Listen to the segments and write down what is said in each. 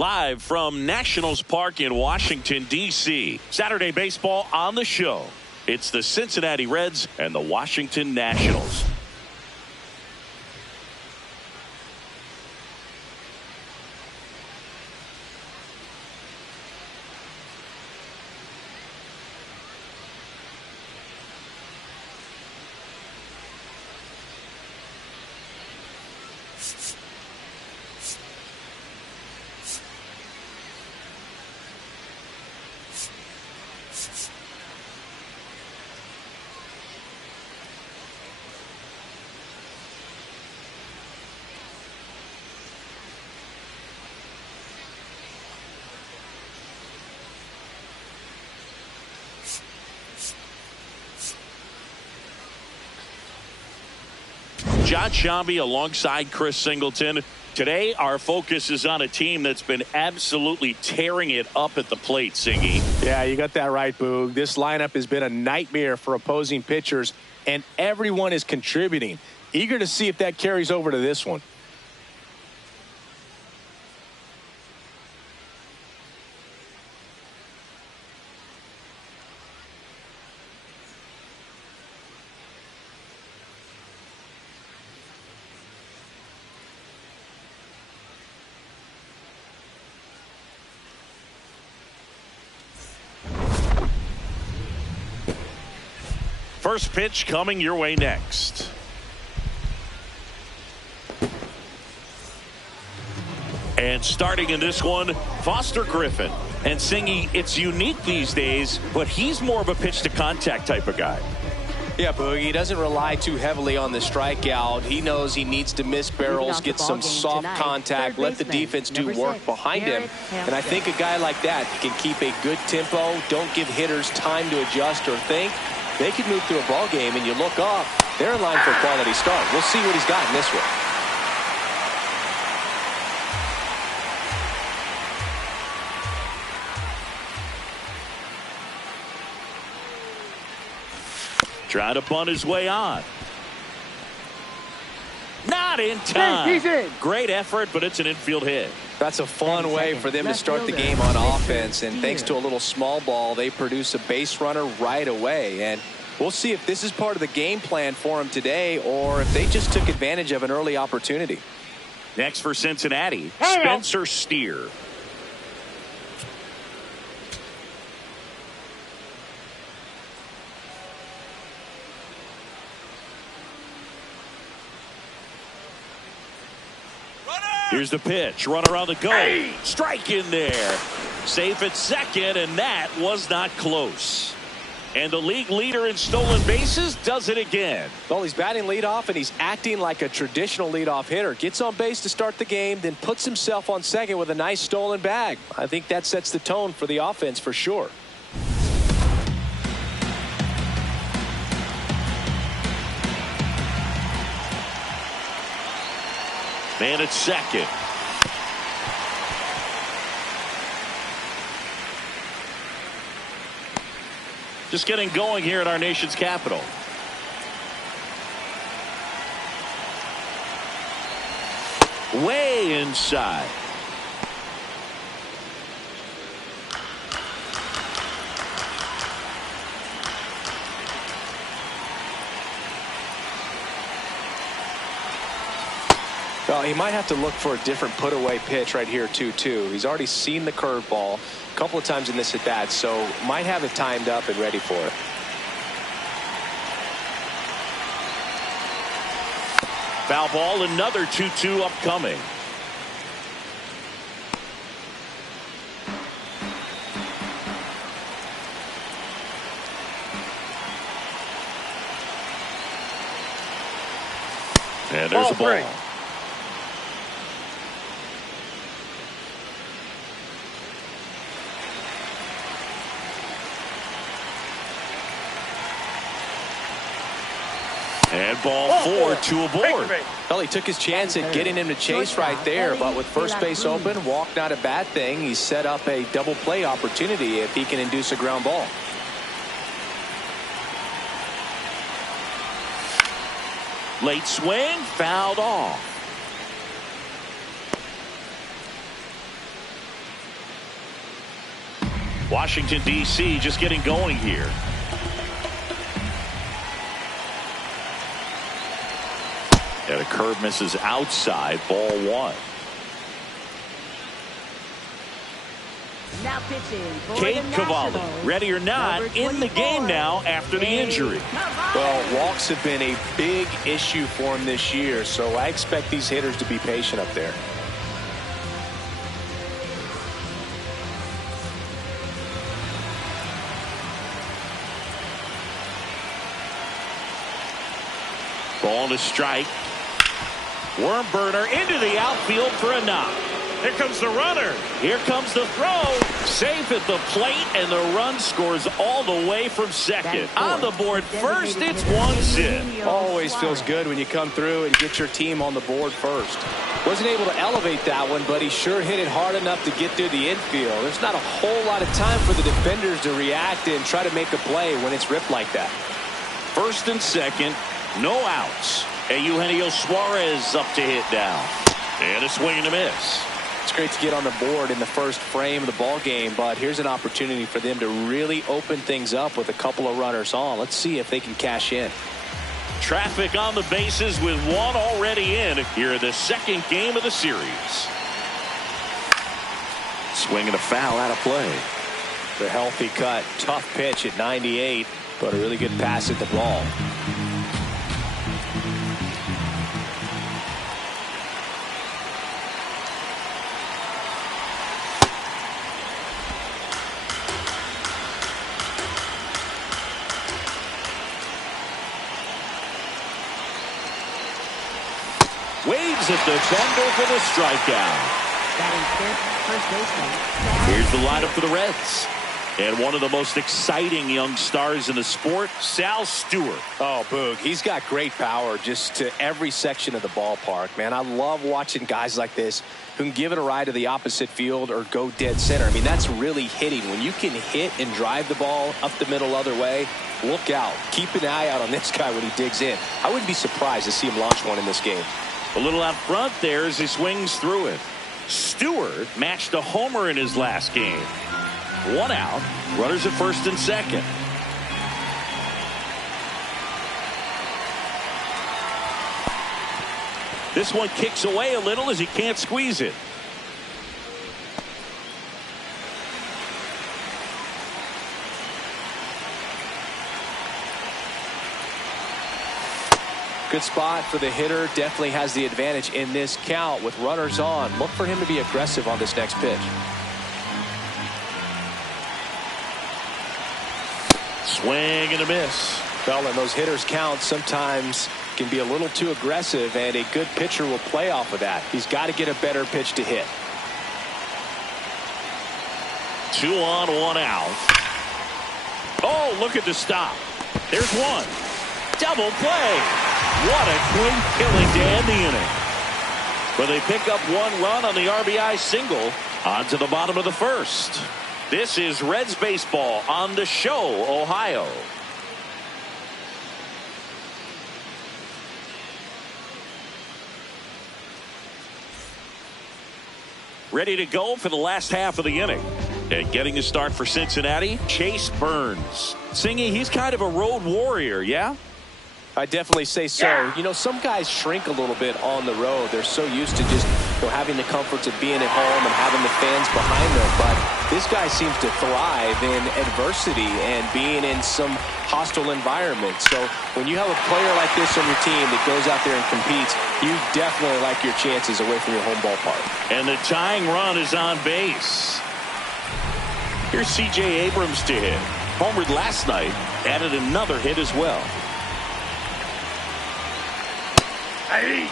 Live from Nationals Park in Washington, D.C. Saturday baseball on the show. It's the Cincinnati Reds and the Washington Nationals. John Shambi alongside Chris Singleton. Today, our focus is on a team that's been absolutely tearing it up at the plate, Singy. Yeah, you got that right, Boog. This lineup has been a nightmare for opposing pitchers, and everyone is contributing. Eager to see if that carries over to this one. First pitch coming your way next. And starting in this one, Foster Griffin. And Singy, it's unique these days, but he's more of a pitch to contact type of guy. Yeah, Boogie, he doesn't rely too heavily on the strikeout. He knows he needs to miss barrels, get some soft contact, let the defense do work behind him. And I think a guy like that can keep a good tempo, don't give hitters time to adjust or think. They could move through a ball game, and you look up, they're in line for a quality start. We'll see what he's got in this one. Trying to bunt his way on. Not in time. Great effort, but it's an infield hit. That's a fun way for them to start the game on offense, and thanks to a little small ball, they produce a base runner right away. And we'll see if this is part of the game plan for them today, or if they just took advantage of an early opportunity. Next for Cincinnati, Spencer Steer. Here's the pitch. Runner on the go. Strike in there. Safe at second, and that was not close. And the league leader in stolen bases does it again. Well, he's batting leadoff, and he's acting like a traditional leadoff hitter. Gets on base to start the game, then puts himself on second with a nice stolen bag. I think that sets the tone for the offense for sure. Man at second. Just getting going here at our nation's capital. Way inside. Well, he might have to look for a different put-away pitch right here, too. He's already seen the curveball a couple of times in this at-bat, so might have it timed up and ready for it. Foul ball, another 2-2 upcoming. And there's a ball. And ball 4, 2 aboard. Well, he took his chance at getting him to chase right there, but with first base open, walk not a bad thing. He set up a double play opportunity if he can induce a ground ball. Late swing, fouled off. Washington, D.C. just getting going here. And a curve misses outside, ball one. Now pitching for Kate the Cavalli, Nationals, ready or not, in the game now after the injury. Well, walks have been a big issue for him this year, so I expect these hitters to be patient up there. Ball to strike. Worm burner into the outfield for a knock. Here comes the runner. Here comes the throw. Safe at the plate, and the run scores all the way from second. On the board first, it's one sit. Always feels good when you come through and get your team on the board first. Wasn't able to elevate that one, but he sure hit it hard enough to get through the infield. There's not a whole lot of time for the defenders to react and try to make a play when it's ripped like that. First and second, no outs. And Eugenio Suarez up to hit down. And a swing and a miss. It's great to get on the board in the first frame of the ball game, but here's an opportunity for them to really open things up with a couple of runners on. Let's see if they can cash in. Traffic on the bases with one already in here in the second game of the series. Swing and a foul out of play. The healthy cut, tough pitch at 98, but a really good pass at the ball. Waves at the defender for the strikeout. First baseman. Here's the lineup for the Reds. And one of the most exciting young stars in the sport, Sal Stewart. Oh, Boog, he's got great power just to every section of the ballpark, man. I love watching guys like this who can give it a ride to the opposite field or go dead center. I mean, that's really hitting. When you can hit and drive the ball up the middle other way, look out. Keep an eye out on this guy when he digs in. I wouldn't be surprised to see him launch one in this game. A little out front there as he swings through it. Stewart matched a homer in his last game. One out. Runners at first and second. This one kicks away a little as he can't squeeze it. Good spot for the hitter. Definitely has the advantage in this count with runners on. Look for him to be aggressive on this next pitch. Swing and a miss. Well, and those hitters count sometimes can be a little too aggressive, and a good pitcher will play off of that. He's got to get a better pitch to hit. 2 on, 1 out. Oh, look at the stop. There's one. Double play. What a quick killing to end the inning. But they pick up 1 run on the RBI single. On to the bottom of the first. This is Reds baseball on the show, Ohio. Ready to go for the last half of the inning. And getting a start for Cincinnati, Chase Burns. Singy, he's kind of a road warrior, yeah? I definitely say so. Yeah. You know, some guys shrink a little bit on the road. They're so used to just having the comforts of being at home and having the fans behind them. But this guy seems to thrive in adversity and being in some hostile environment. So when you have a player like this on your team that goes out there and competes, you definitely like your chances away from your home ballpark. And the tying run is on base. Here's C.J. Abrams to hit. Homered last night, added another hit as well. Hey.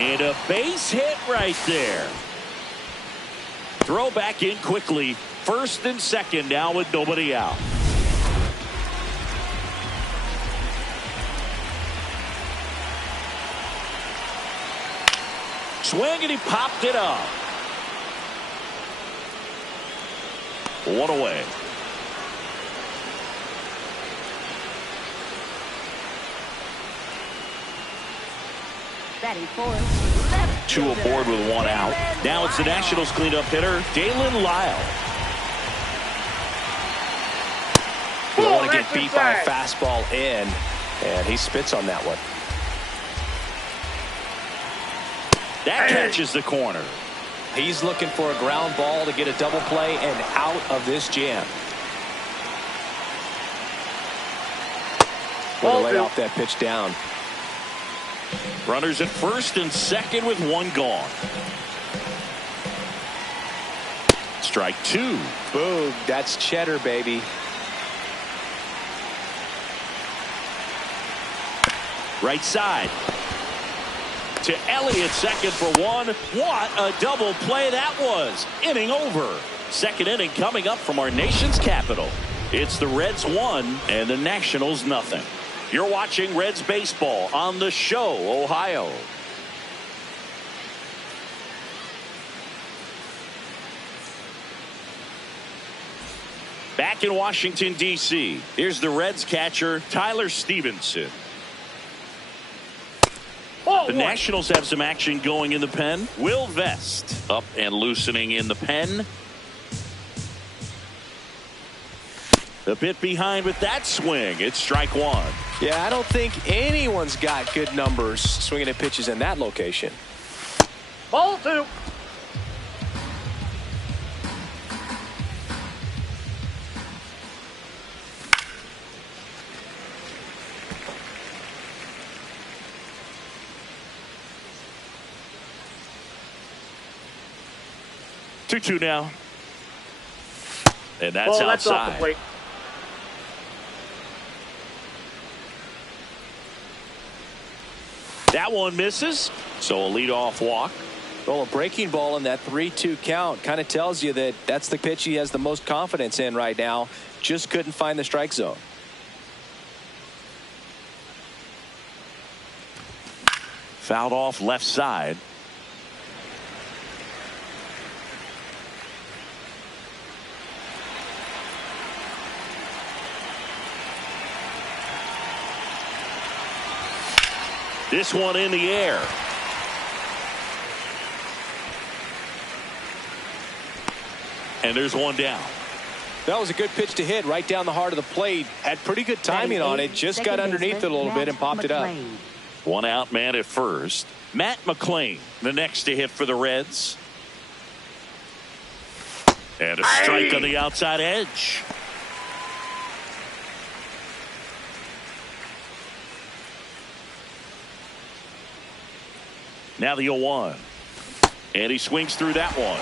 And a base hit right there. Throw back in quickly. First and second now with nobody out. Swing and he popped it up. 1 away. Batting fourth. Left Two fielder, aboard with one out. Now it's the Nationals cleanup hitter, Dalen Lyle. You don't want to get beat by a fastball in, and he spits on that one. That catches the corner. He's looking for a ground ball to get a double play and out of this jam. Going to lay off that pitch down. Runners at first and second with one gone. Strike two. Boom. That's cheddar, baby. Right side. To Elly at second for one. What a double play that was. Inning over. Second inning coming up from our nation's capital. It's the Reds 1 and the Nationals nothing. You're watching Reds baseball on The Show, Ohio. Back in Washington, D.C., here's the Reds catcher, Tyler Stevenson. The Nationals have some action going in the pen. Will Vest up and loosening in the pen. A bit behind with that swing. It's strike one. Yeah, I don't think anyone's got good numbers swinging at pitches in that location. Ball two. Two now. And that's outside. That's off the plate. That one misses. So a leadoff walk. Well, a breaking ball in that 3-2 count kind of tells you that that's the pitch he has the most confidence in right now. Just couldn't find the strike zone. Fouled off left side. This one in the air. And there's one down. That was a good pitch to hit right down the heart of the plate. Had pretty good timing on it. Just got underneath it a little bit and popped it up. One out man at first. Matt McClain, the next to hit for the Reds. And a strike on the outside edge. Now the 0-1. And he swings through that one.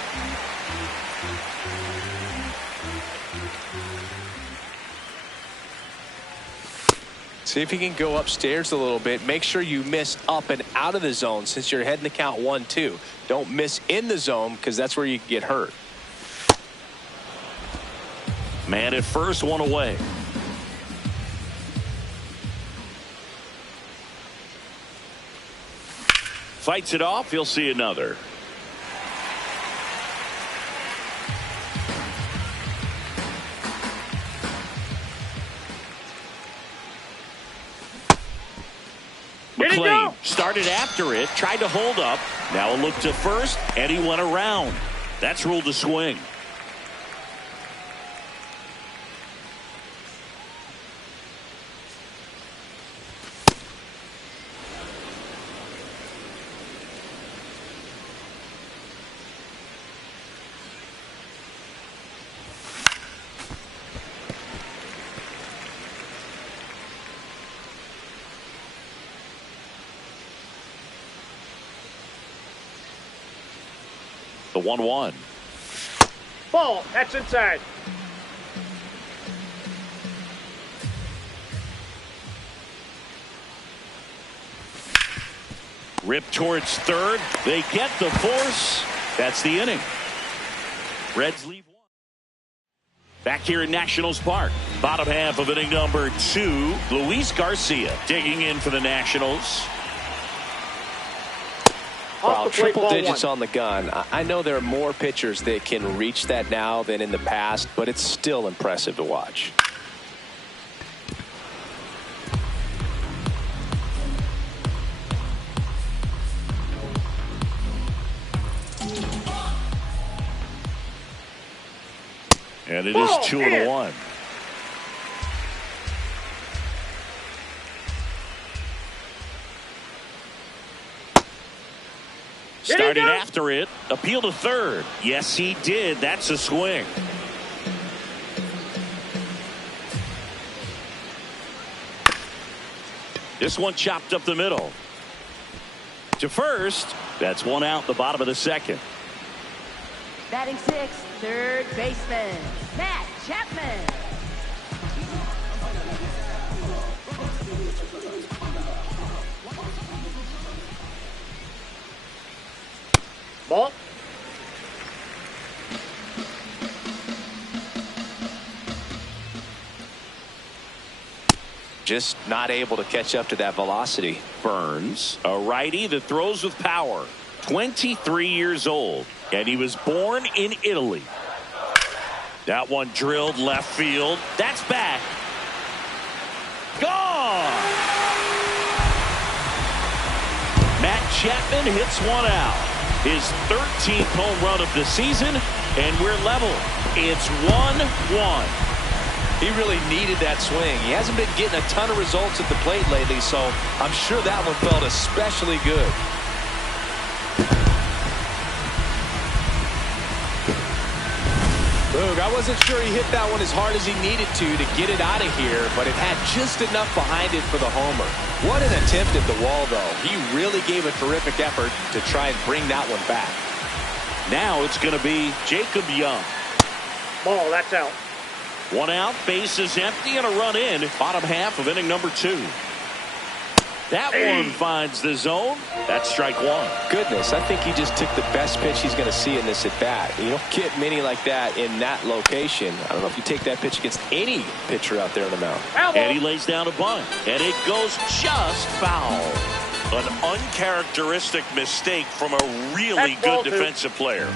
See if he can go upstairs a little bit. Make sure you miss up and out of the zone since you're heading the count 1-2. Don't miss in the zone because that's where you can get hurt. Man at first, one away. Fights it off. He'll see another. McClain started after it, tried to hold up. Now a look to first, and he went around. That's ruled a swing. The 1-1. Ball. That's inside. Ripped towards third. They get the force. That's the inning. Reds leave one. Back here in Nationals Park. Bottom half of inning number 2. Luis Garcia digging in for the Nationals. Wow, triple digits on the gun. I know there are more pitchers that can reach that now than in the past, but it's still impressive to watch. And it is 2-1. Started after it. Appeal to third. Yes, he did. That's a swing. This one chopped up the middle. To first. That's one out the bottom of the second. Batting sixth, third baseman, Matt Chapman. Ball. Just not able to catch up to that velocity. Burns, a righty that throws with power. 23 years old, and he was born in Italy. That one drilled left field. That's back. Gone. Matt Chapman hits one out. His 13th home run of the season, and we're level. It's 1-1. He really needed that swing. He hasn't been getting a ton of results at the plate lately, so I'm sure that one felt especially good. Boog, I wasn't sure he hit that one as hard as he needed to get it out of here, but it had just enough behind it for the homer. What an attempt at the wall, though. He really gave a terrific effort to try and bring that one back. Now it's going to be Jacob Young. Ball, that's out. One out, base is empty, and a run in. Bottom half of inning number 2. That one finds the zone. That's strike one. Goodness, I think he just took the best pitch he's going to see in this at bat. You don't get many like that in that location. I don't know if you take that pitch against any pitcher out there on the mound. And he lays down a bunt, and it goes just foul. An uncharacteristic mistake from a really good defensive player.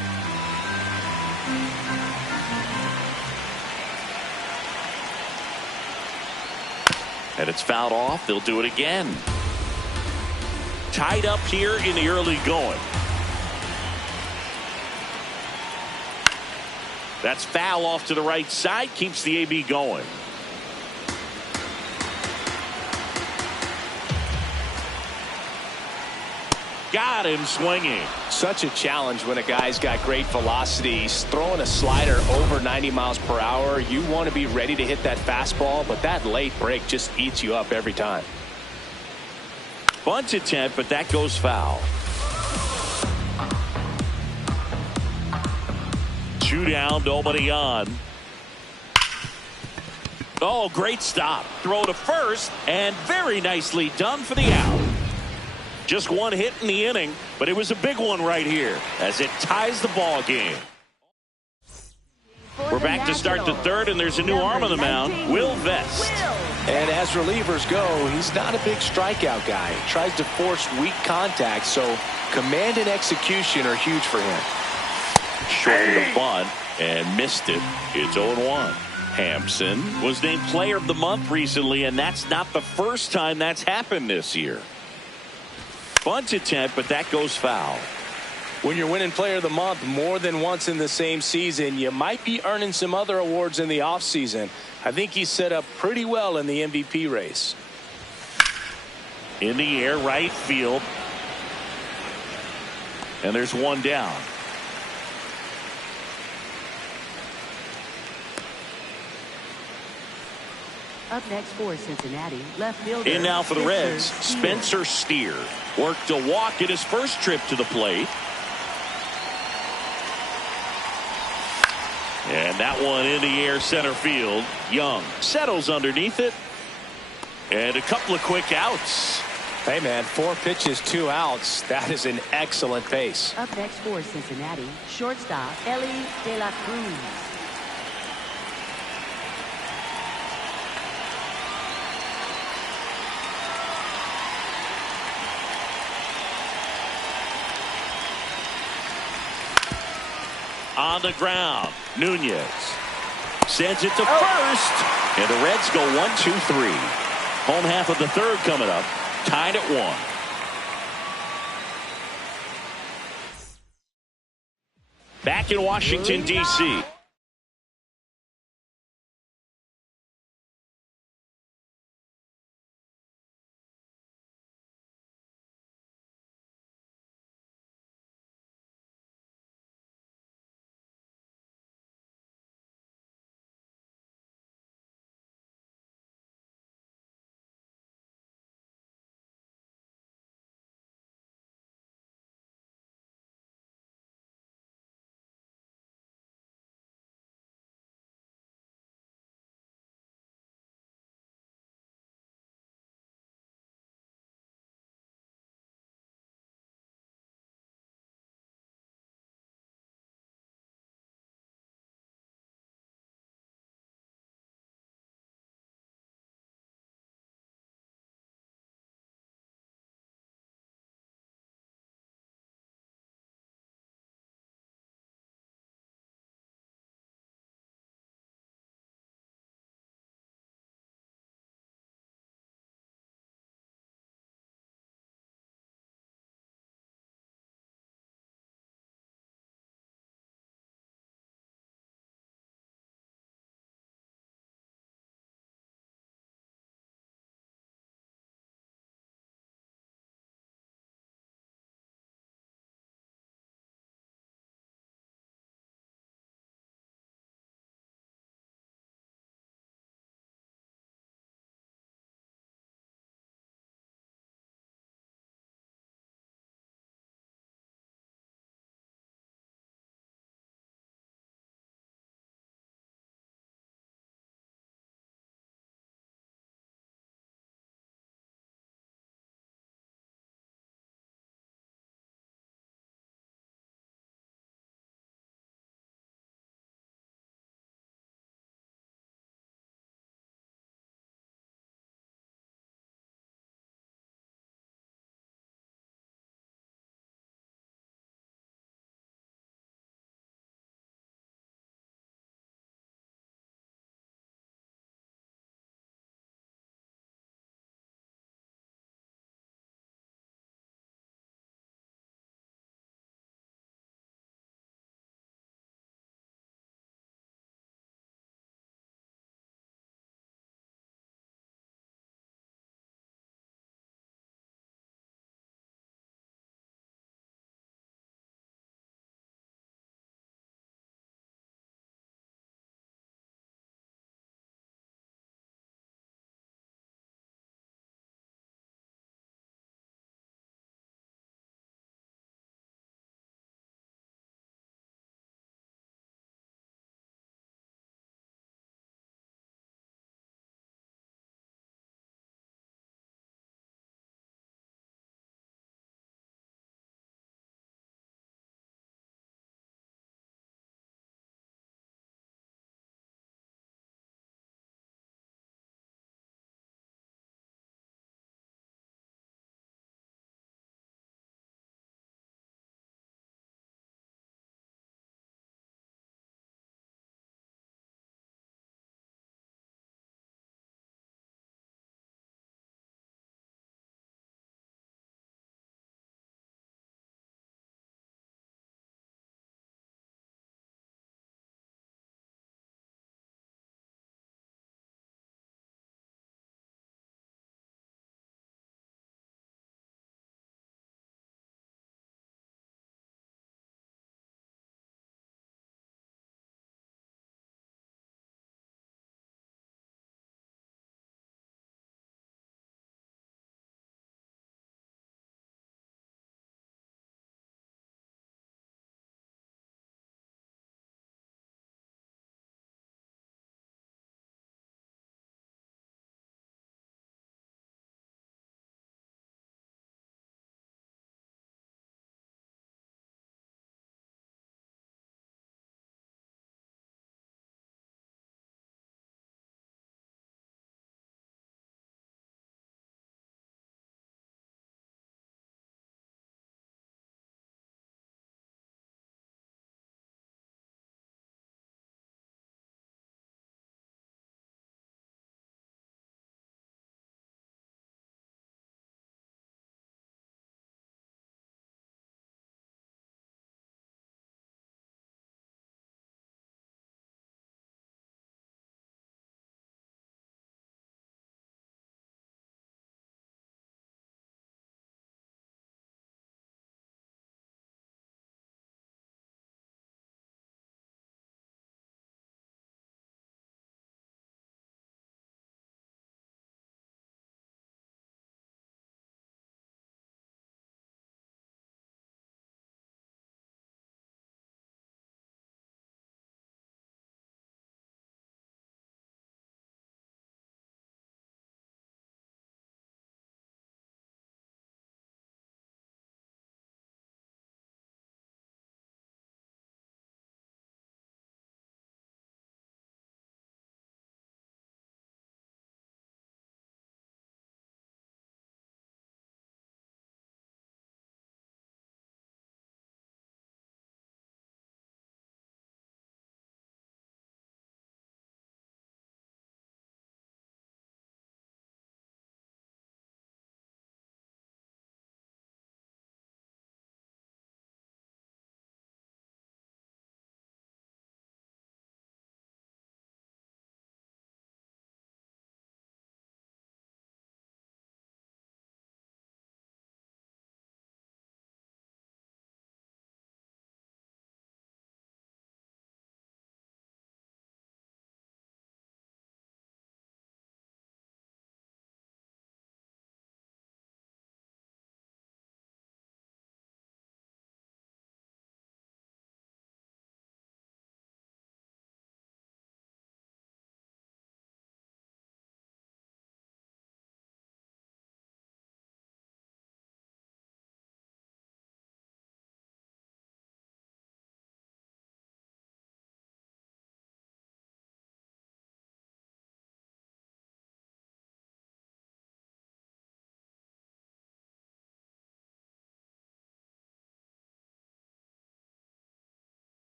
And it's fouled off. They'll do it again. Tied up here in the early going. That's foul off to the right side. Keeps the AB going. Got him swinging. Such a challenge when a guy's got great velocity. He's throwing a slider over 90 miles per hour. You want to be ready to hit that fastball, but that late break just eats you up every time. Bunt attempt, but that goes foul. 2 down, nobody on. Oh, great stop. Throw to first, and very nicely done for the out. Just one hit in the inning, but it was a big one right here as it ties the ball game. We're back to start the third, and there's a new arm on the mound, Will Vest. And as relievers go, he's not a big strikeout guy. He tries to force weak contact, so command and execution are huge for him. Shortened the bunt and missed it. It's 0-1. Hampson was named Player of the Month recently, and that's not the first time that's happened this year. Bunt attempt, but that goes foul. When you're winning Player of the Month more than once in the same season, you might be earning some other awards in the offseason. I think he's set up pretty well in the MVP race. In the air, right field. And there's one down. Up next for Cincinnati, left fielder. In now for the Reds, Spencer Steer. Worked a walk in his first trip to the plate. And that one in the air center field. Young settles underneath it. And a couple of quick outs. Hey, man, 4 pitches, 2 outs. That is an excellent pace. Up next for Cincinnati, shortstop, Elly de la Cruz. On the ground, Nunez sends it to first, and the Reds go 1-2-3. Home half of the third coming up, tied at 1. Back in Washington, D.C.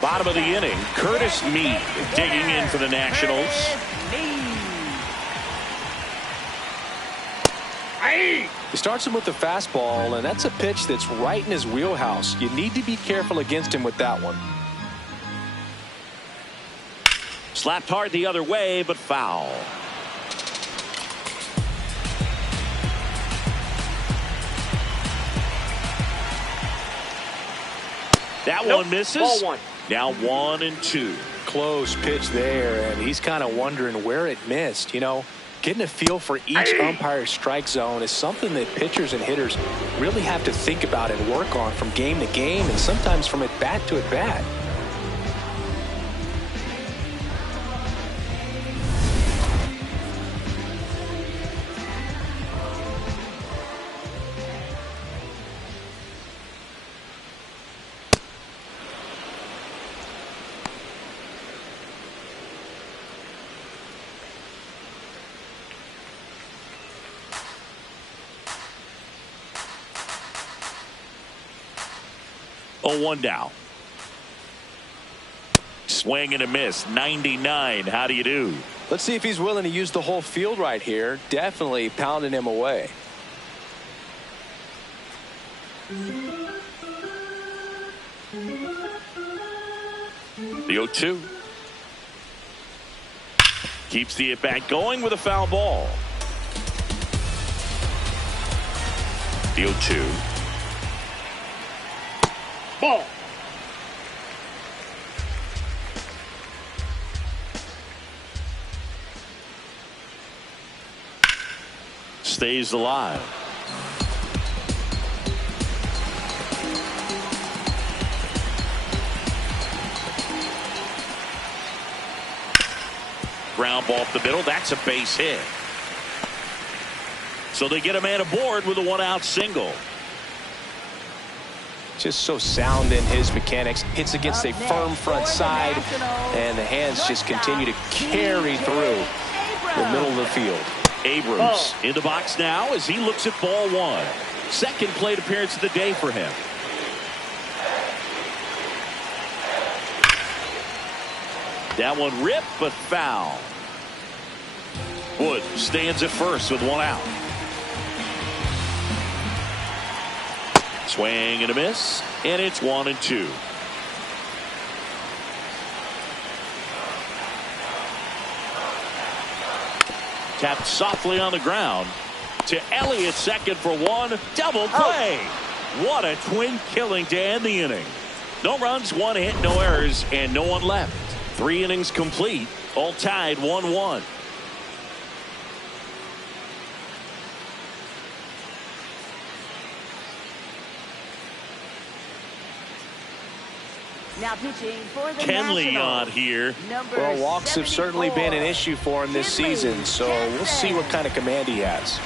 Bottom of the inning, Curtis Mead digging in for the Nationals. He starts him with the fastball, and that's a pitch that's right in his wheelhouse. You need to be careful against him with that one. Slapped hard the other way, but foul. That one misses. Ball one. Now 1-2. Close pitch there, and he's kind of wondering where it missed. You know, getting a feel for each umpire's strike zone is something that pitchers and hitters really have to think about and work on from game to game, and sometimes from at bat to at bat. Oh, 1 down. Swing and a miss. 99. How do you do? Let's see if he's willing to use the whole field right here. Definitely pounding him away. The 0-2. Keeps the at-bat going with a foul ball. The 0-2. Ball. Stays alive. Ground ball up the middle. That's a base hit. So they get a man aboard with a 1-out single. Just so sound in his mechanics. Hits against a firm front side, and the hands just continue to carry through the middle of the field. Abrams in the box now as he looks at ball one. Second plate appearance of the day for him. That one ripped, but foul. Wood stands at first with 1 out. Swing and a miss, and it's 1-2. Tapped softly on the ground to Elly at second for 1. Double play. What a twin killing to end the inning. No runs, 1 hit, no errors, and no one left. 3 innings complete, all tied 1-1. Now pitching for the Kenley Nationals. on here. Well, walks have certainly been an issue for him this season, so we'll see what kind of command he has.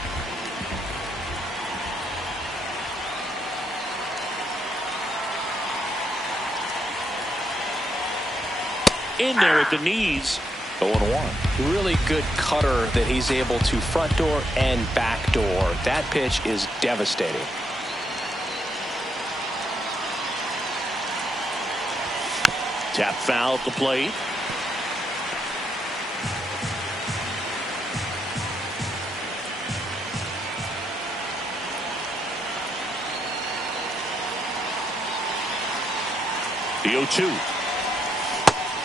In there at the knees. 0-1. Really good cutter that he's able to front door and back door. That pitch is devastating. Tap foul at the plate. The 0-2.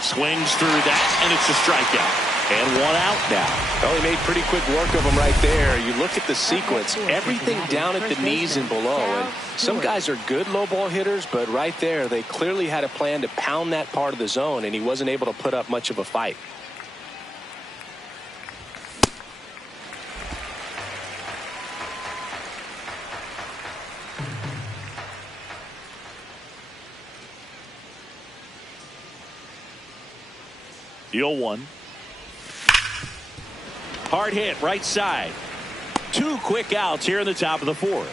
Swings through that, and it's a strikeout. And 1 out now. Well, he made pretty quick work of him right there. You look at the sequence, everything down at the knees and below. And some guys are good low ball hitters, but right there, they clearly had a plan to pound that part of the zone, and he wasn't able to put up much of a fight. The 0-1. Hard hit right side. 2 quick outs here in the top of the 4th.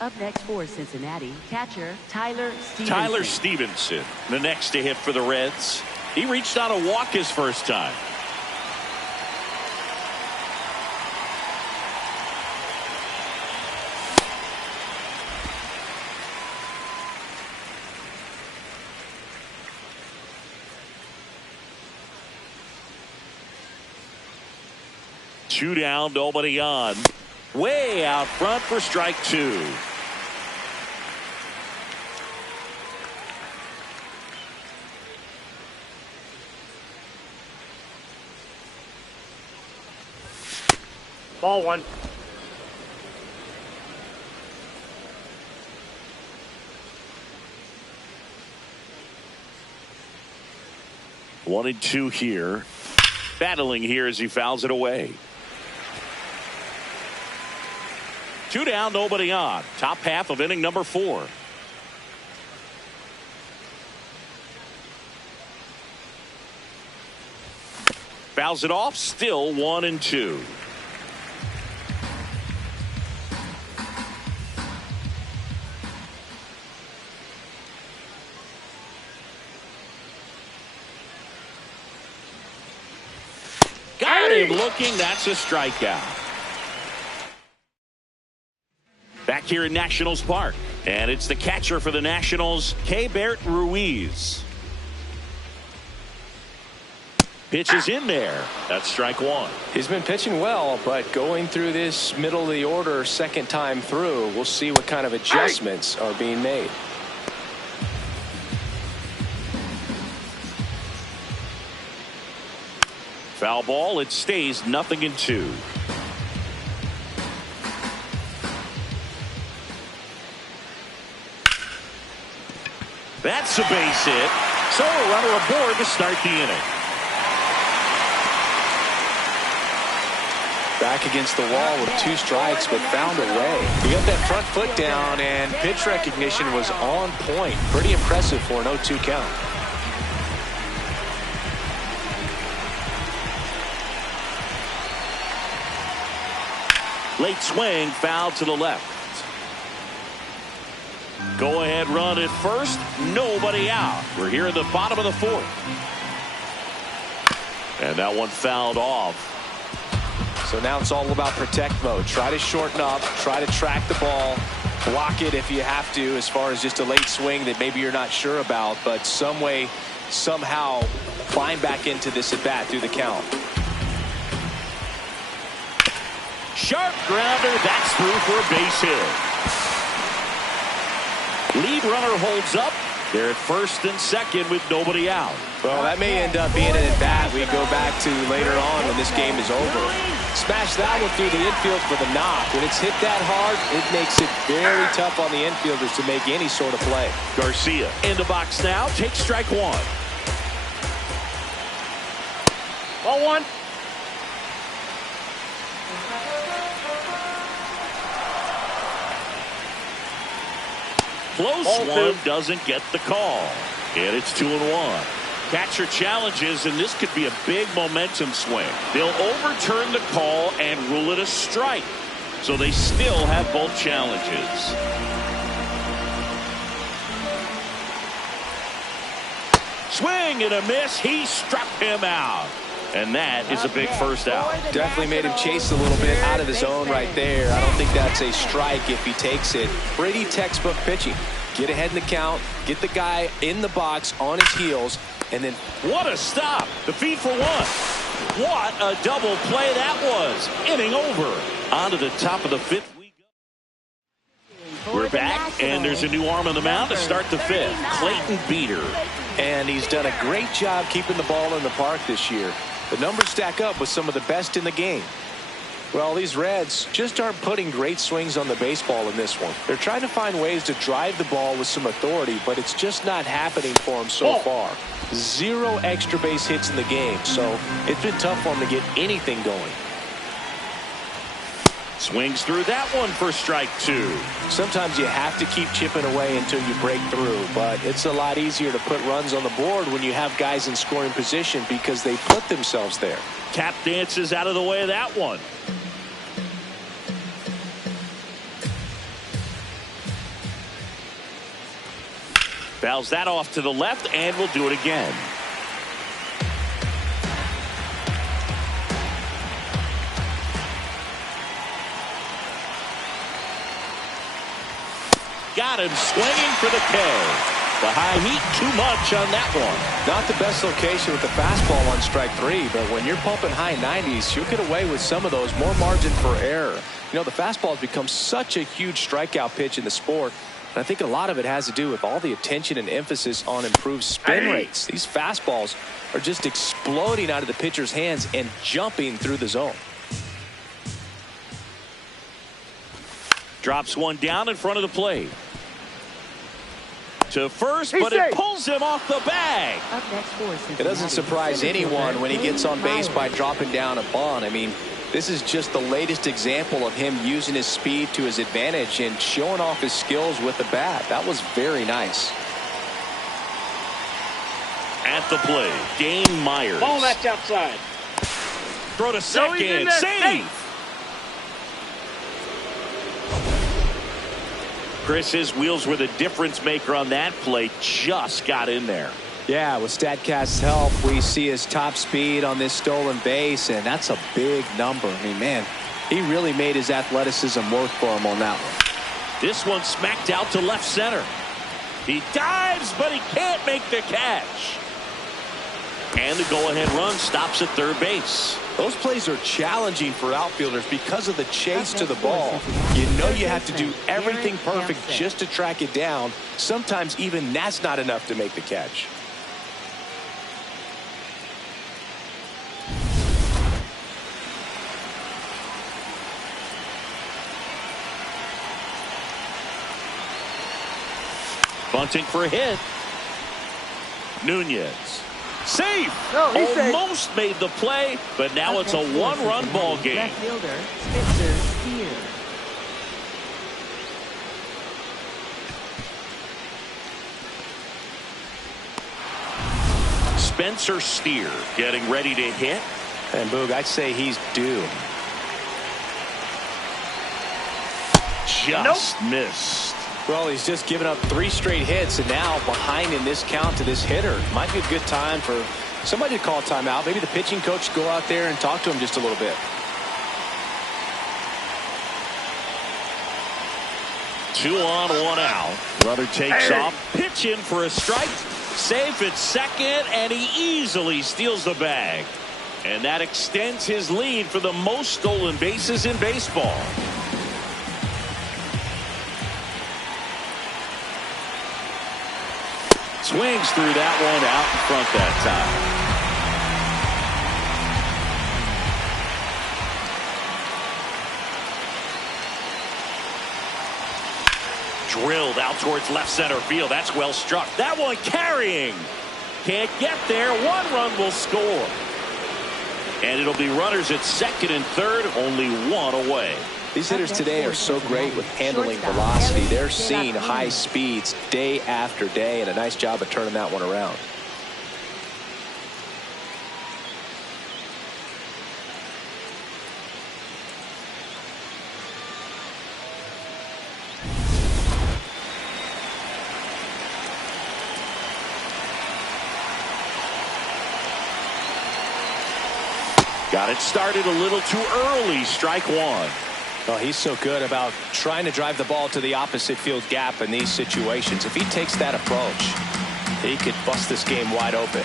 Up next for Cincinnati, catcher Tyler Stevenson. Tyler Stevenson, the next to hit for the Reds. He reached on a walk his first time. 2 down, nobody on. Way out front for strike 2. Ball 1. One and 2 here. Battling here as he fouls it away. 2 down, nobody on. Top half of inning number 4. Fouls it off, still 1 and 2. Got him looking. That's a strikeout. Back here in Nationals Park. And it's the catcher for the Nationals, Keibert Ruiz. Pitch is in there. That's strike 1. He's been pitching well, but going through this middle of the order second time through, we'll see what kind of adjustments are being made. Foul ball. It stays 0-2. That's a base hit. So a runner aboard to start the inning. Back against the wall with 2 strikes, but found a way. He got that front foot down, and pitch recognition was on point. Pretty impressive for an 0-2 count. Late swing, foul to the left. Go ahead run at first, nobody out. We're here in the bottom of the 4th. And that one fouled off. So now it's all about protect mode. Try to shorten up, try to track the ball, block it if you have to, as far as just a late swing that maybe you're not sure about, but some way, somehow climb back into this at bat through the count. Sharp grounder, that's through for a base hit. Lead runner holds up. They're at first and second with nobody out. Well, that may end up being an at-bat we go back to later on when this game is over. Smash that one through the infield for the knock. When it's hit that hard, it makes it very tough on the infielders to make any sort of play. Garcia in the box now. Takes strike 1. Ball 1. Close Ball one, 2. doesn't get the call. And it's 2-1. Catcher challenges, and this could be a big momentum swing. They'll overturn the call and rule it a strike. So they still have both challenges. Swing and a miss. He struck him out. And that is a big first out. Definitely made him chase a little bit out of his zone right there. I don't think that's a strike if he takes it. Pretty textbook pitching. Get ahead in the count, get the guy in the box on his heels, and then... What a stop. The feed for 1. What a double play that was. Inning over. On to the top of the 5th. We're back, and there's a new arm on the mound to start the 5th. Clayton Beater. And he's done a great job keeping the ball in the park this year. The numbers stack up with some of the best in the game. Well, these Reds just aren't putting great swings on the baseball in this one. They're trying to find ways to drive the ball with some authority, but it's just not happening for them so far. 0 extra base hits in the game, so it's been tough for them to get anything going. Swings through that one for strike 2. Sometimes you have to keep chipping away until you break through, but it's a lot easier to put runs on the board when you have guys in scoring position because they put themselves there. Tap dances out of the way of that one. Fouls that off to the left, and we'll do it again. Got him swinging for the K. The high heat, too much on that one. Not the best location with the fastball on strike 3, but when you're pumping high 90s, you'll get away with some of those, more margin for error. You know, the fastball has become such a huge strikeout pitch in the sport. And I think a lot of it has to do with all the attention and emphasis on improved spin rates. These fastballs are just exploding out of the pitcher's hands and jumping through the zone. Drops one down in front of the plate. To first, but it pulls him off the bag. Up next for Cincinnati. It doesn't surprise anyone when he gets on base by dropping down a bunt. I mean, this is just the latest example of him using his speed to his advantage and showing off his skills with the bat. That was very nice. At the plate, Dane Myers. Ball that's outside. Throw to second. Save. Chris's wheels were the difference maker on that play. Just got in there. Yeah, with StatCast's help, we see his top speed on this stolen base, and that's a big number. I mean, man, he really made his athleticism work for him on that one. This one smacked out to left center. He dives, but he can't make the catch. And the go-ahead run stops at third base. Those plays are challenging for outfielders because of the chase to the ball. You know you have to do everything perfect just to track it down. Sometimes even that's not enough to make the catch. Bunting for a hit. Nunez. Safe. No, he's safe. Almost made the play, but now it's a one-run ball game. Left fielder, Spencer Steer. Spencer Steer getting ready to hit. And Boog, I'd say he's due. Just missed. Well, he's just given up 3 straight hits, and now behind in this count to this hitter. Might be a good time for somebody to call timeout. Maybe the pitching coach go out there and talk to him just a little bit. 2 on, 1 out. Runner takes off. Pitch in for a strike. Safe at second, and he easily steals the bag. And that extends his lead for the most stolen bases in baseball. Swings through that one out in front that time. Drilled out towards left center field. That's well struck. That one carrying. Can't get there. 1 run will score. And it'll be runners at second and third. Only 1 away. These hitters today are so great with handling velocity. They're seeing high speeds day after day, and a nice job of turning that one around. Got it started a little too early. Strike 1. Well, he's so good about trying to drive the ball to the opposite field gap in these situations. If he takes that approach, he could bust this game wide open.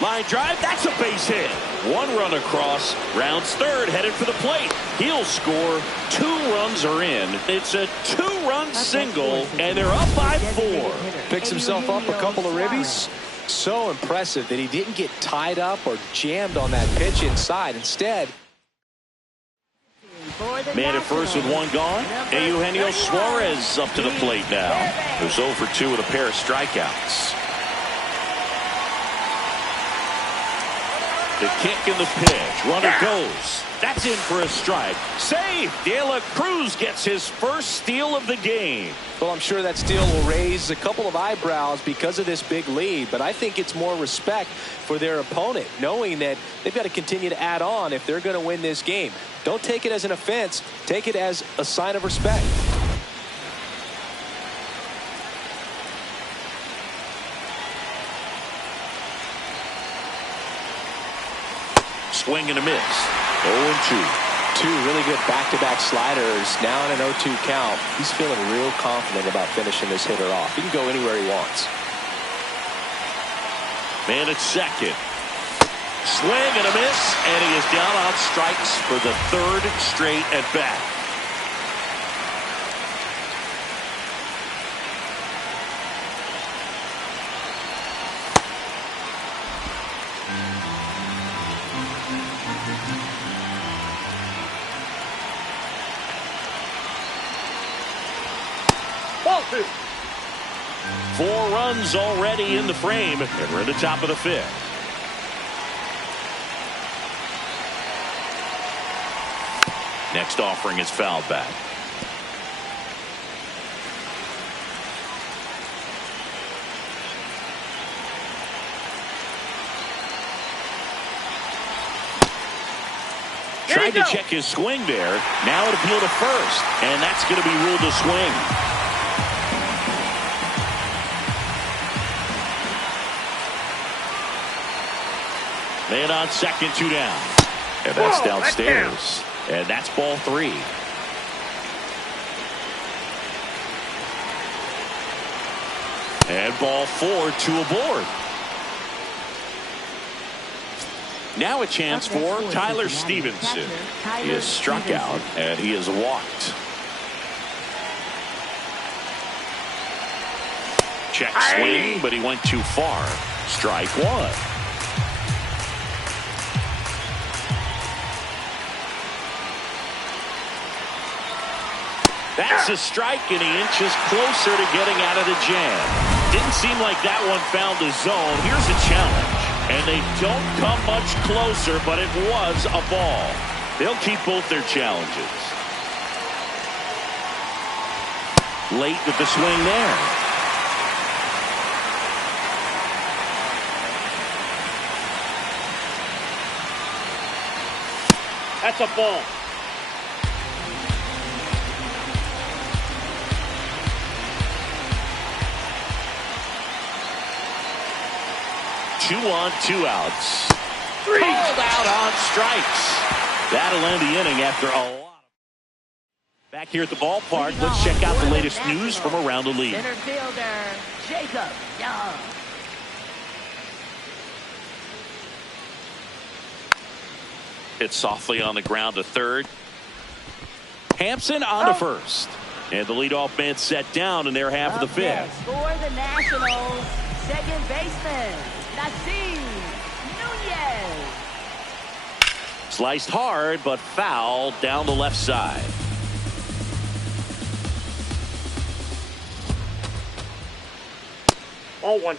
Line drive, that's a base hit. 1 run across, rounds third, headed for the plate. He'll score. 2 runs are in. It's a 2-run single, and they're up by 4. Picks himself up a couple of ribbies. So impressive that he didn't get tied up or jammed on that pitch inside. Instead, man at first with 1 gone. Eugenio Suarez up to the plate now. Who's 0 for 2 with a pair of strikeouts. The kick and the pitch. Runner goes. That's in for a strike. Save. De La Cruz gets his first steal of the game. well, I'm sure that steal will raise a couple of eyebrows because of this big lead, but I think it's more respect for their opponent, knowing that they've got to continue to add on if they're going to win this game. Don't take it as an offense. Take it as a sign of respect. Swing and a miss. 0-2. Two really good back-to-back sliders. Now in an 0-2 count. He's feeling real confident about finishing this hitter off. He can go anywhere he wants. Man at second. Swing and a miss, and he is down on strikes for the third straight at bat. Ball two. 4 runs already in the frame, and we're in the top of the 5th. Next offering is fouled back. Tried to check his swing there. Now it appealed to first, and that's going to be ruled a swing. Man on second, 2 down. And that's downstairs. And that's ball 3. And ball 4, 2 aboard. Now a chance for Tyler Stevenson. He is struck out and he is walked. Check swing, but he went too far. Strike 1. That's a strike, and he inches closer to getting out of the jam. Didn't seem like that one found the zone. Here's a challenge, and they don't come much closer, but it was a ball. They'll keep both their challenges. Late with the swing there. That's a ball. Two on, 2 outs. 3 called out on strikes. That'll end the inning after a lot. Back here at the ballpark, let's check out the latest news from around the league. Center fielder Jacob Young. Hit softly on the ground to third. Hampson on to first. And the leadoff man set down in their half of the 5th. For the Nationals, second baseman Nasim Nunez. Sliced hard, but foul down the left side. Ball 1.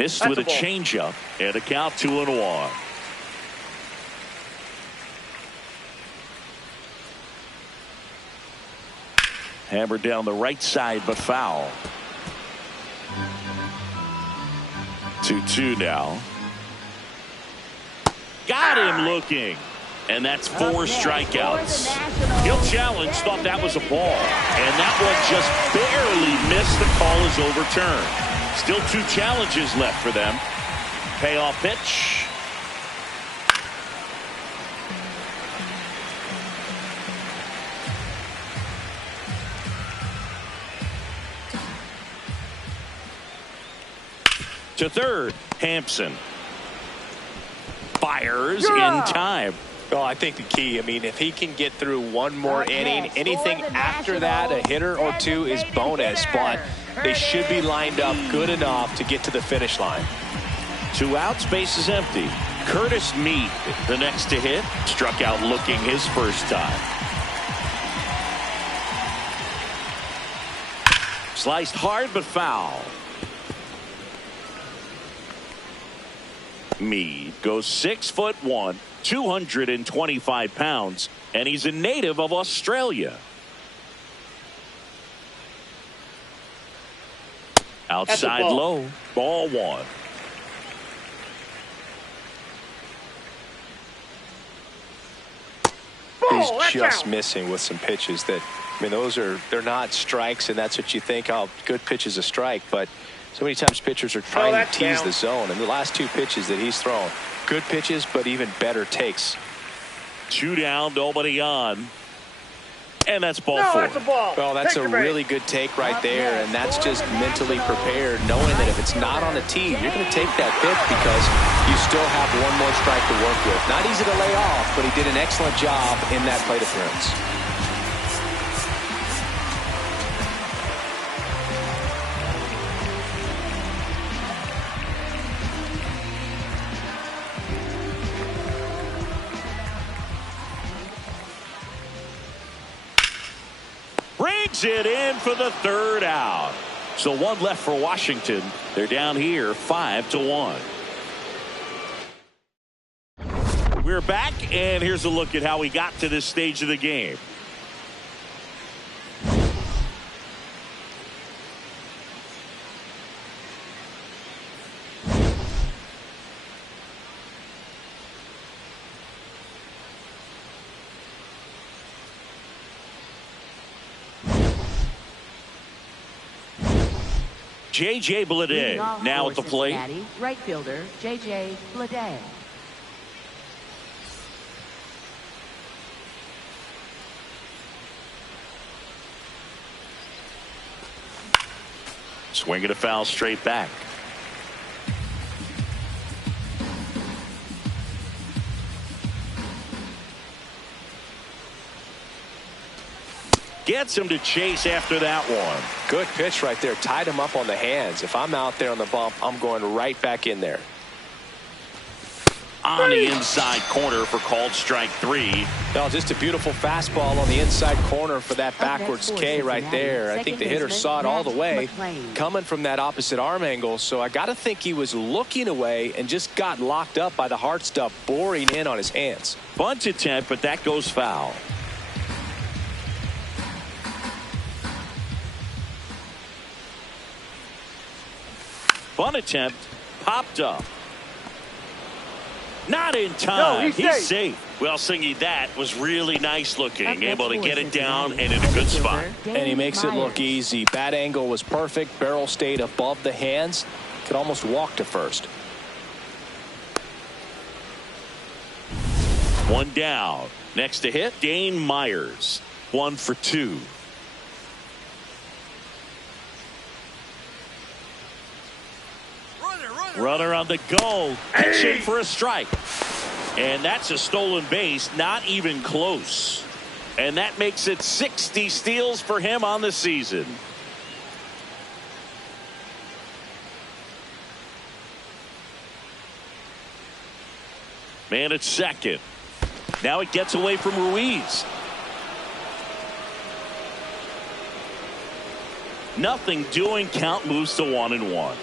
Missed with a changeup, and a count 2-1. Hammered down the right side, but foul. 2-2 now. Got him looking. And that's 4 strikeouts. He'll challenge, thought that was a ball. And that one just barely missed. The call is overturned. Still 2 challenges left for them. Payoff pitch. To third, Hampson. Fires in time. Well, I think the key, I mean, if he can get through one more inning, anything after that, a hitter or 2 is bonus, but they should be lined up good enough to get to the finish line. 2 outs, base is empty. Curtis Mead, the next to hit, struck out looking his first time. Sliced hard but foul. Mead goes 6'1", 225 pounds, and he's a native of Australia. Outside low, ball 1. He's just missing with some pitches that, I mean, they're not strikes, and that's what you think, oh, good pitch is a strike, but so many times pitchers are trying to tease the zone, and the last 2 pitches that he's thrown, good pitches, but even better takes. 2 down, nobody on. And that's ball 4. That's a ball. Well, that's a really good take right there, and that's just mentally prepared, knowing that if it's not on the tee, you're going to take that pitch because you still have 1 more strike to work with. Not easy to lay off, but he did an excellent job in that plate appearance. Brings it in for the 3rd out. So 1 left for Washington. They're down here 5-1. We're back, and here's a look at how we got to this stage of the game. J.J. Bleday now at the plate. Right fielder J.J. Bleday. Swinging a foul straight back. Gets him to chase after that one. Good pitch right there. Tied him up on the hands. If I'm out there on the bump, I'm going right back in there. On the inside corner for called strike 3. No, just a beautiful fastball on the inside corner for that backwards K right there. I think the hitter saw it all the way coming from that opposite arm angle. So I got to think he was looking away and just got locked up by the hard stuff boring in on his hands. Bunt attempt, but that goes foul. Bunt attempt popped up. Not in time. No, he's safe. Well, Singy, that was really nice looking. Able to get it down and in a good spot. And he makes it look easy. Bat angle was perfect. Barrel stayed above the hands. Could almost walk to first. 1 down. Next to hit, Dane Myers. 1 for 2. Runner on the go, pitching for a strike. And that's a stolen base, not even close. And that makes it 60 steals for him on the season. Man at second. Now it gets away from Ruiz. Nothing doing, count moves to 1-1.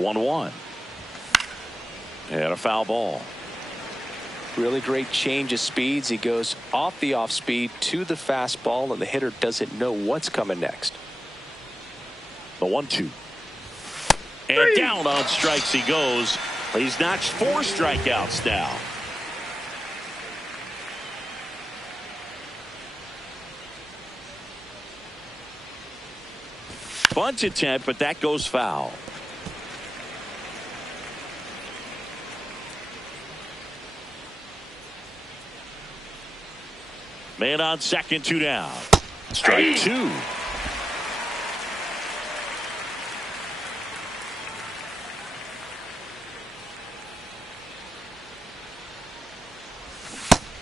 1-1. And a foul ball. Really great change of speeds. He goes off the off speed to the fastball, and the hitter doesn't know what's coming next. The 1-2. And down on strikes he goes. He's notched 4 strikeouts now. Bunt attempt, but that goes foul. Man on second, 2 down. Strike 2.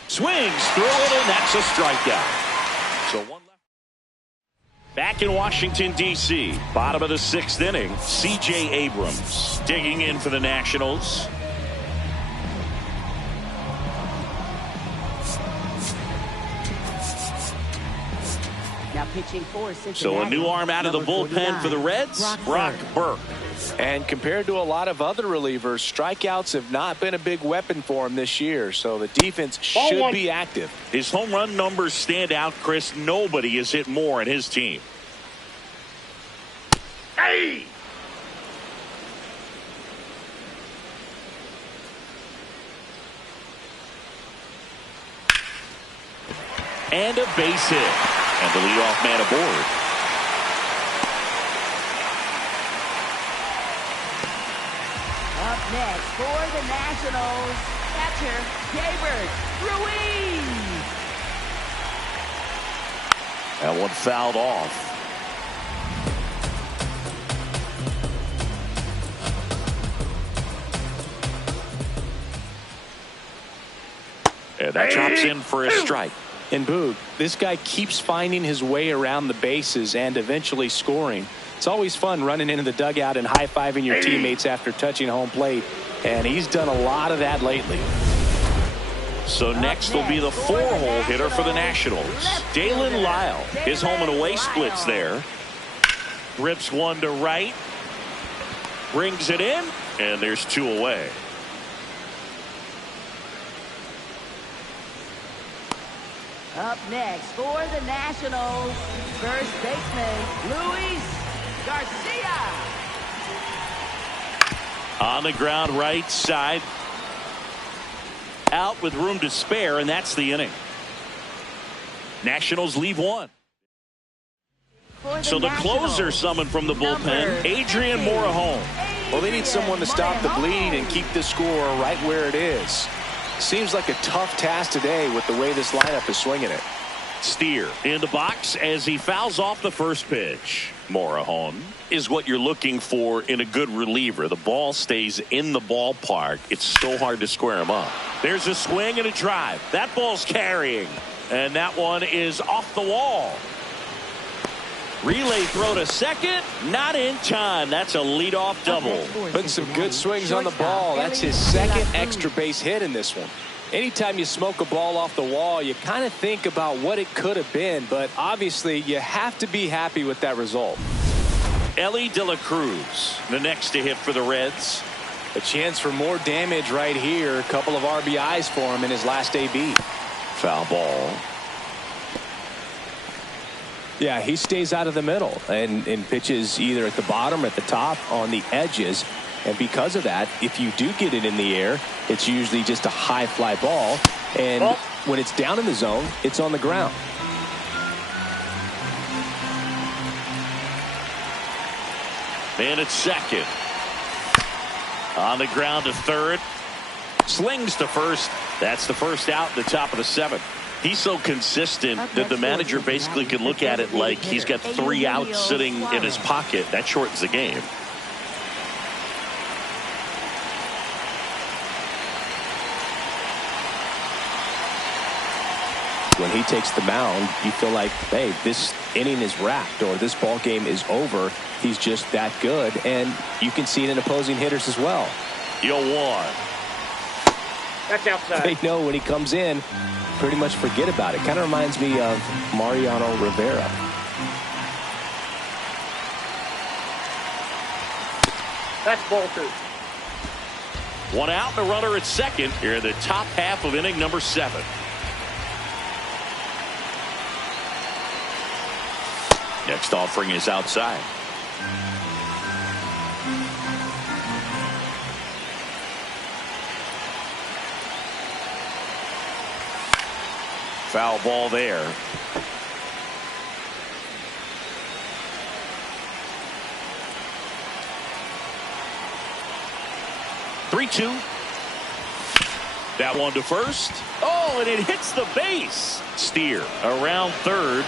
Swings through it, and that's a strikeout. So 1 left. Back in Washington, D.C., bottom of the 6th inning, C.J. Abrams digging in for the Nationals. Now pitching for Cincinnati. So a new arm out of the bullpen for the Reds, Brock Burke. And compared to a lot of other relievers, strikeouts have not been a big weapon for him this year, so the defense should be active. His home run numbers stand out, Chris. Nobody has hit more in his team. Hey! And a base hit. And the leadoff man aboard. Up next for the Nationals, catcher Gabriel Ruiz. That one fouled off. And that drops in for a strike. And Boog, this guy keeps finding his way around the bases and eventually scoring. It's always fun running into the dugout and high-fiving your teammates after touching home plate, and he's done a lot of that lately. So next will be the 4-hole hitter for the Nationals, Dalen Lyle. His home and away splits there. Rips one to right. Brings it in, and there's 2 away. Up next for the Nationals, first baseman Luis Garcia. On the ground right side. Out with room to spare, and that's the inning. Nationals leave 1. So the closer summoned from the bullpen, Adrian Morejon. Well, they need someone to stop the bleed and keep the score right where it is. Seems like a tough task today with the way this lineup is swinging it. Steer in the box as he fouls off the first pitch. Morejon is what you're looking for in a good reliever. The ball stays in the ballpark. It's so hard to square him up. There's a swing and a drive. That ball's carrying. And that one is off the wall. Relay throw to second. Not in time. That's a leadoff double. Putting some good swings on the ball. That's his second extra base hit in this one. Anytime you smoke a ball off the wall, you kind of think about what it could have been, but obviously you have to be happy with that result. Elly de la Cruz, the next to hit for the Reds. A chance for more damage right here. A couple of RBIs for him in his last AB. Foul ball. Yeah, he stays out of the middle and pitches either at the bottom or at the top on the edges. And because of that, if you do get it in the air, it's usually just a high fly ball. And when it's down in the zone, it's on the ground. And it's second. On the ground to third. Slings to first. That's the first out in the top of the 7th. He's so consistent that the manager basically can look at it like he's got 3 outs sitting in his pocket. That shortens the game. When he takes the mound, you feel like, hey, this inning is wrapped or this ball game is over. He's just that good, and you can see it in opposing hitters as well. 0-1. That's outside. They know when he comes in, pretty much forget about it. Kind of reminds me of Mariano Rivera. That's ball 2. One out and a runner at second here in the top half of inning number 7. Next offering is outside. Foul ball there. Three-two. That one to first. Oh, and it hits the base. Steer around third.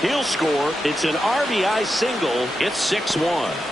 He'll score. It's an RBI single. It's 6-1.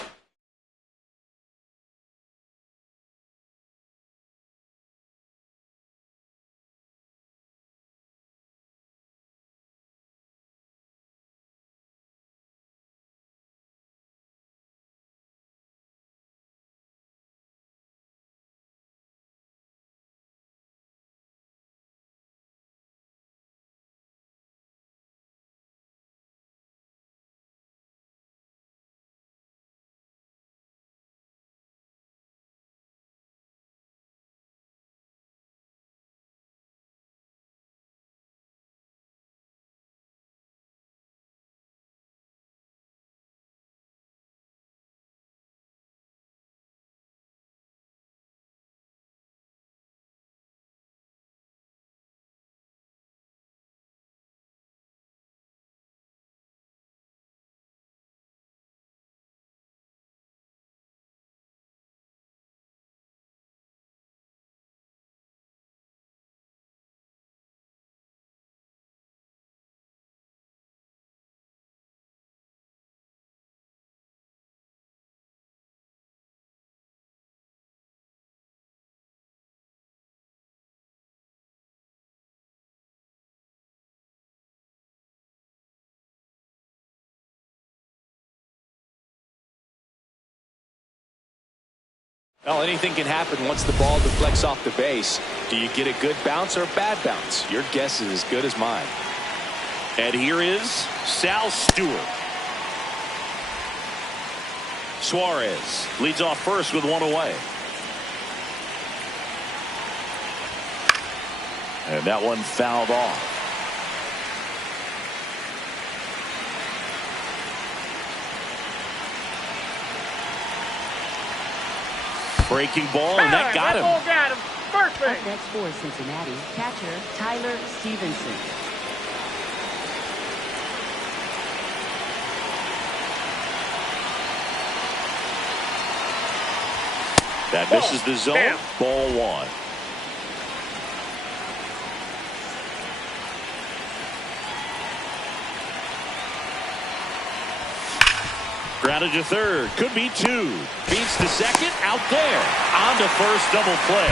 Well, anything can happen once the ball deflects off the base. Do you get a good bounce or a bad bounce? Your guess is as good as mine. And here is Sal Stewart. Suarez leads off first with one away. And that one fouled off. Breaking ball, and that got him. That ball got him. First base. Up next for Cincinnati, catcher Tyler Stevenson. That misses the zone. Damn. Ball 1. Grounded to third. Could be 2. Beats the second. Out there. On to first. Double play.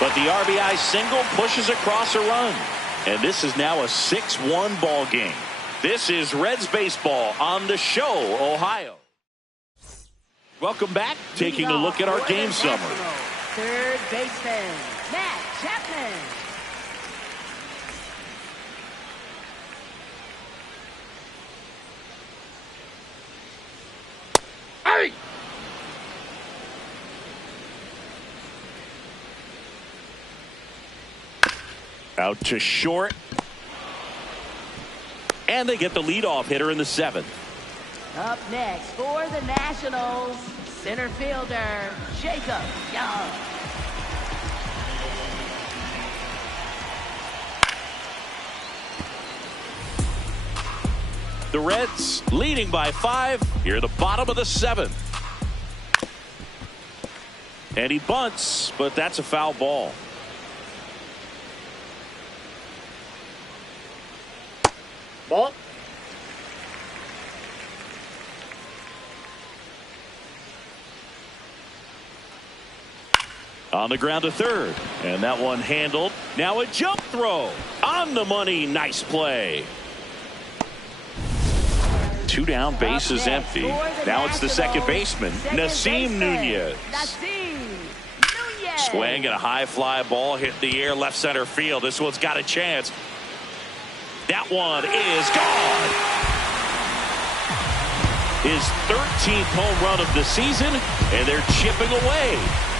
But the RBI single pushes across a run. And this is now a 6-1 ball game. This is Reds baseball on the show, Ohio. Welcome back. Taking a look at our game summary. Third baseman, Matt Chapman. Hey! Out to short. And they get the leadoff hitter in the 7th. Up next for the Nationals, center fielder Jacob Young. The Reds leading by 5 here at the bottom of the 7th. And he bunts, but that's a foul ball. Ball. On the ground to third. And that one handled. Now a jump throw. On the money. Nice play. 2 down, base is empty. Now it's the second baseman, Nasim Nunez. Swing and a high fly ball hit the air left center field. This one's got a chance. That one is gone. his 13th home run of the season, and they're chipping away.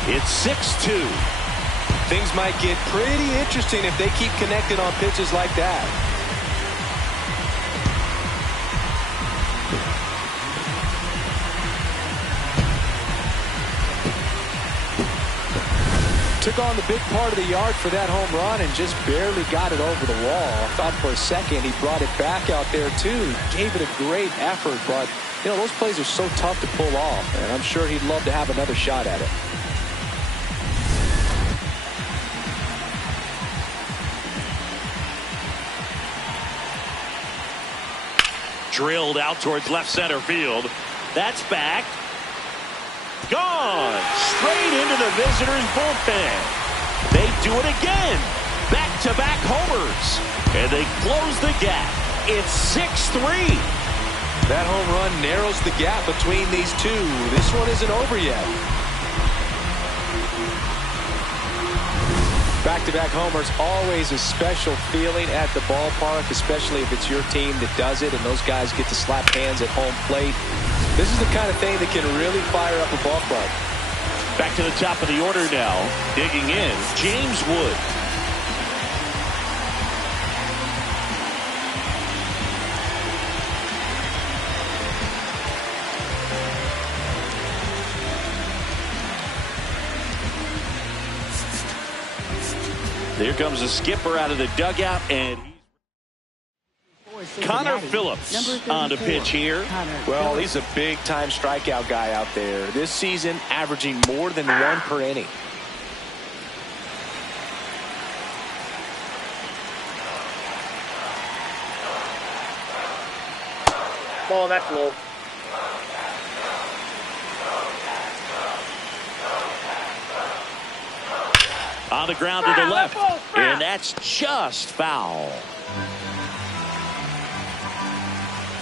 It's 6-2. Things might get pretty interesting if they keep connecting on pitches like that. Took on the big part of the yard for that home run and just barely got it over the wall. I thought for a second he brought it back out there too. Gave it a great effort, but you know, those plays are so tough to pull off, and I'm sure he'd love to have another shot at it. Drilled out towards left center field. That's back. Gone. Straight into the visitors' bullpen. They do it again. Back-to-back homers. And they close the gap. It's 6-3. That home run narrows the gap between these two. This one isn't over yet. Back-to-back homers, always a special feeling at the ballpark, especially if it's your team that does it and those guys get to slap hands at home plate. This is the kind of thing that can really fire up a ball club. Back to the top of the order now. Digging in, James Wood. Here comes the skipper out of the dugout, and Connor Phillips on the pitch here. Well, he's a big-time strikeout guy out there. This season, averaging more than one per inning. Ball, that's low. On the ground to the left, and that's just foul.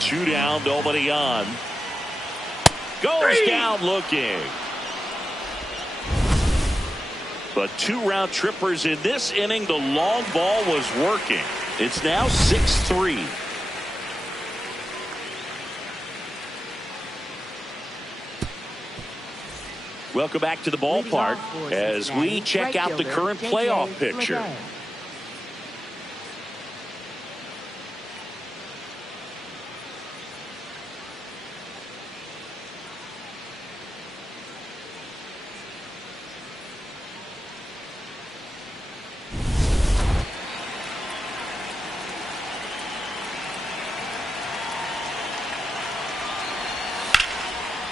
2 down, nobody on. Goes down looking. But 2 round trippers in this inning. The long ball was working. It's now 6-3. Welcome back to the ballpark as we check out the current playoff picture.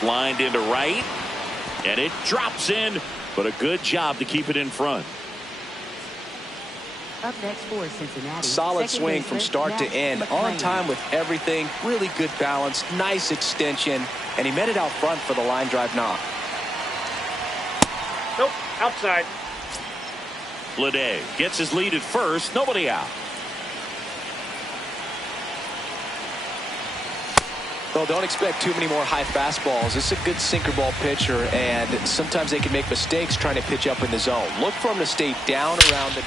Lined into right. And it drops in, but a good job to keep it in front. Up next for Cincinnati. Solid swing from start to end. On time with everything. Really good balance. Nice extension. And he met it out front for the line drive knock. Nope, outside. Lede gets his lead at first. Nobody out. Well, don't expect too many more high fastballs. This is a good sinker ball pitcher, and sometimes they can make mistakes trying to pitch up in the zone. Look for him to stay down around the...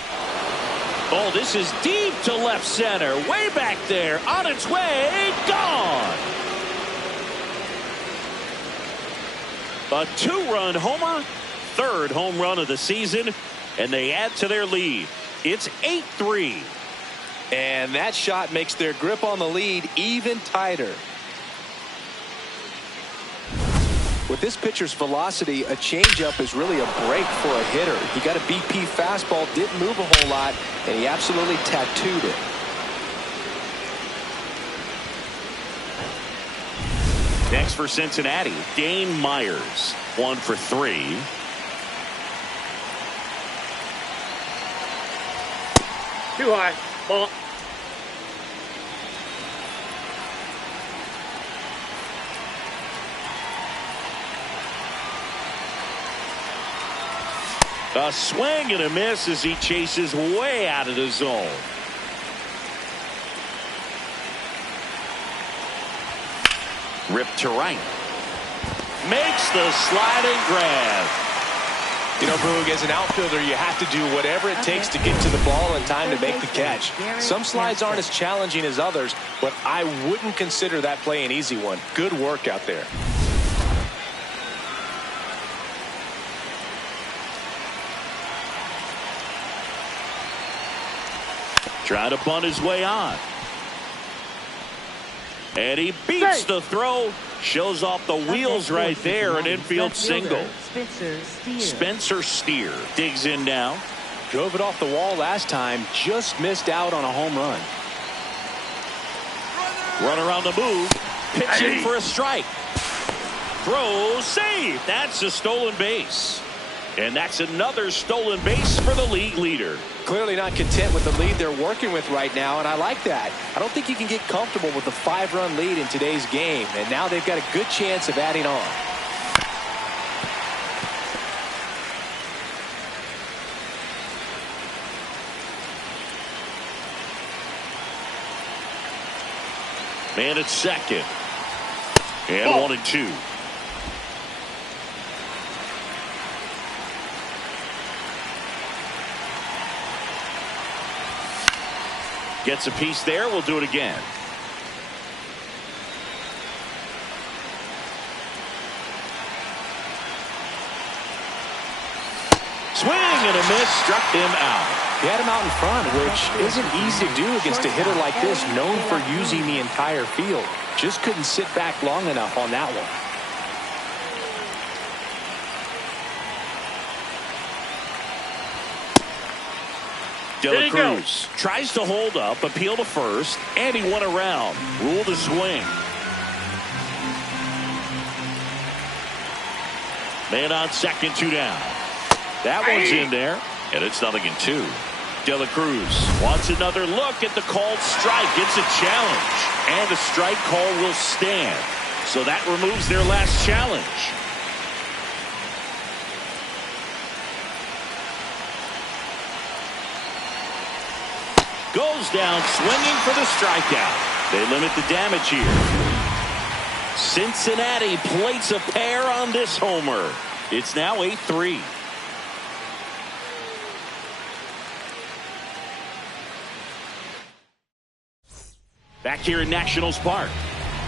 Oh, this is deep to left center. Way back there. On its way. Gone. A 2-run homer. 3rd home run of the season. And they add to their lead. It's 8-3. And that shot makes their grip on the lead even tighter. With this pitcher's velocity, a changeup is really a break for a hitter. He got a BP fastball, didn't move a whole lot, and he absolutely tattooed it. Next for Cincinnati, Dane Myers. 1 for 3. Too high. Ball. A swing and a miss as he chases way out of the zone. Ripped to right. Makes the sliding grab. You know, Boog, as an outfielder, you have to do whatever it takes to get to the ball in time to make the catch. Some slides aren't as challenging as others, but I wouldn't consider that play an easy one. Good work out there. Trying to bunt his way on. And he beats the throw. Shows off the wheels right there. An infield single. Spencer Steer digs in now. Drove it off the wall last time. Just missed out on a home run. Runner on the move. Pitching for a strike. Throw, save. That's a stolen base. And that's another stolen base for the league leader. Clearly not content with the lead they're working with right now, and I like that. I don't think you can get comfortable with a 5-run lead in today's game, and now they've got a good chance of adding on. Man at second. And 1-2. Gets a piece there. We'll do it again. Swing and a miss. Struck him out. He had him out in front, which isn't easy to do against a hitter like this, known for using the entire field. Just couldn't sit back long enough on that one. De La Cruz tries to hold up, appeal to first, and he went around. Ruled a swing. Man on second, 2 down. That one's in there, and it's 0-2. De La Cruz wants another look at the called strike. It's a challenge, and the strike call will stand. So that removes their last challenge. Goes down swinging for the strikeout. They limit the damage here. Cincinnati plates a pair on this homer. It's now 8-3. Back here in Nationals Park.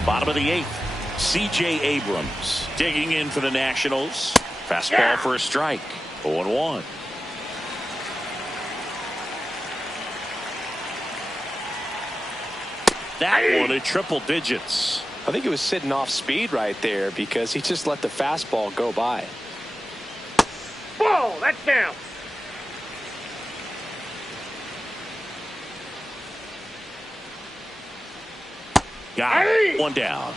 Bottom of the 8th. C.J. Abrams digging in for the Nationals. Fastball for a strike. 0-1. That one at triple digits. I think he was sitting off speed right there because he just let the fastball go by. Ball, that's down. Got it. 1 down.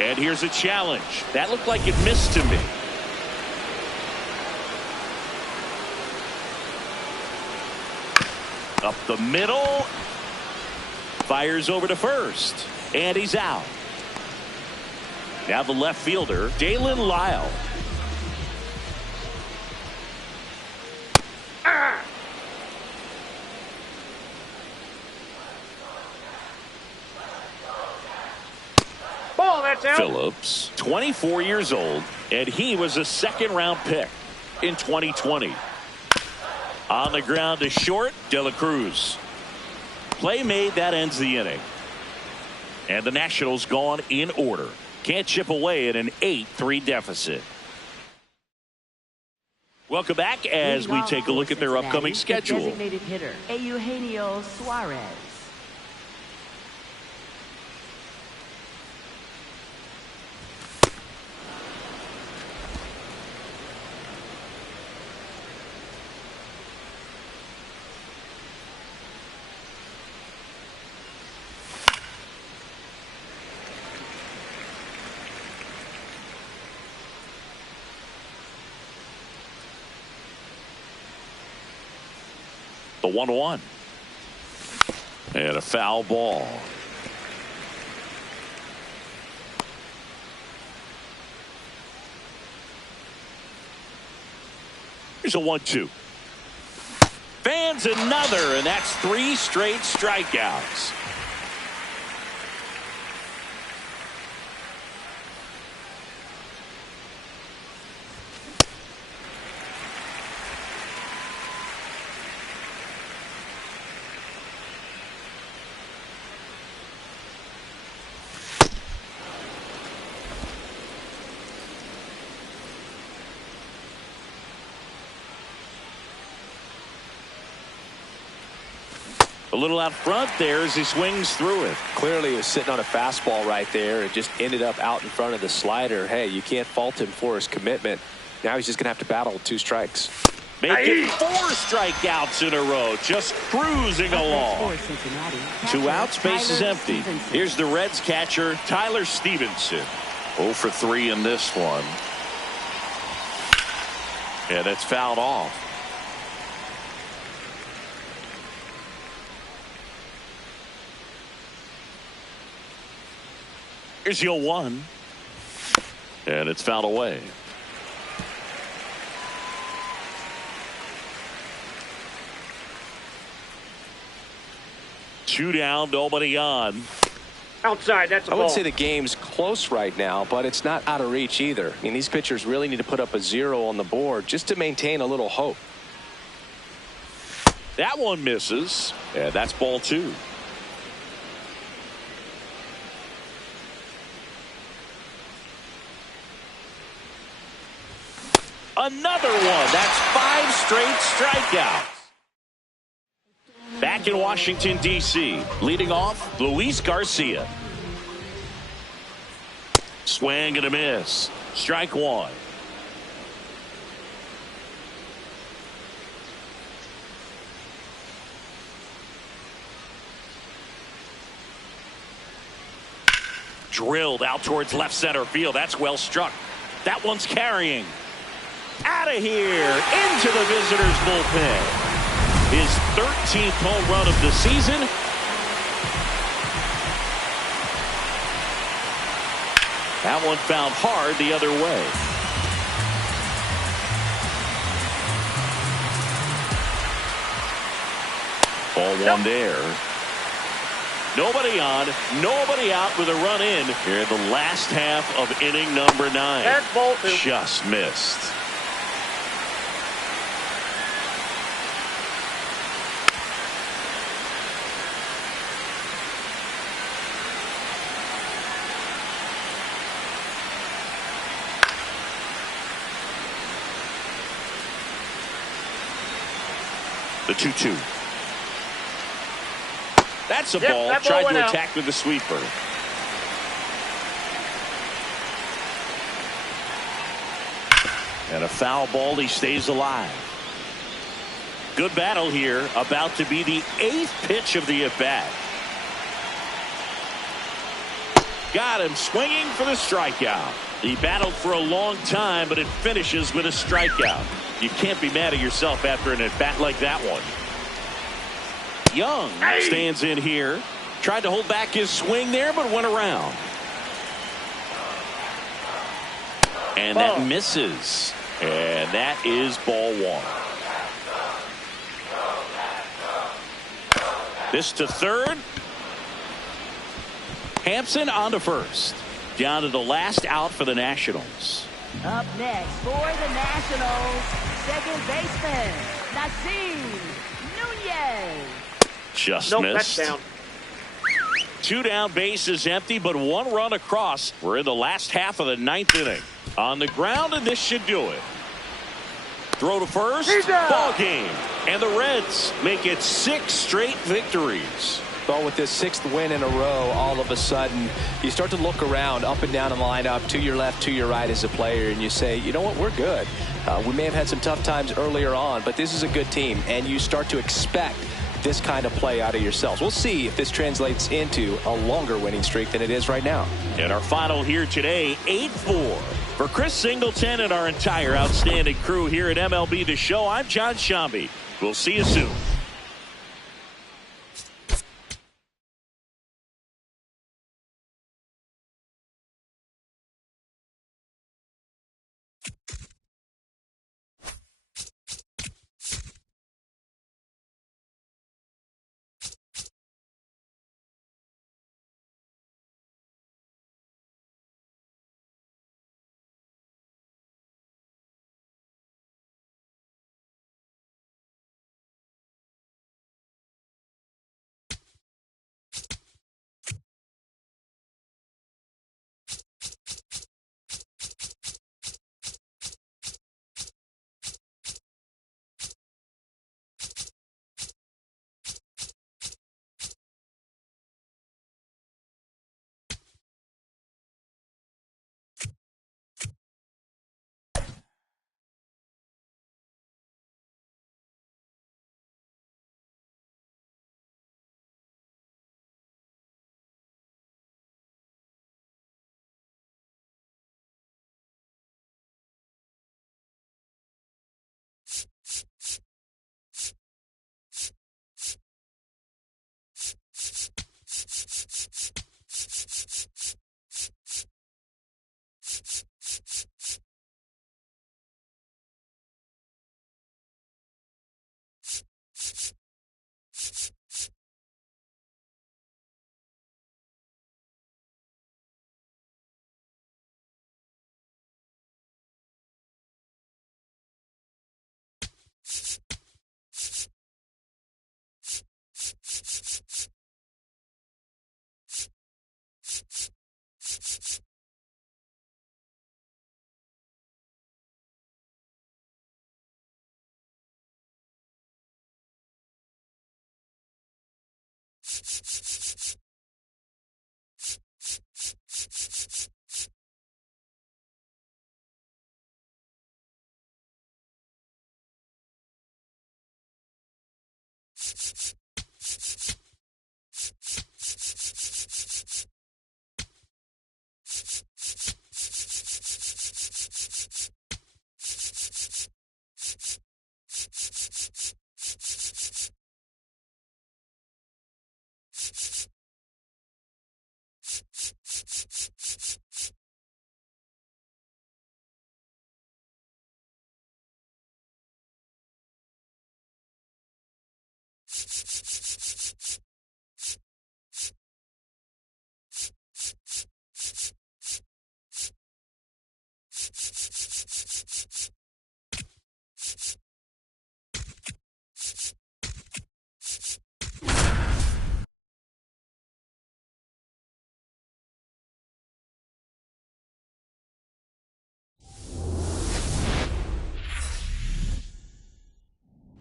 And here's a challenge. That looked like it missed to me. Up the middle. Fires over to first. And he's out. Now the left fielder, Dalen Lyle. Phillips, 24 years old, and he was a second-round pick in 2020. On the ground to short, De La Cruz. Play made, that ends the inning. And the Nationals gone in order. Can't chip away at an 8-3 deficit. Welcome back as we take a look at their upcoming schedule. Designated hitter, Eugenio Suarez. The 1-1. And a foul ball. Here's a 1-2. lands another, and that's 3 straight strikeouts. A little out front there as he swings through it. Clearly he was sitting on a fastball right there. It just ended up out in front of the slider. Hey, you can't fault him for his commitment. Now he's just going to have to battle with 2 strikes. Making 4 strikeouts in a row. Just cruising along. 2 outs, base is empty. Here's the Reds catcher, Tyler Stevenson. 0 for 3 in this one. And it's fouled off. Here's your 1. And it's fouled away. Two down, nobody on. Outside, that's a I ball. would say the game's close right now, but it's not out of reach either. I mean, these pitchers really need to put up a 0 on the board just to maintain a little hope. That one misses, and that's ball 2. Another one. That's 5 straight strikeouts. Back in Washington, D.C., leading off, Luis Garcia. Swing and a miss. Strike 1. Drilled out towards left center field. That's well struck. That one's carrying. Out of here. Into the visitors' bullpen. His 13th home run of the season. That one found hard the other way. Ball 1 there. Nobody on, nobody out with a run in here in the last half of inning number 9. That's ball 2. Just missed. The 2-2. That's a ball. That Tried ball to went attack out. with the sweeper. And a foul ball. He stays alive. Good battle here. About to be the 8th pitch of the at-bat. Got him swinging for the strikeout. He battled for a long time, but it finishes with a strikeout. You can't be mad at yourself after an at-bat like that one. Young stands in here. Tried to hold back his swing there, but went around. And that misses. And that is ball 1. This to third. Hampson on to first. Down to the last out for the Nationals. Up next for the Nationals, second baseman, Nasim Nunez. Just Nope, missed. that's down. 2 down, bases empty, but 1 run across. We're in the last half of the 9th inning. On the ground, and this should do it. Throw to first. Ball game. And the Reds make it 6 straight victories. Well, with this 6th win in a row, all of a sudden, you start to look around up and down the lineup, to your left, to your right as a player, and you say, you know what, we're good. We may have had some tough times earlier on, but this is a good team, and you start to expect this kind of play out of yourselves. We'll see if this translates into a longer winning streak than it is right now. And our final here today, 8-4. For Chris Singleton and our entire outstanding crew here at MLB The Show, I'm John Shambi. We'll see you soon.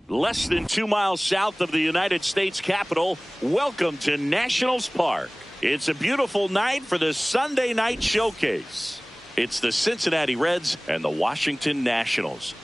Less than 2 miles south of the United States Capitol. Welcome to Nationals Park. It's a beautiful night for the Sunday night showcase. It's the Cincinnati Reds and the Washington Nationals.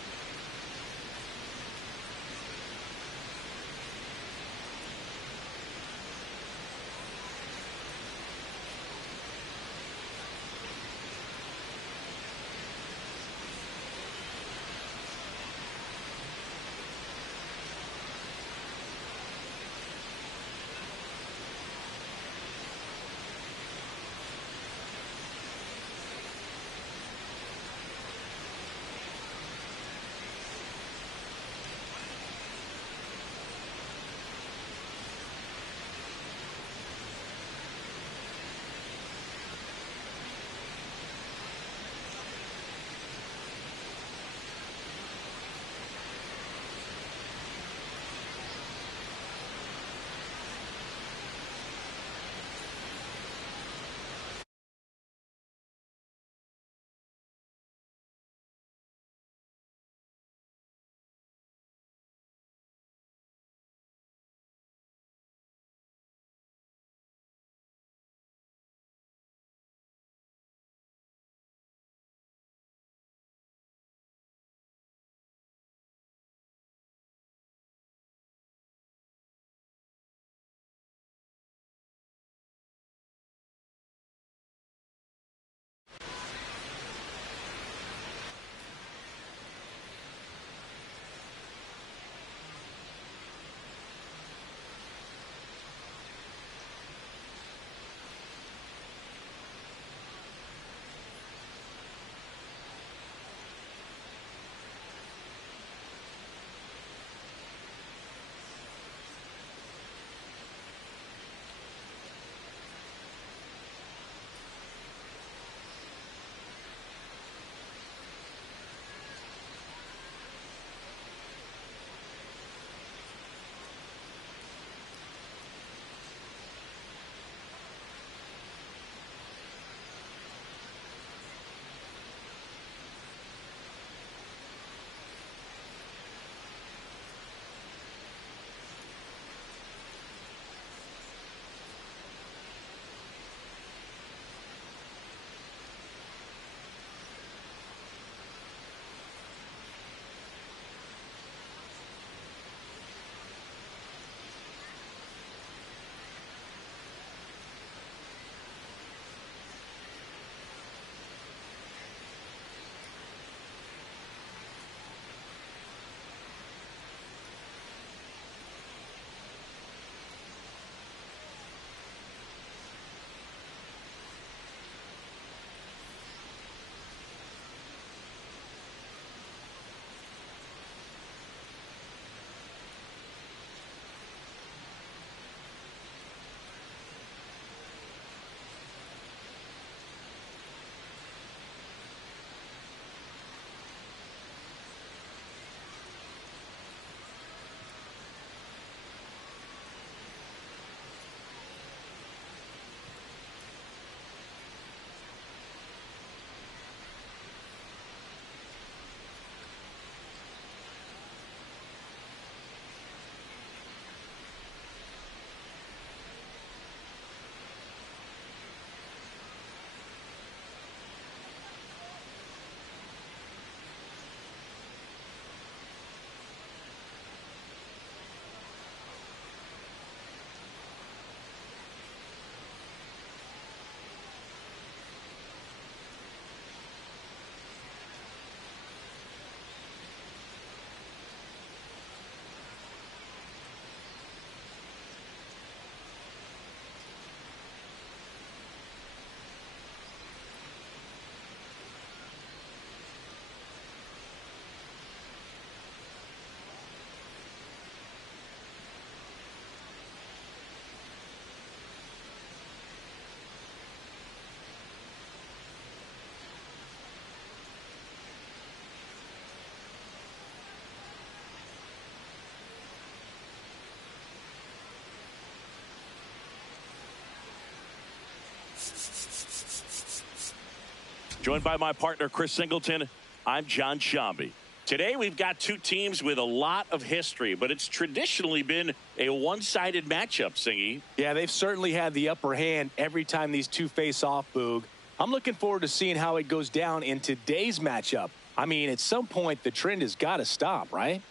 Joined by my partner, Chris Singleton, I'm John Shambi. Today we've got two teams with a lot of history, but it's traditionally been a one-sided matchup, Singy. Yeah, they've certainly had the upper hand every time these two face off, Boog. I'm looking forward to seeing how it goes down in today's matchup. I mean, at some point, the trend has got to stop, right?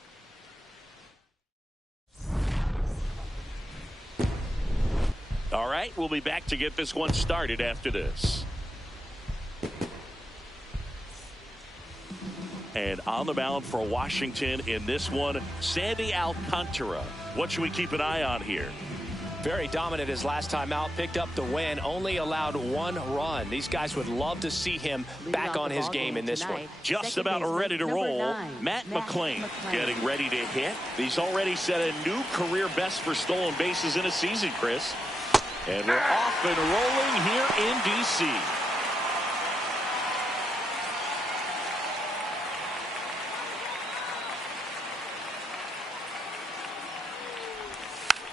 All right, we'll be back to get this one started after this. And on the mound for Washington in this one, Sandy Alcantara. What should we keep an eye on here? Very dominant his last time out, picked up the win, only allowed 1 run. These guys would love to see him back on his game in this one. Just about ready to roll. Matt McClain getting ready to hit. He's already set a new career best for stolen bases in a season, Chris. And we're off and rolling here in D.C.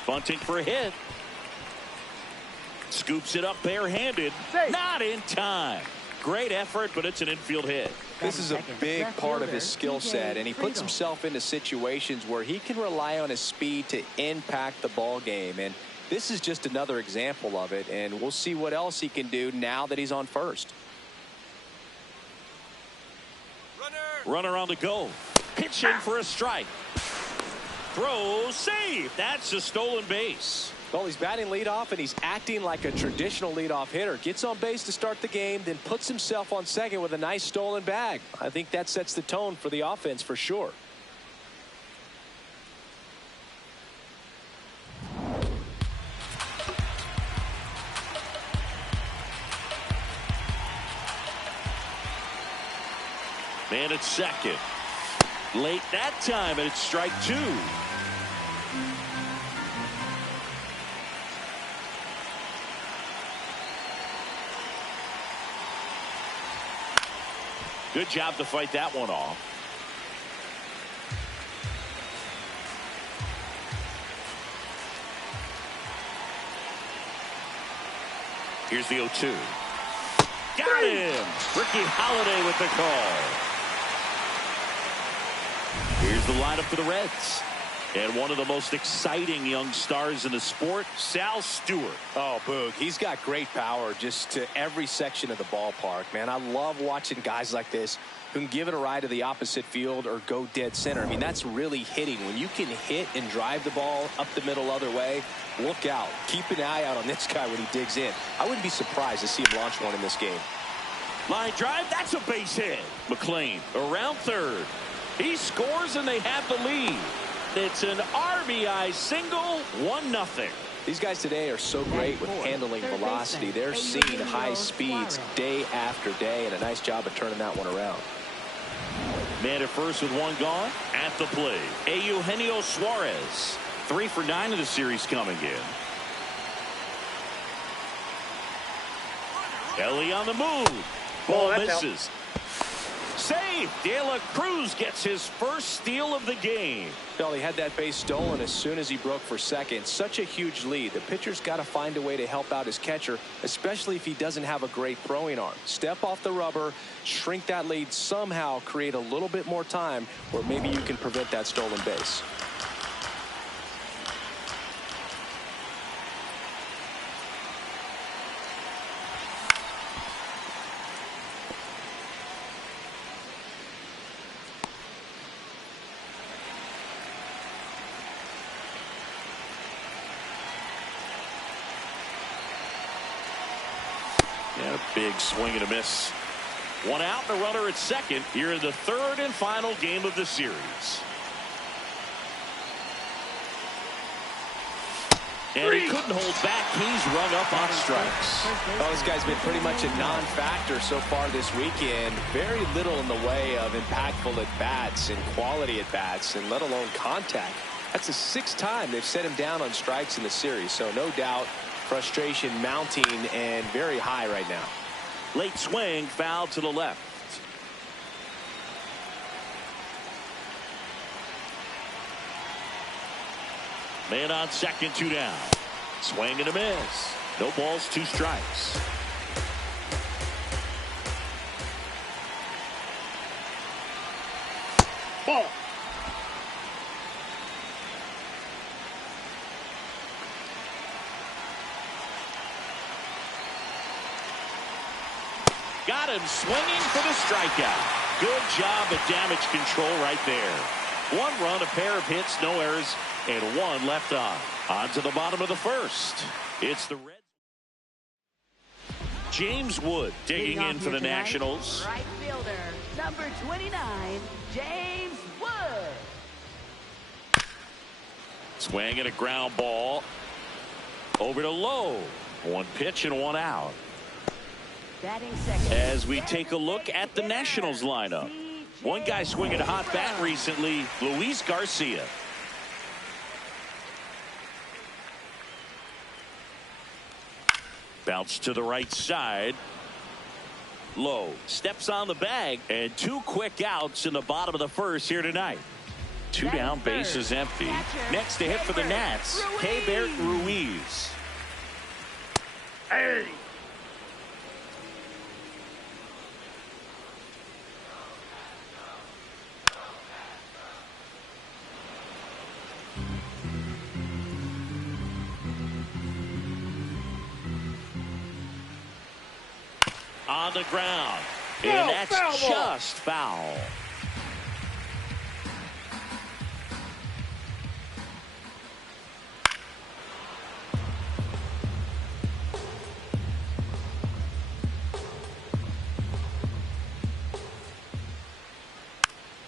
Bunting for a hit. Scoops it up barehanded. Not in time. Great effort, but it's an infield hit. This is a big part of his skill set, and he puts himself into situations where he can rely on his speed to impact the ball game. And this is just another example of it, and we'll see what else he can do now that he's on first. Runner on the go. Pitch in for a strike. Throw, save. That's a stolen base. Well, he's batting leadoff, and he's acting like a traditional leadoff hitter. Gets on base to start the game, then puts himself on second with a nice stolen bag. I think that sets the tone for the offense for sure. Man at second. Late that time, and it's strike 2. Good job to fight that one off. Here's the 0-2. Got him! Ricky Holiday with the call. Here's the lineup for the Reds. And one of the most exciting young stars in the sport, Sal Stewart. Oh, Boog, he's got great power just to every section of the ballpark, man. I love watching guys like this who can give it a ride to the opposite field or go dead center. I mean, that's really hitting. When you can hit and drive the ball up the middle other way, look out. Keep an eye out on this guy when he digs in. I wouldn't be surprised to see him launch one in this game. Line drive, that's a base hit. McClain around third. He scores and they have the lead. It's an RBI single, 1-0. These guys today are so great with handling velocity. They're seeing high speeds day after day, and a nice job of turning that one around. Man at first with 1 gone. At the plate, Eugenio Suarez. 3 for 9 of the series coming in. Elly on the move. Ball misses. Save. De La Cruz gets his first steal of the game. Well, he had that base stolen as soon as he broke for second. Such a huge lead. The pitcher's got to find a way to help out his catcher, especially if he doesn't have a great throwing arm. Step off the rubber, shrink that lead, somehow create a little bit more time where maybe you can prevent that stolen base. And a big swing and a miss. 1 out and a runner at second here in the 3rd and final game of the series. And he couldn't hold back. He's rung up on strikes. Well, this guy's been pretty much a non-factor so far this weekend. Very little in the way of impactful at-bats and quality at-bats, and let alone contact. That's the 6th time they've set him down on strikes in the series, so no doubt frustration mounting and very high right now. Late swing, foul to the left. Man on second, 2 down. Swing and a miss. No balls, 2 strikes. Ball. Got him swinging for the strikeout. Good job at damage control right there. 1 run, a pair of hits, no errors, and 1 left on. On to the bottom of the first. It's the Reds. James Wood digging in for the tonight, Nationals. Right fielder, number 29, James Wood. Swing and a ground ball. Over to Lowe. 1 pitch and 1 out. Batting second. As we take a look at the Nationals lineup. One guy swinging a hot bat recently, Luis Garcia. Bounce to the right side. Lowe steps on the bag, and 2 quick outs in the bottom of the first here tonight. 2 down, bases empty. Next to hit for the Nats, Keibert Ruiz. Hey. On the ground, and that's just foul.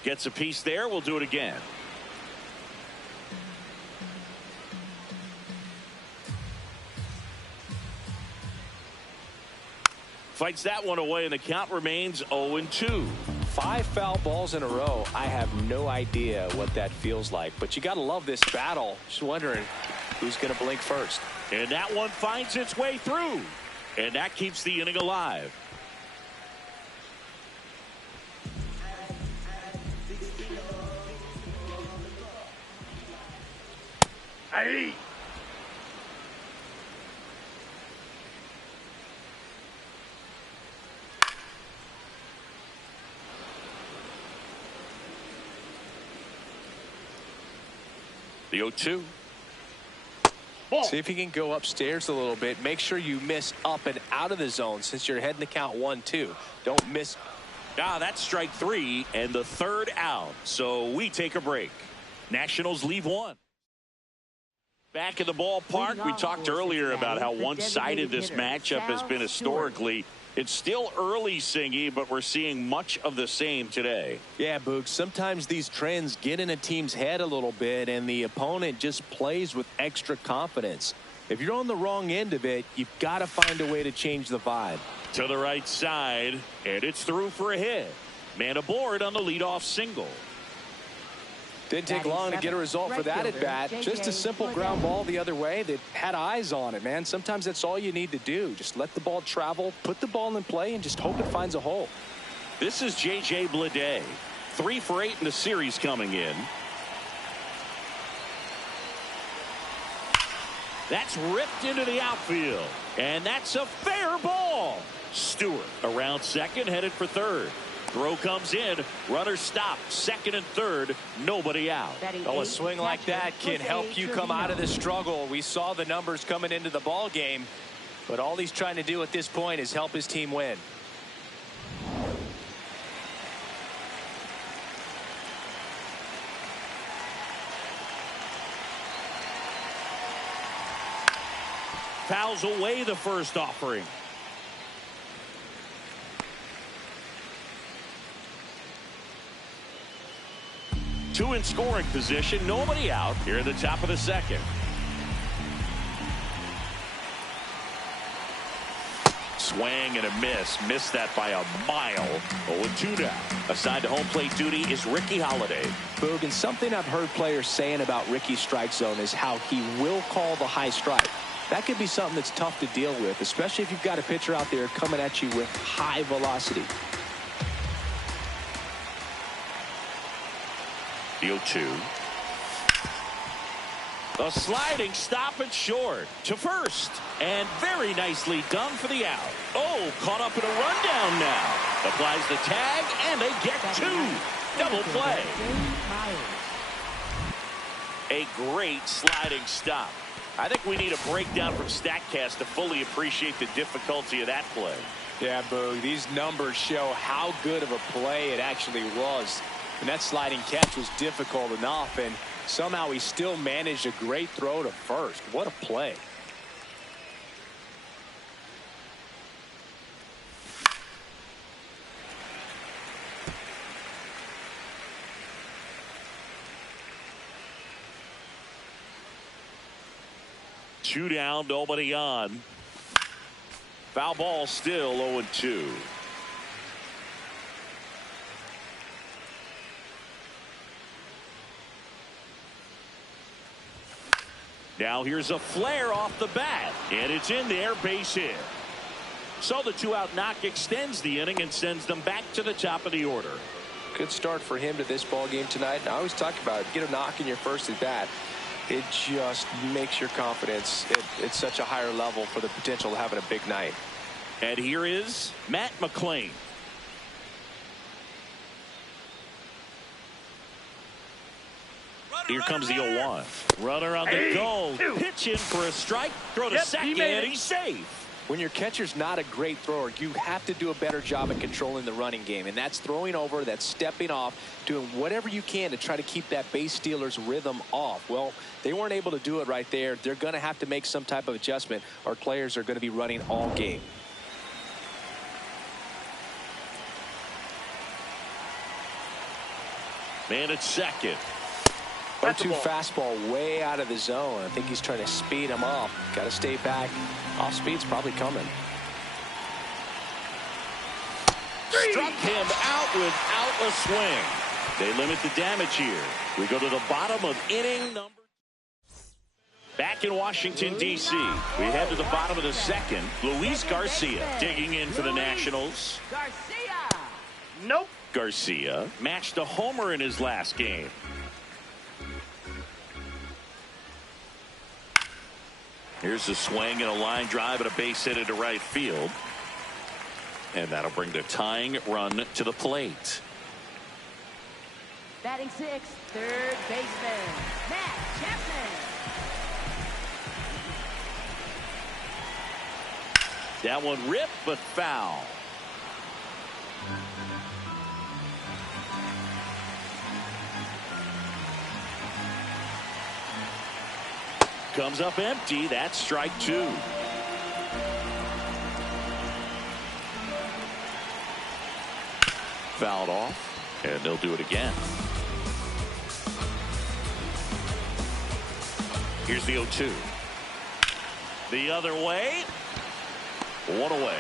Gets a piece there. We'll do it again. Fights that one away, and the count remains 0-2. 5 foul balls in a row. I have no idea what that feels like, but you got to love this battle. Just wondering who's going to blink first. And that one finds its way through, and that keeps the inning alive. Hey. The 0-2. Ball. See if you can go upstairs a little bit. Make sure you miss up and out of the zone since you're heading to count 1-2. Don't miss. That's strike 3 and the 3rd out. So we take a break. Nationals leave 1. Back in the ballpark, we talked earlier about how one-sided this matchup has been historically. It's still early, Singy, but we're seeing much of the same today. Yeah, Boog, sometimes these trends get in a team's head a little bit, and the opponent just plays with extra confidence. If you're on the wrong end of it, you've got to find a way to change the vibe. To the right side, and it's through for a hit. Man aboard on the leadoff single. Didn't take long to get a result for that at bat. Just a simple ground ball the other way that had eyes on it, man. Sometimes that's all you need to do. Just let the ball travel, put the ball in play, and just hope it finds a hole. This is J.J. Bleday. 3 for 8 in the series coming in. That's ripped into the outfield. And that's a fair ball. Stewart around second, headed for third. Throw comes in. Runner stopped. Second and third. Nobody out. Oh, a swing like that can help you come out of the struggle. We saw the numbers coming into the ball game, but all he's trying to do at this point is help his team win. Fouls away the first offering. Two in scoring position, nobody out here in the top of the second. Swing and a miss. Missed that by a mile. 0-2 now. Assigned to home plate duty is Ricky Holiday. Boog, and something I've heard players saying about Ricky's strike zone is how he will call the high strike. That could be something that's tough to deal with, especially if you've got a pitcher out there coming at you with high velocity. The 0-2. A sliding stop and short to first. And very nicely done for the out. Oh, caught up in a rundown now. Applies the tag, and they get two. Double play. A great sliding stop. I think we need a breakdown from StatCast to fully appreciate the difficulty of that play. Yeah, Boog, these numbers show how good of a play it actually was. And that sliding catch was difficult enough, and somehow he still managed a great throw to first. What a play. Two down, nobody on. Foul ball still 0-2. Now here's a flare off the bat, and it's in there, base hit. So the two-out knock extends the inning and sends them back to the top of the order. Good start for him to this ball game tonight. And I always talk about it. Get a knock in your first at bat. It just makes your confidence at such a higher level for the potential of having a big night. And here is Matt McClain. Here comes the 0-1. Runner on the goal. Pitch in for a strike. Throw to second, and he's safe. When your catcher's not a great thrower, you have to do a better job at controlling the running game. And that's throwing over, that's stepping off, doing whatever you can to try to keep that base stealer's rhythm off. Well, they weren't able to do it right there. They're going to have to make some type of adjustment. Our players are going to be running all game. Man at second. 0-2 fastball way out of the zone. I think he's trying to speed him up. Got to stay back. Off speed's probably coming. Struck him out without a swing. They limit the damage here. We go to the bottom of inning number. Back in Washington, D.C., we head to the bottom of the second. Luis Garcia digging in for the Nationals. Garcia. Nope. Garcia matched a homer in his last game. Here's a swing and a line drive and a base hit into right field. And that'll bring the tying run to the plate. Batting sixth, third baseman, Matt Chapman. That one ripped, but foul. Comes up empty. That's strike two. Fouled off, and they'll do it again. Here's the 0-2. The other way. One away.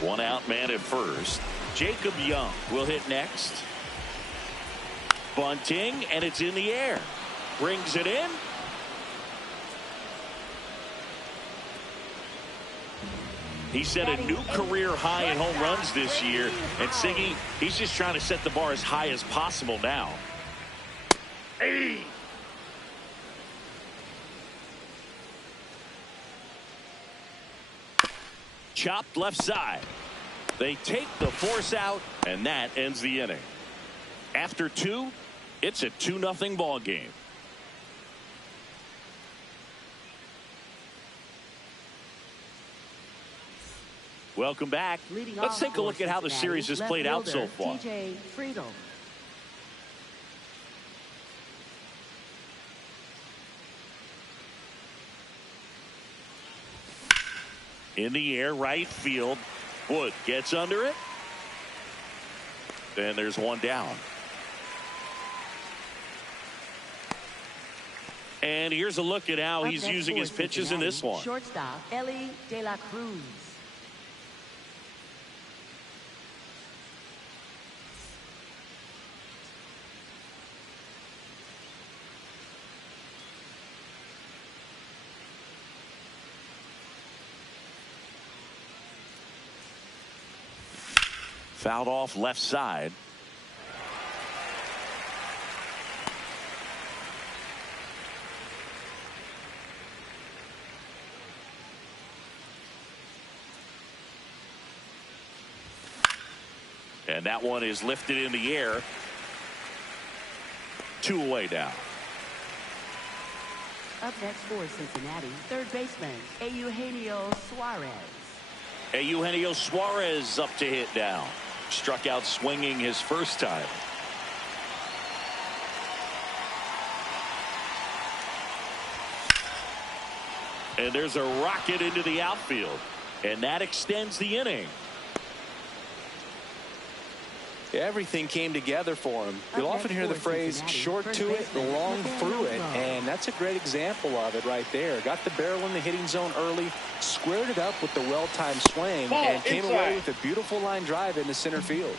One out, man at first. Jacob Young will hit next. Bunting, and it's in the air. Brings it in. He set a new career high in home runs this year. And Siggy, he's just trying to set the bar as high as possible now. Elly. Chopped left side. They take the force out, and that ends the inning. After two, it's a 2-0 ball game. Welcome back. Let's take a look at how the series has played out so far. In the air, right field. Wood gets under it. And there's one down. And here's a look at how he's using his pitches in this one. Shortstop, Elly de la Cruz. Fouled off left side. And that one is lifted in the air. 2 away now. Up next for Cincinnati, third baseman, Eugenio Suarez. Eugenio Suarez up to hit now. Struck out swinging his first time. And there's a rocket into the outfield. And that extends the inning. Everything came together for him. You'll often hear the phrase short to it, long through it, and that's a great example of it right there. Got the barrel in the hitting zone early, squared it up with the well-timed swing, and came away with a beautiful line drive into center field.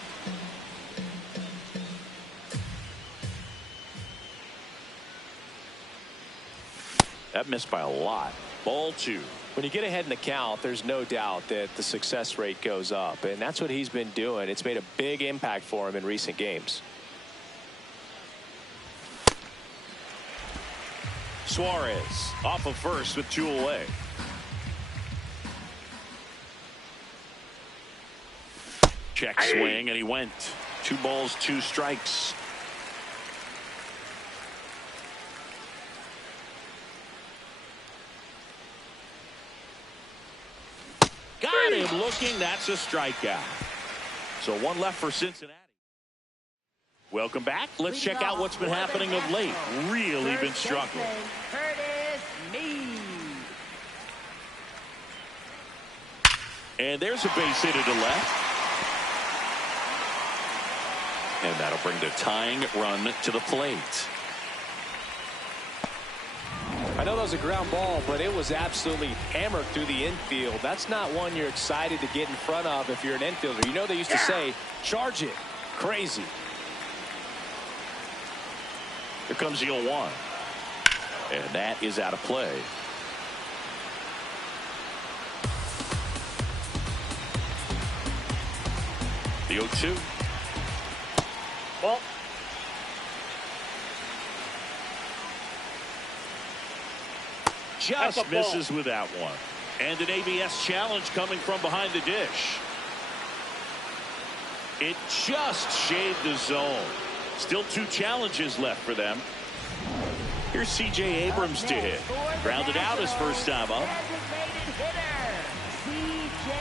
That missed by a lot. Ball 2. When you get ahead in the count, there's no doubt that the success rate goes up, and that's what he's been doing. It's made a big impact for him in recent games. Suarez off of first with 2 away. Check swing, and he went. 2 balls, 2 strikes. Got him looking. That's a strikeout. So 1 left for Cincinnati. Welcome back. Let's check out what's been happening of late. Really been struggling. And there's a base hit to left. And that'll bring the tying run to the plate. I know that was a ground ball, but it was absolutely hammered through the infield. That's not one you're excited to get in front of if you're an infielder. You know they used to say, charge it. Crazy. Here comes the 0-1. And that is out of play. The 0-2. Ball. Just misses with that one. And an ABS challenge coming from behind the dish. It just shaved the zone. Still 2 challenges left for them. Here's C.J. Abrams to hit. Grounded out his first time up. Designated hitter, C.J.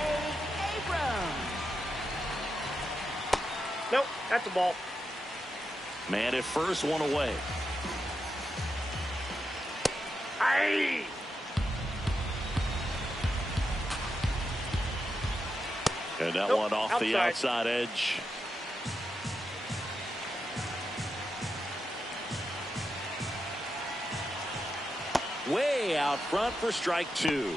Abrams. Nope, that's a ball. Man at first, 1 away. Aye. And that one off the outside edge. Way out front for strike 2.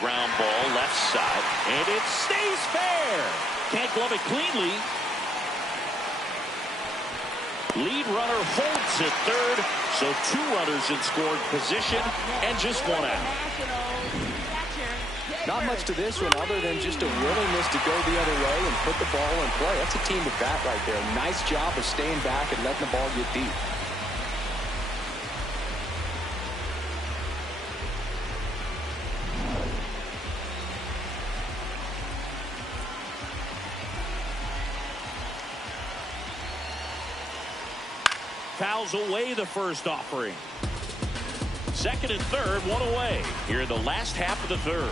Ground ball left side, and it stays fair. Can't glove it cleanly. Lead runner holds at third, so 2 runners in scoring position and just 1 out. Not much to this one other than just a willingness to go the other way and put the ball in play. That's a team at bat right there. Nice job of staying back and letting the ball get deep. Fouls away the first offering. Second and third, 1 away. Here in the last half of the third.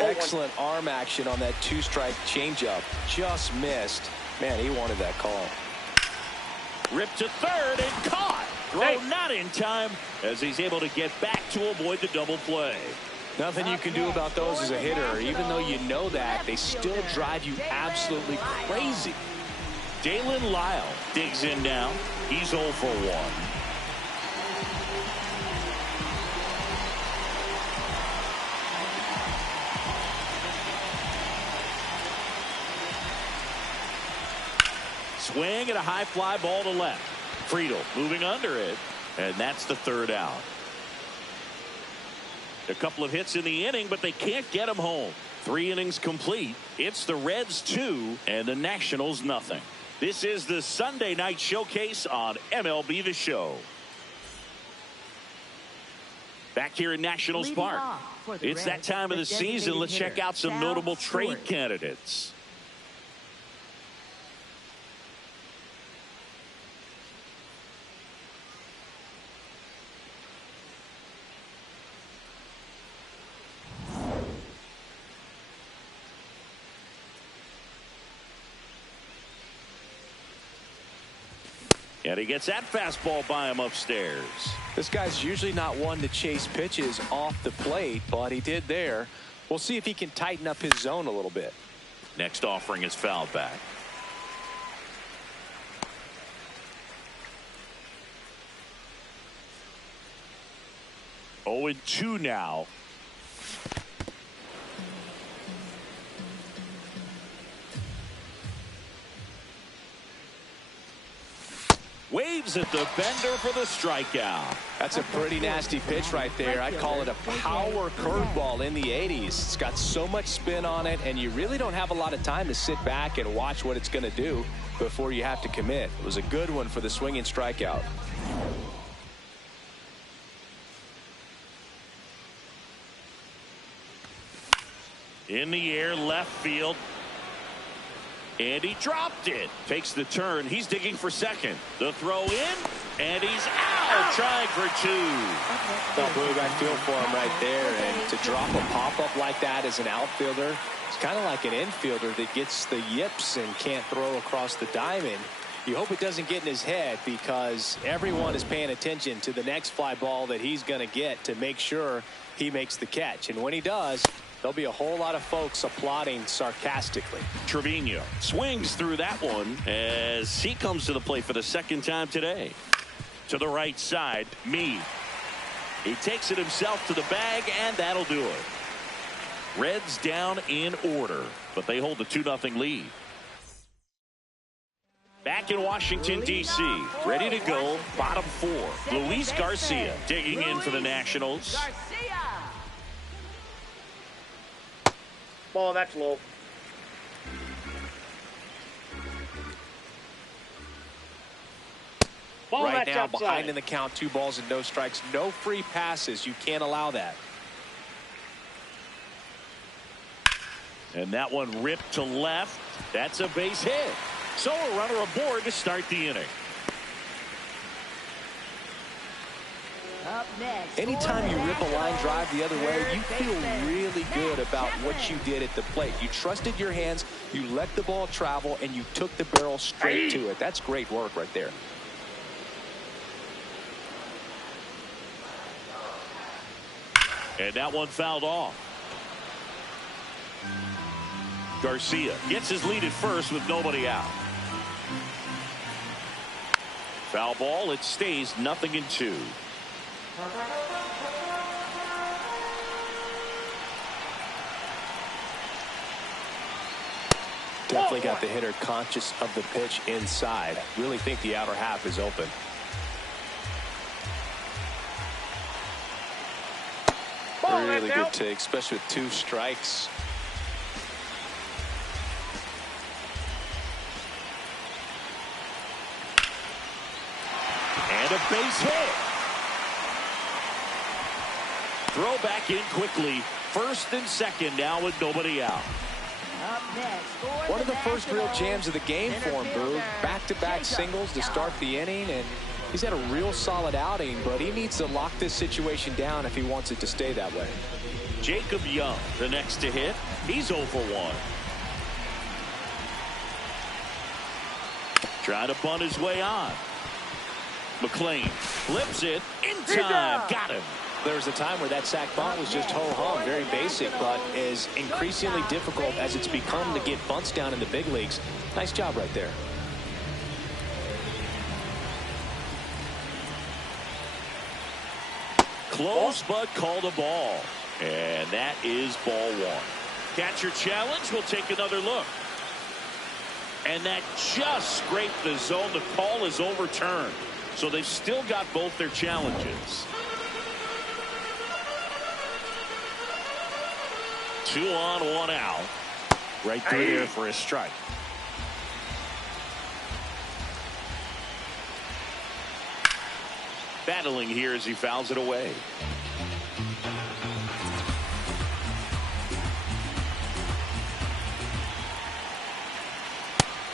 Excellent arm action on that 2-strike changeup. Just missed. Man, he wanted that call. Ripped to third and caught. Throw not in time as he's able to get back to avoid the double play. Nothing you can do about those as a hitter. Even though you know that, they still drive you absolutely crazy. Dalen Lyle digs in now. He's 0 for 1. Swing and a high fly ball to left. Friedel moving under it, and that's the 3rd out. A couple of hits in the inning, but they can't get him home. 3 innings complete. It's the Reds 2 and the Nationals nothing. This is the Sunday night showcase on MLB The Show. Back here in Nationals Park. It's that time of the season. Let's check out some notable trade candidates. And he gets that fastball by him upstairs. This guy's usually not one to chase pitches off the plate, but he did there. We'll see if he can tighten up his zone a little bit. Next offering is fouled back. Oh, 2 now. Waves at the bender for the strikeout. That's a pretty nasty pitch right there. I'd call it a power curveball in the 80s. It's got so much spin on it, and you really don't have a lot of time to sit back and watch what it's going to do before you have to commit. It was a good one for the swinging strikeout. In the air, left field. And he dropped it. Takes the turn. He's digging for second. The throw in. And he's out. Trying for 2. Well, Boog, I feel for him right there. And to drop a pop-up like that as an outfielder, it's kind of like an infielder that gets the yips and can't throw across the diamond. You hope it doesn't get in his head, because everyone is paying attention to the next fly ball that he's going to get to make sure he makes the catch. And when he does, there'll be a whole lot of folks applauding sarcastically. Trevino swings through that one as he comes to the plate for the second time today. To the right side, Meade. He takes it himself to the bag, and that'll do it. Reds down in order, but they hold the 2-0 lead. Back in Washington, D.C., ready to go, bottom 4. Luis Garcia digging in for the Nationals. Ball, that's low. Ball, right that's now, outside. behind in the count, 2 balls and no strikes. No free passes. You can't allow that. And that one ripped to left. That's a base hit. So a runner aboard to start the inning. Up next, anytime you rip a line drive the other way, you feel really good about what you did at the plate. You trusted your hands, you let the ball travel, and you took the barrel straight to it. That's great work right there. And that one fouled off. Garcia gets his lead at first with nobody out. Foul ball. It stays 0-2. Definitely got the hitter conscious of the pitch inside. Really think the outer half is open. Really good take, especially with 2 strikes. And a base hit. Throw back in quickly. First and second now with nobody out. Up next, One of the first real jams of the game for him, Boog. Back-to-back singles to start the inning, and he's had a real solid outing, but he needs to lock this situation down if he wants it to stay that way. Jacob Young, the next to hit. He's 0 for 1. Trying to bunt his way on. McLean flips it in time. Got him. There was a time where that sac bunt was just ho-hum, very basic, but is increasingly difficult as it's become to get bunts down in the big leagues. Nice job right there. Close, but called a ball. And that is ball 1. Catcher challenge. We'll take another look. And that just scraped the zone. The call is overturned. So they've still got both their challenges. 2 on, 1 out. Right through there for a strike. Battling here as he fouls it away.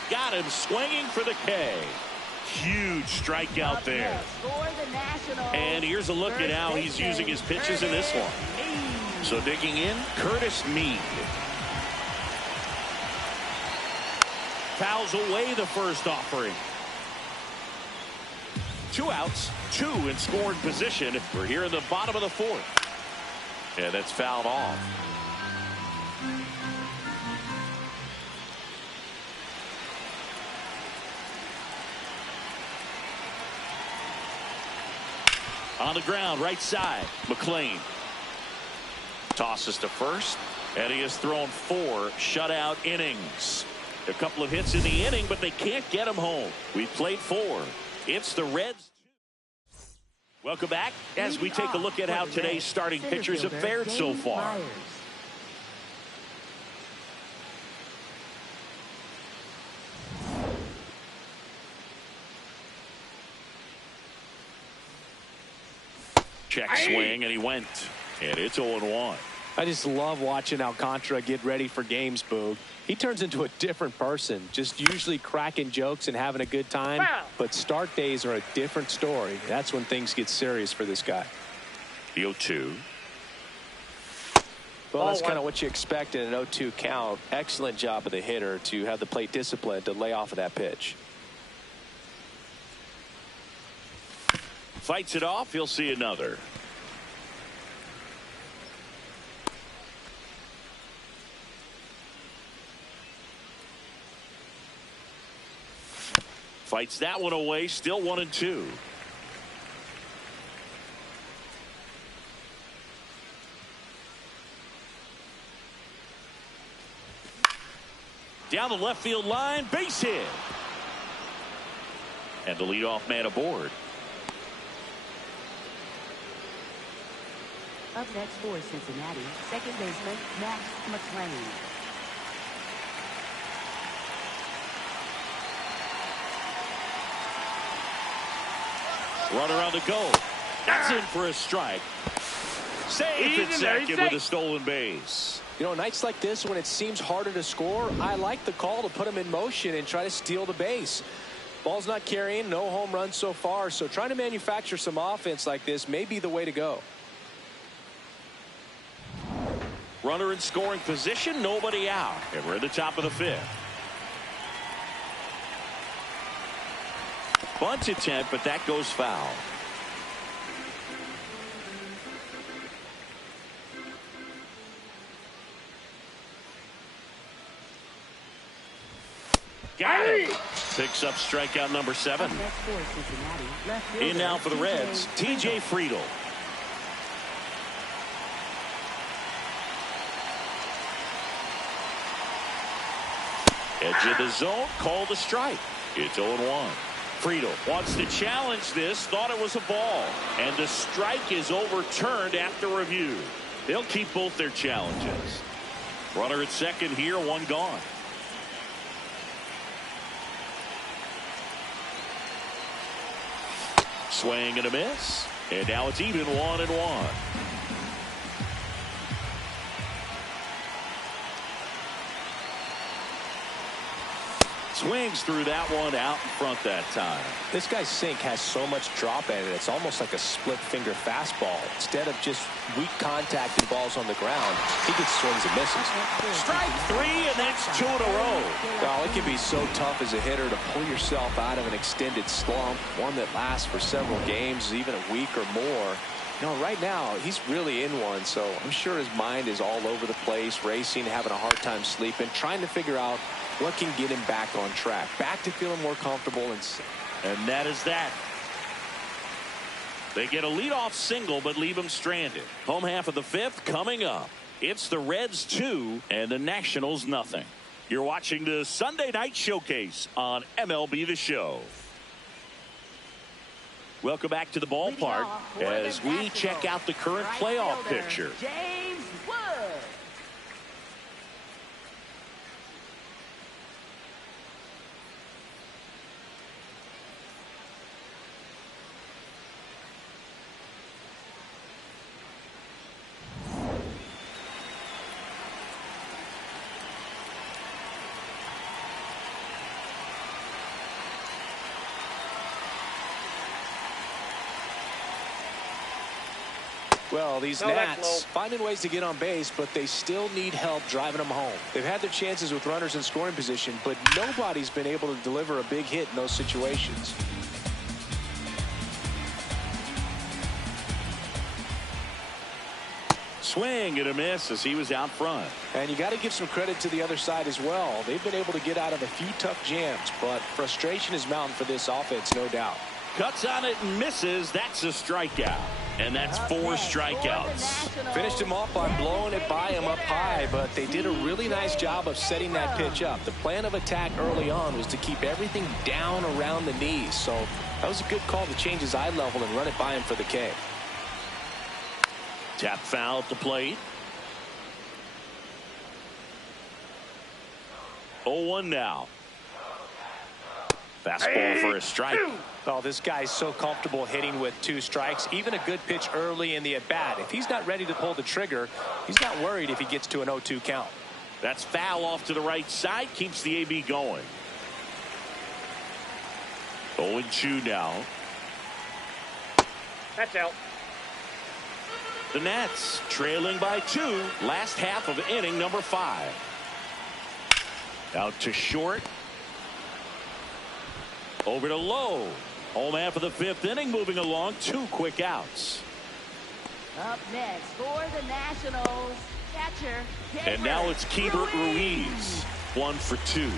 Got him swinging for the K. Huge strikeout there. And here's a look at how he's using his pitches in this one. So digging in, Curtis Mead. Fouls away the first offering. 2 outs, 2 in scoring position. We're here in the bottom of the 4th. And that's fouled off. On the ground, right side, McLean. Tosses to first, and he has thrown 4 shutout innings. A couple of hits in the inning, but they can't get him home. We've played 4. It's the Reds. Welcome back as we take a look at how today's starting pitchers have fared so far. Check swing, and he went. And it's 0-1. I just love watching Alcantara get ready for games, Boog. He turns into a different person, just usually cracking jokes and having a good time. But start days are a different story. That's when things get serious for this guy. The 0-2. Well, that's kind of what you expect in an 0-2 count. Excellent job of the hitter to have the plate discipline to lay off of that pitch. Fights it off. He'll see another. Fights that one away. Still 1-2. Down the left field line. Base hit. And the leadoff man aboard. Up next for Cincinnati, second baseman Max McLean. Runner on the go. That's in for a strike. Safe at second with a stolen base. You know, nights like this when it seems harder to score, I like the call to put him in motion and try to steal the base. Ball's not carrying, no home runs so far, so trying to manufacture some offense like this may be the way to go. Runner in scoring position, nobody out. And we're at the top of the 5th. Bunt attempt, but that goes foul. Got it. Picks up strikeout number 7. In now for the Reds, TJ Friedl. Edge of the zone, called a strike. It's 0-1. Friedl wants to challenge this, thought it was a ball, and the strike is overturned after review. They'll keep both their challenges. Runner at second here, 1 gone. Swing and a miss, and now it's even 1-1. Swings through that one, out in front that time. This guy's sink has so much drop in it. It's almost like a split finger fastball. Instead of just weak contact and balls on the ground, he gets swings and misses. Strike 3, and that's 2 in a row. Well, it can be so tough as a hitter to pull yourself out of an extended slump, one that lasts for several games, even a week or more. You know, right now, he's really in one, so I'm sure his mind is all over the place, racing, having a hard time sleeping, trying to figure out what can get him back on track, back to feeling more comfortable. And that is that. They get a leadoff single, but leave him stranded. Home half of the 5th coming up. It's the Reds 2 and the Nationals nothing. You're watching the Sunday Night Showcase on MLB The Show. Welcome back to the ballpark as we check out the current playoff picture. Well, these Nats finding ways to get on base, but they still need help driving them home. They've had their chances with runners in scoring position, but nobody's been able to deliver a big hit in those situations. Swing and a miss as he was out front. And you got to give some credit to the other side as well. They've been able to get out of a few tough jams, but frustration is mounting for this offense, no doubt. Cuts on it and misses. That's a strikeout. And that's 4 strikeouts. Finished him off by blowing it by him up high, but they did a really nice job of setting that pitch up. The plan of attack early on was to keep everything down around the knees. So that was a good call to change his eye level and run it by him for the K. Tap foul at the plate. 0-1 now. Fastball for a strike. Oh, this guy's so comfortable hitting with 2 strikes. Even a good pitch early in the at-bat. If he's not ready to pull the trigger, he's not worried if he gets to an 0-2 count. That's foul off to the right side. Keeps the AB going. 0-2 now. That's out. The Nats trailing by 2. Last half of inning number 5. Out to short. Over to Lowe. Home half of the 5th inning, moving along. 2 quick outs. Up next for the Nationals, catcher Gabriel. And now it's Keibert Ruiz. 1 for 2.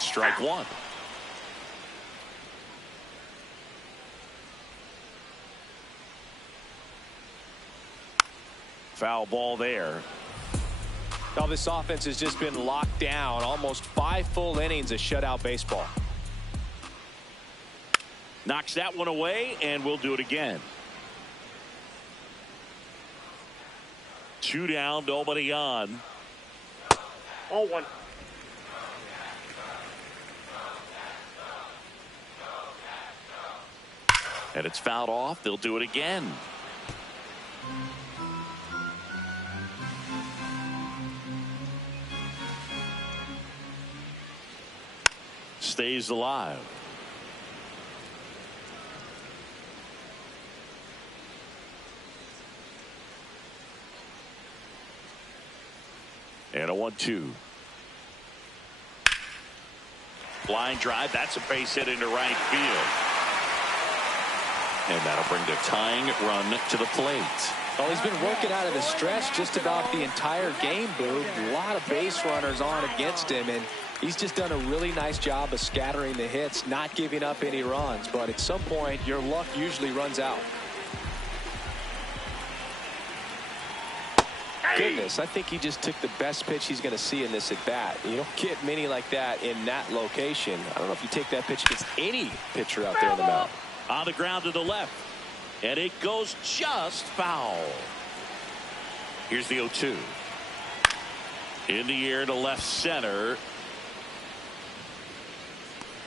Strike 1. Foul ball there. Now this offense has just been locked down. Almost 5 full innings of shutout baseball. Knocks that one away, and we'll do it again. 2 down, nobody on. 0-1. And it's fouled off. They'll do it again. Stays alive. And a 1-2. Line drive. That's a base hit into right field. And that'll bring the tying run to the plate. Well, he's been working out of the stretch just about the entire game, Boo. A lot of base runners on against him, and he's just done a really nice job of scattering the hits, not giving up any runs. But at some point, your luck usually runs out. Goodness, I think he just took the best pitch he's going to see in this at-bat. You don't get many like that in that location. I don't know if you take that pitch against any pitcher out there on the mound. On the ground to the left. And it goes just foul. Here's the 0-2. In the air to left center.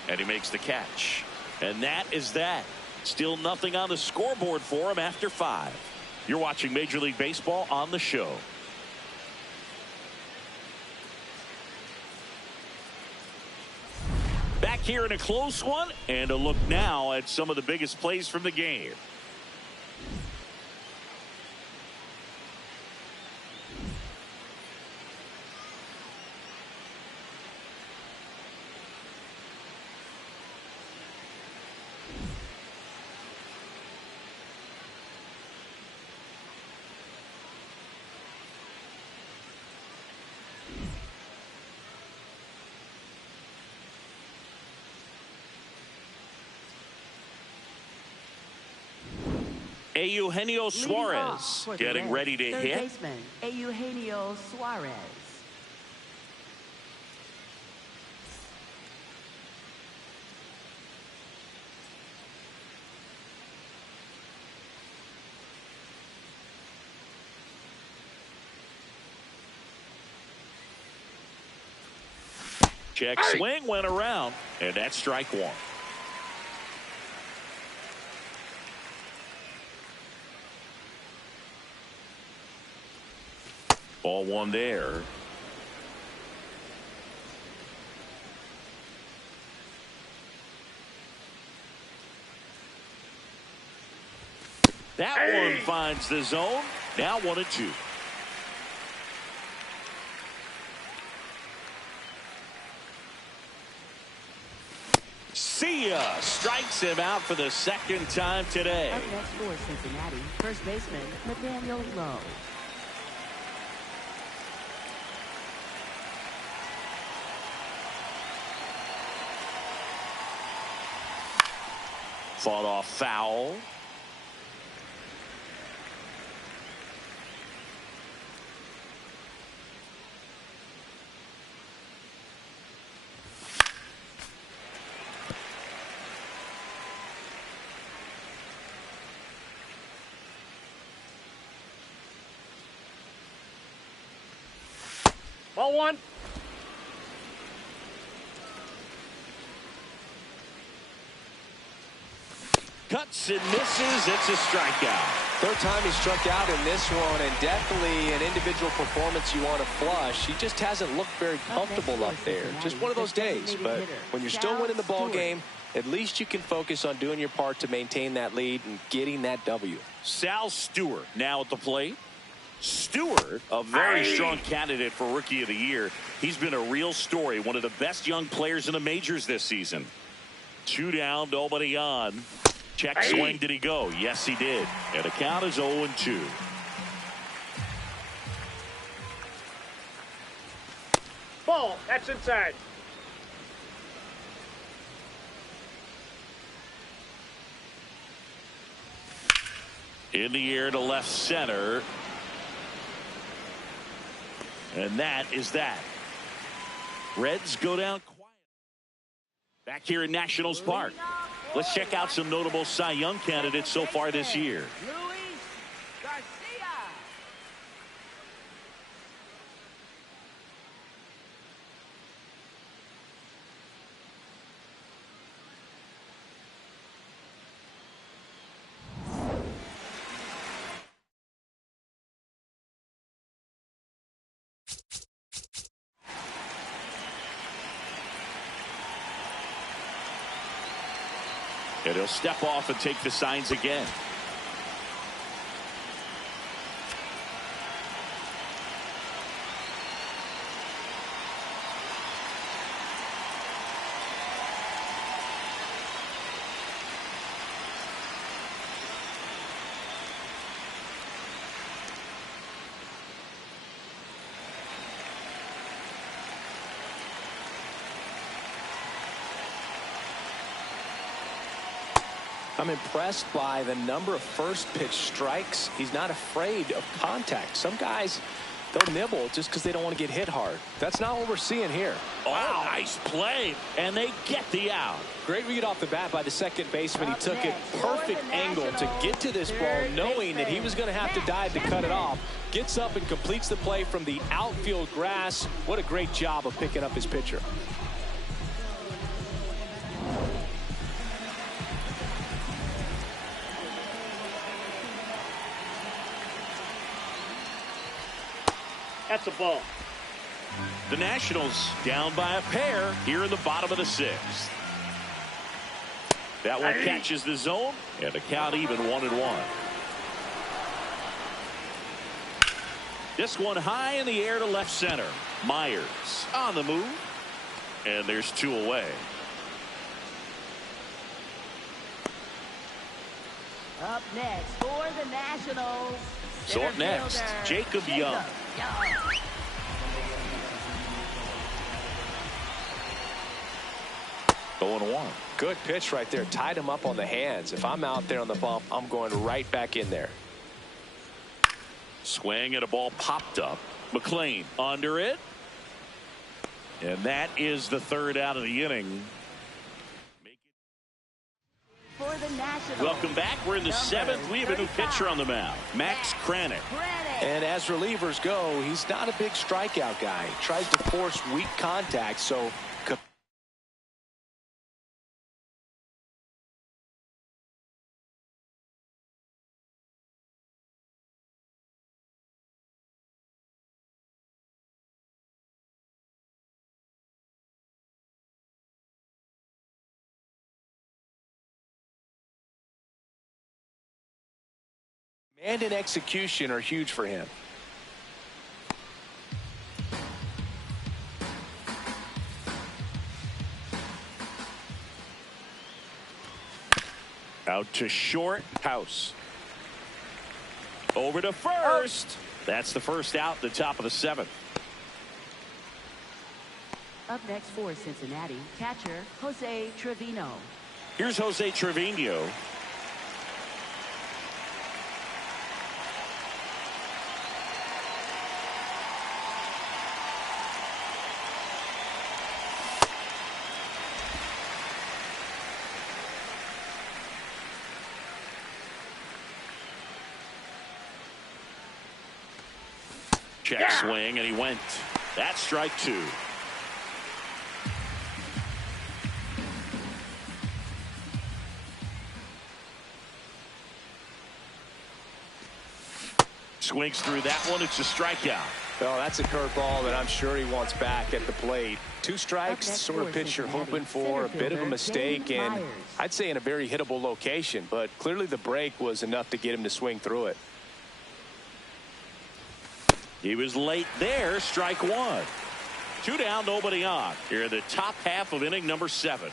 And he makes the catch. And that is that. Still nothing on the scoreboard for him after 5. You're watching Major League Baseball on the show. Back here in a close one, and a look now at some of the biggest plays from the game. Eugenio Suarez getting ready to hit. Third baseman, Eugenio Suarez. Check swing went around, and that's strike 1. Ball 1 there. That one finds the zone. Now 1-2. See ya. Strikes him out for the second time today. Up next for Cincinnati, first baseman Nathaniel Lowe. Fought off foul. Ball one. Cuts and misses. It's a strikeout. Third time he struck out in this one, and definitely an individual performance you want to flush. He just hasn't looked very comfortable up there. Just one of those days. But when you're still winning the ball game, at least you can focus on doing your part to maintain that lead and getting that W. Sal Stewart now at the plate. Stewart, a very strong candidate for Rookie of the Year. He's been a real story, one of the best young players in the majors this season. 2 down, nobody on. Check swing, did he go? Yes, he did. And the count is 0-2. Ball. That's inside. In the air to left center. And that is that. Reds go down quiet. Back here in Nationals Park. Let's check out some notable Cy Young candidates so far this year. And he'll step off and take the signs again. I'm impressed by the number of first pitch strikes. He's not afraid of contact. Some guys, they'll nibble just because they don't want to get hit hard. That's not what we're seeing here. Oh, nice play. And they get the out. Great read off the bat by the second baseman. He took it perfect angle to get to this ball, knowing that he was going to have to dive to cut it off. Gets up and completes the play from the outfield grass. What a great job of picking up his pitcher. That's a ball. The Nationals down by a pair here in the bottom of the 6th. That one catches the zone, and the count even 1-1. This one high in the air to left center. Myers on the move, and there's 2 away. Up next for the Nationals. So up next, Jacob Young. 0-1. Good pitch right there. Tied him up on the hands. If I'm out there on the bump, I'm going right back in there. Swing and a ball popped up. McLean under it. And that is the 3rd out of the inning. For the Nationals. Welcome back. We're in the 7th. We have a new pitcher on the mound, Max Kranick. And as relievers go, he's not a big strikeout guy. He tries to force weak contact, so And in execution are huge for him. Out to short. House. Over to first. That's the first out, the top of the 7th. Up next for Cincinnati, catcher Jose Trevino. Here's Jose Trevino. Check swing, and he went. That's strike 2. Swings through that one. It's a strikeout. Well, that's a curveball that I'm sure he wants back at the plate. 2 strikes, sort of pitch you're hoping for, a bit of a mistake, and I'd say in a very hittable location, but clearly the break was enough to get him to swing through it. He was late there. Strike 1. 2 down, nobody on. Here in the top half of inning number 7.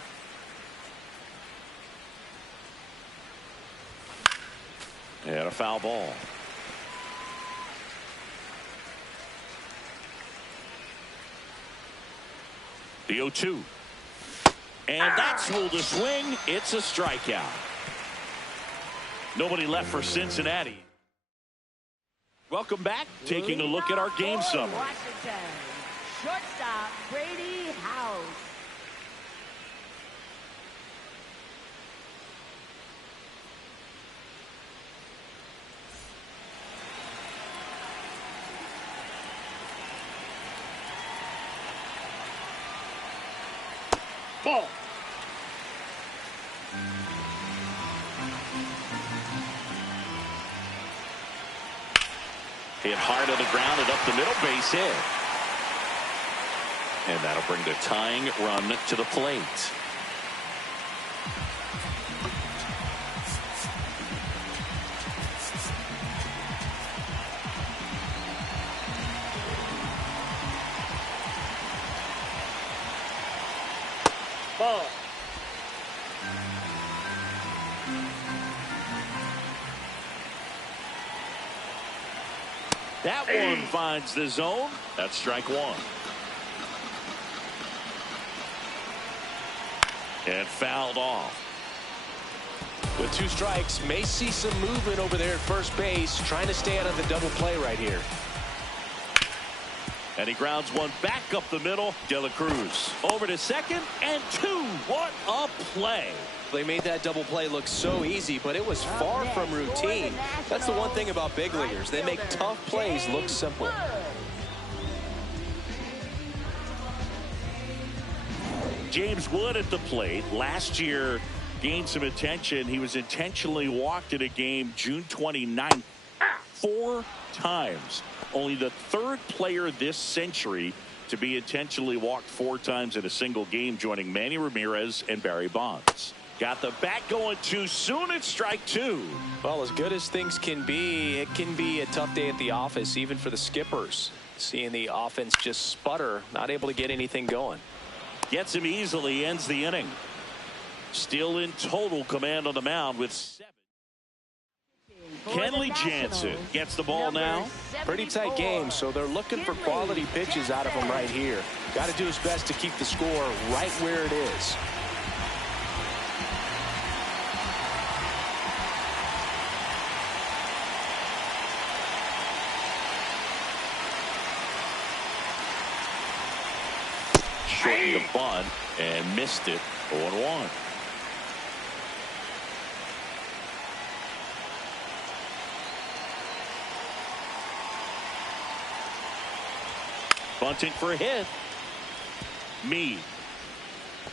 And a foul ball. The 0-2. And that's ruled a swing. It's a strikeout. Nobody left for Cincinnati. Welcome back. Taking a look at our game summary. Washington. Shortstop Brady House. Ball. Hit hard on the ground and up the middle, base hit. And that'll bring the tying run to the plate. Ball. That one finds the zone. That's strike 1. And fouled off. With 2 strikes, may see some movement over there at first base, trying to stay out of the double play right here. And he grounds one back up the middle. De La Cruz over to second and 2. What a play. They made that double play look so easy, but it was far from routine. That's the one thing about big leaguers. They make tough plays look simple. James Wood at the plate. Last year gained some attention. He was intentionally walked in a game June 29th 4 times. Only the 3rd player this century to be intentionally walked 4 times in a single game, joining Manny Ramirez and Barry Bonds. Got the bat going too soon. It's strike 2. Well, as good as things can be, it can be a tough day at the office, even for the skippers. Seeing the offense just sputter, not able to get anything going. Gets him easily, ends the inning. Still in total command on the mound with 7. Kenley Jansen gets the ball now. Pretty tight game, so they're looking for quality pitches out of him right here. Got to do his best to keep the score right where it is. Shortened the bunt and missed it. 0-1. Bunting for a hit. Meade.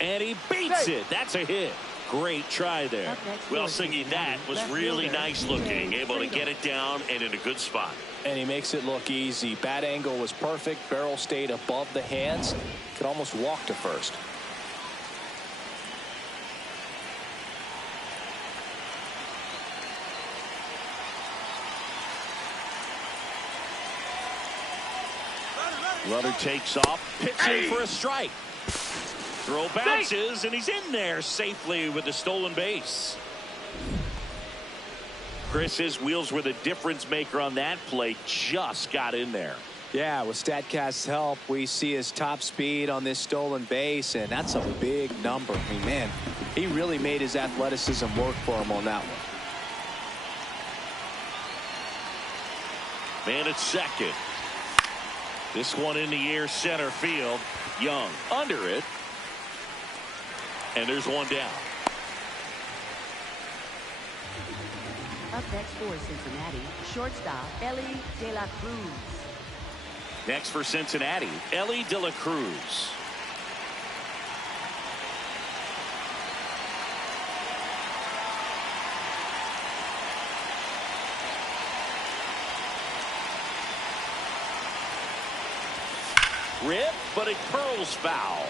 And he beats it. That's a hit. Great try there. Well, Siggy, that was really nice looking. Able to get it down and in a good spot. And he makes it look easy. Bat angle was perfect. Barrel stayed above the hands. Could almost walk to first. Runner takes off, pitching for a strike. Throw bounces, and he's in there safely with the stolen base. Chris, his wheels were the difference maker on that play. Just got in there. Yeah, with StatCast's help, we see his top speed on this stolen base, and that's a big number. I mean, man, he really made his athleticism work for him on that one. Man at second. This one in the air, center field. Young under it. And there's one down. Up next for Cincinnati, shortstop Elly de la Cruz. Next for Cincinnati, Elly de la Cruz. Rip, but it curls foul.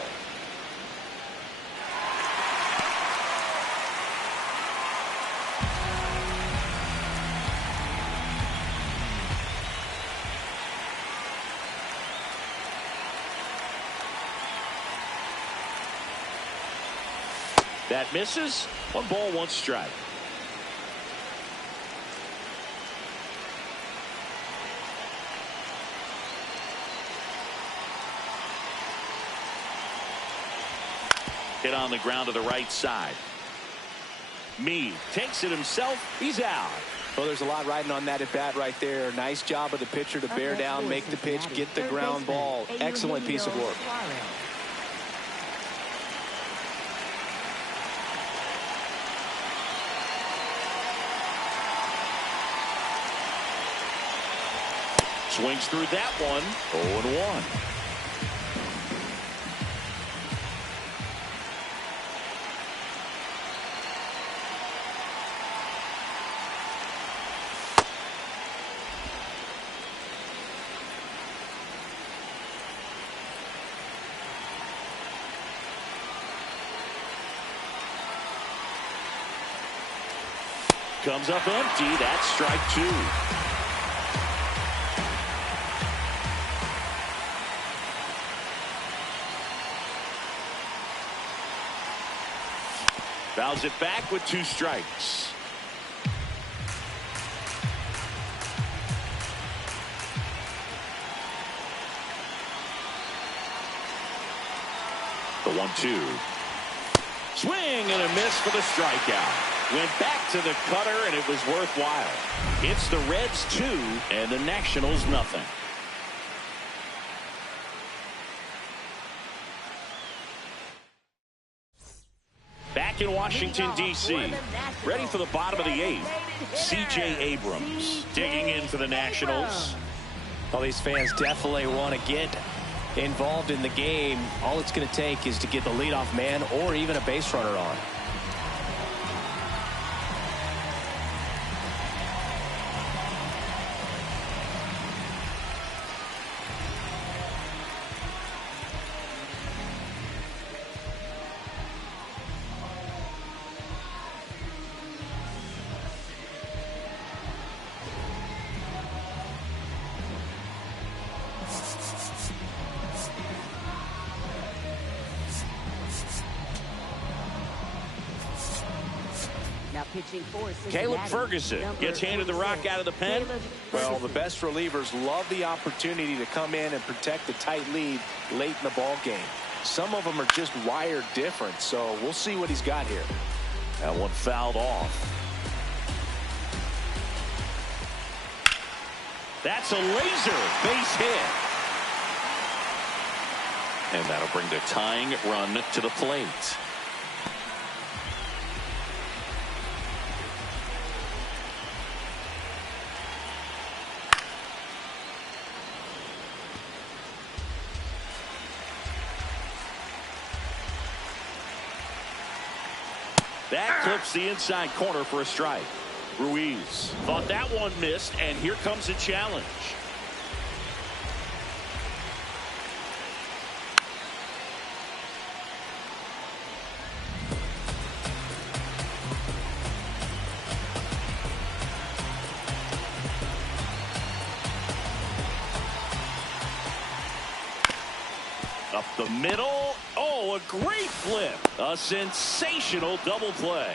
That misses. 1 ball, 1 strike. Hit on the ground to the right side. Meade takes it himself. He's out. Well, there's a lot riding on that at bat right there. Nice job of the pitcher to bear down, make the pitch, get the ground ball. Excellent piece of work. Swings through that one. 0-1. Comes up empty. That's strike 2. Fouls it back with 2 strikes. The 1-2. Swing and a miss for the strikeout. Went back to the cutter, and it was worthwhile. It's the Reds 2 and the Nationals nothing. Back in Washington, D.C., ready for the bottom of the 8th. C.J. Abrams digging in for the Nationals. Well, these fans definitely want to get involved in the game. All it's going to take is to get the leadoff man or even a base runner on. Caleb Ferguson gets handed the rock out of the pen. Well, the best relievers love the opportunity to come in and protect the tight lead late in the ball game. Some of them are just wired different, so we'll see what he's got here. That one fouled off. That's a laser base hit. And that'll bring the tying run to the plate. That clips the inside corner for a strike. Ruiz thought that one missed, and here comes a challenge. Up the middle. Oh, a great flip. A sensational double play.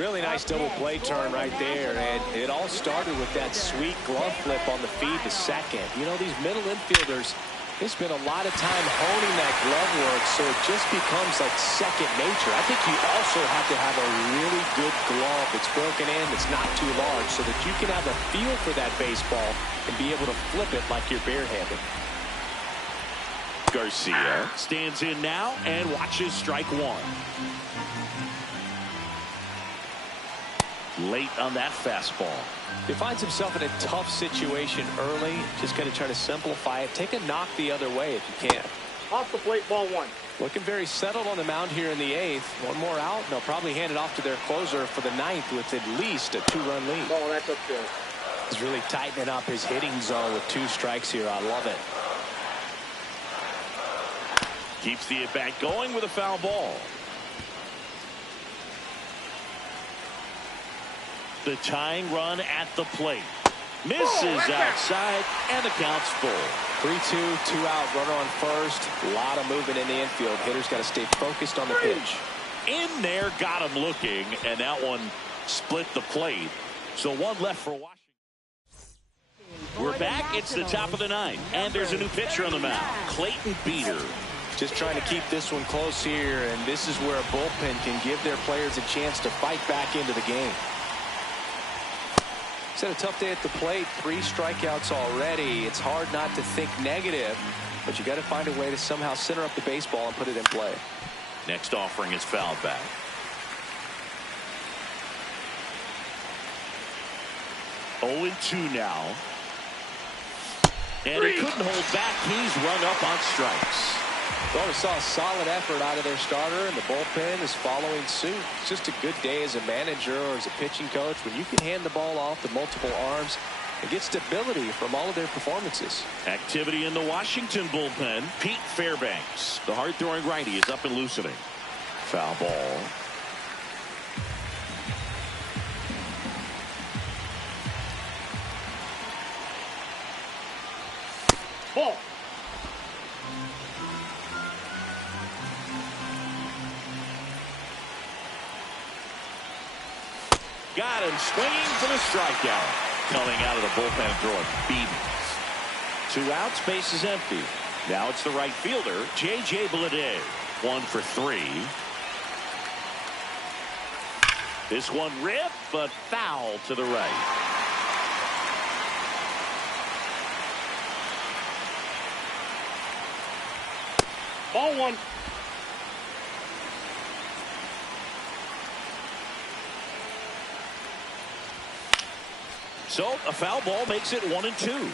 Really nice double play turn right there, and it all started with that sweet glove flip on the feed to second. You know, these middle infielders, they spend a lot of time honing that glove work, so it just becomes like second nature. I think you also have to have a really good glove that's broken in, that's not too large, so that you can have a feel for that baseball and be able to flip it like you're barehanded. Garcia stands in now and watches strike one. Late on that fastball. He finds himself in a tough situation early. Just going to try to simplify it. Take a knock the other way if you can. Off the plate, ball one. Looking very settled on the mound here in the eighth. One more out, and they'll probably hand it off to their closer for the ninth with at least a 2-run lead. Oh, that's upfield. He's really tightening up his hitting zone with 2 strikes here. I love it. Keeps the at-bat going with a foul ball. The tying run at the plate. Misses outside, and the count's full. 3-2, 2 out, runner on first. A lot of movement in the infield. Hitters got to stay focused on the pitch. In there, got him looking, and that one split the plate. So one left for Washington. We're back. It's the top of the ninth, and there's a new pitcher on the mound, Clayton Beeter. Just trying to keep this one close here, and this is where a bullpen can give their players a chance to fight back into the game. He's had a tough day at the plate. 3 strikeouts already. It's hard not to think negative, but you got to find a way to somehow center up the baseball and put it in play. Next offering is fouled back. 0-2 now. And he couldn't hold back. He's rung up on strikes. Well, we saw a solid effort out of their starter, and the bullpen is following suit. It's just a good day as a manager or as a pitching coach when you can hand the ball off to multiple arms and get stability from all of their performances. Activity in the Washington bullpen. Pete Fairbanks, the hard-throwing righty, is up and loosening. Foul ball. Ball. Got him swinging for the strikeout. Coming out of the bullpen throwing beatings. 2 outs, base is empty. Now it's the right fielder, J.J. Bleday. 1 for 3. This one ripped, but foul to the right. Ball one. So a foul ball makes it 1-2.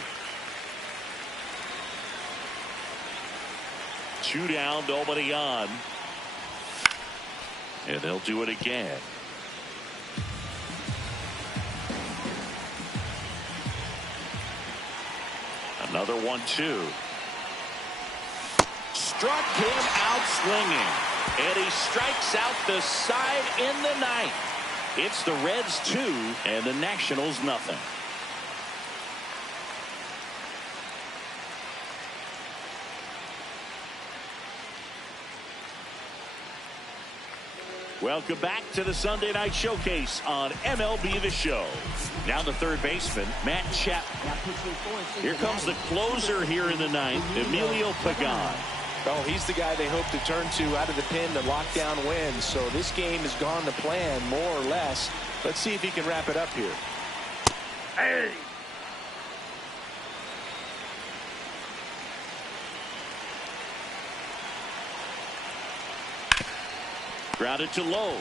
2 down, nobody on. And they'll do it again. Another 1-2. Struck him out swinging. And he strikes out the side in the ninth. It's the Reds 2 and the Nationals nothing. Welcome back to the Sunday Night Showcase on MLB The Show. Now the third baseman, Matt Chapman. Here comes the closer here in the ninth, Emilio Pagan. Oh, he's the guy they hope to turn to out of the pen to lock down wins. So this game has gone to plan, more or less. Let's see if he can wrap it up here. Hey! Grounded to low.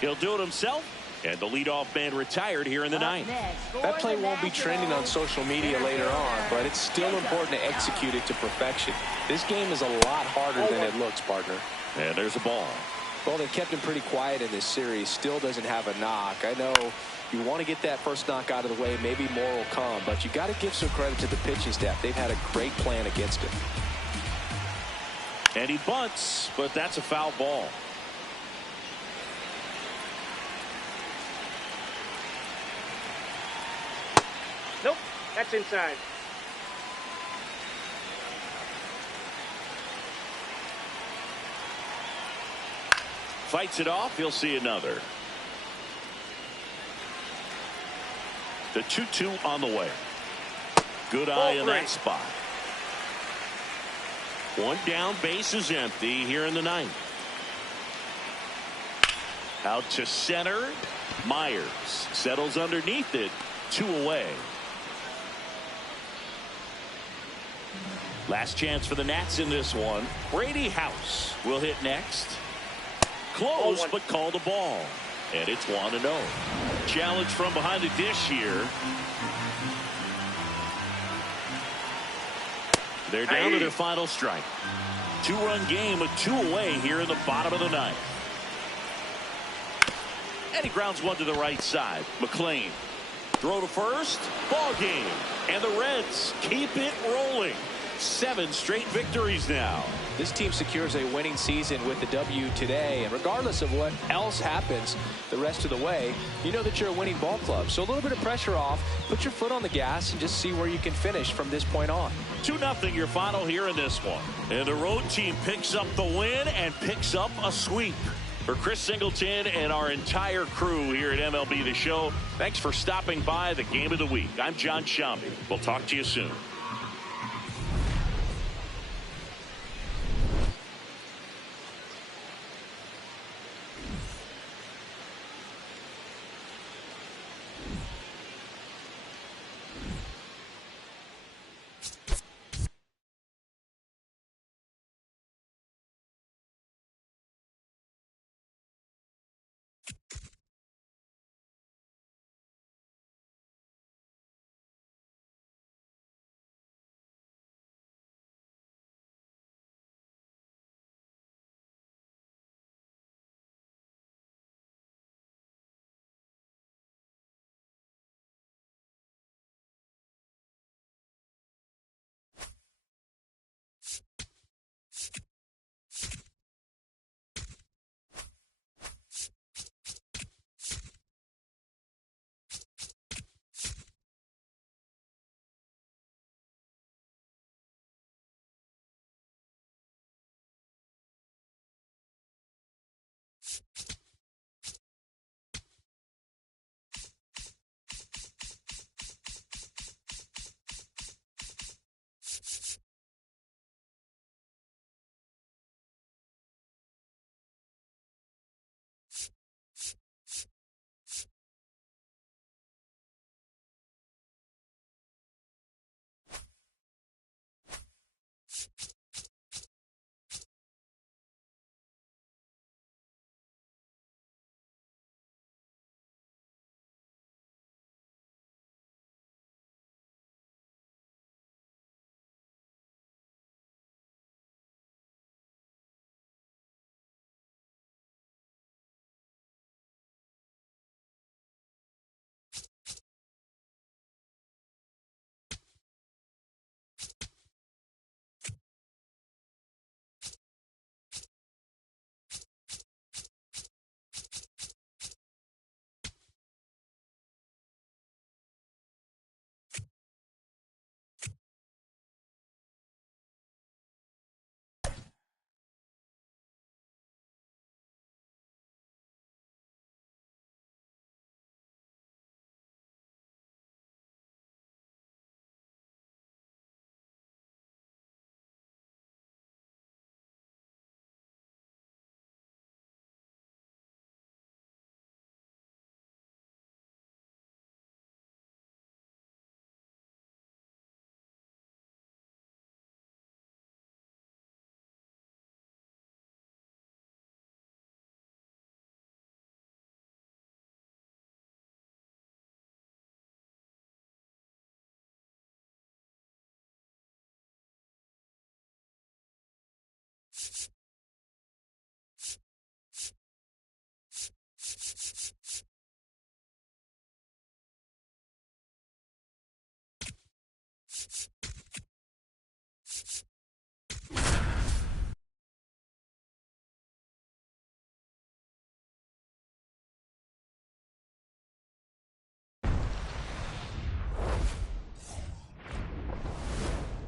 He'll do it himself. And the leadoff man retired here in the ninth. That play won't be trending on social media later on, but it's still important to execute it to perfection. This game is a lot harder than it looks, partner. And there's a ball. Well, they kept him pretty quiet in this series. Still doesn't have a knock. I know you want to get that first knock out of the way. Maybe more will come, but you got to give some credit to the pitching staff. They've had a great plan against him. And he bunts, but that's a foul ball. Nope, that's inside. fights it off. He'll see another. The 2-2 on the way. Good eye in that spot. One down, base is empty here in the ninth. Out to center. Myers settles underneath it. 2 away. Last chance for the Nats in this one. Brady House will hit next. Close, but called a ball. And it's 1-0. Challenge from behind the dish here. They're down to their final strike. 2-run game with 2 away here in the bottom of the ninth. And he grounds one to the right side. McLean. Throw to first. Ball game. And the Reds keep it rolling. 7 straight victories now. This team secures a winning season with the W today, and regardless of what else happens the rest of the way, you know that you're a winning ball club. So a little bit of pressure off, put your foot on the gas, and just see where you can finish from this point on. 2-0 your final here in this one. And the road team picks up the win and picks up a sweep. For Chris Singleton and our entire crew here at MLB The Show, thanks for stopping by the Game of the Week. I'm John Shambi. We'll talk to you soon.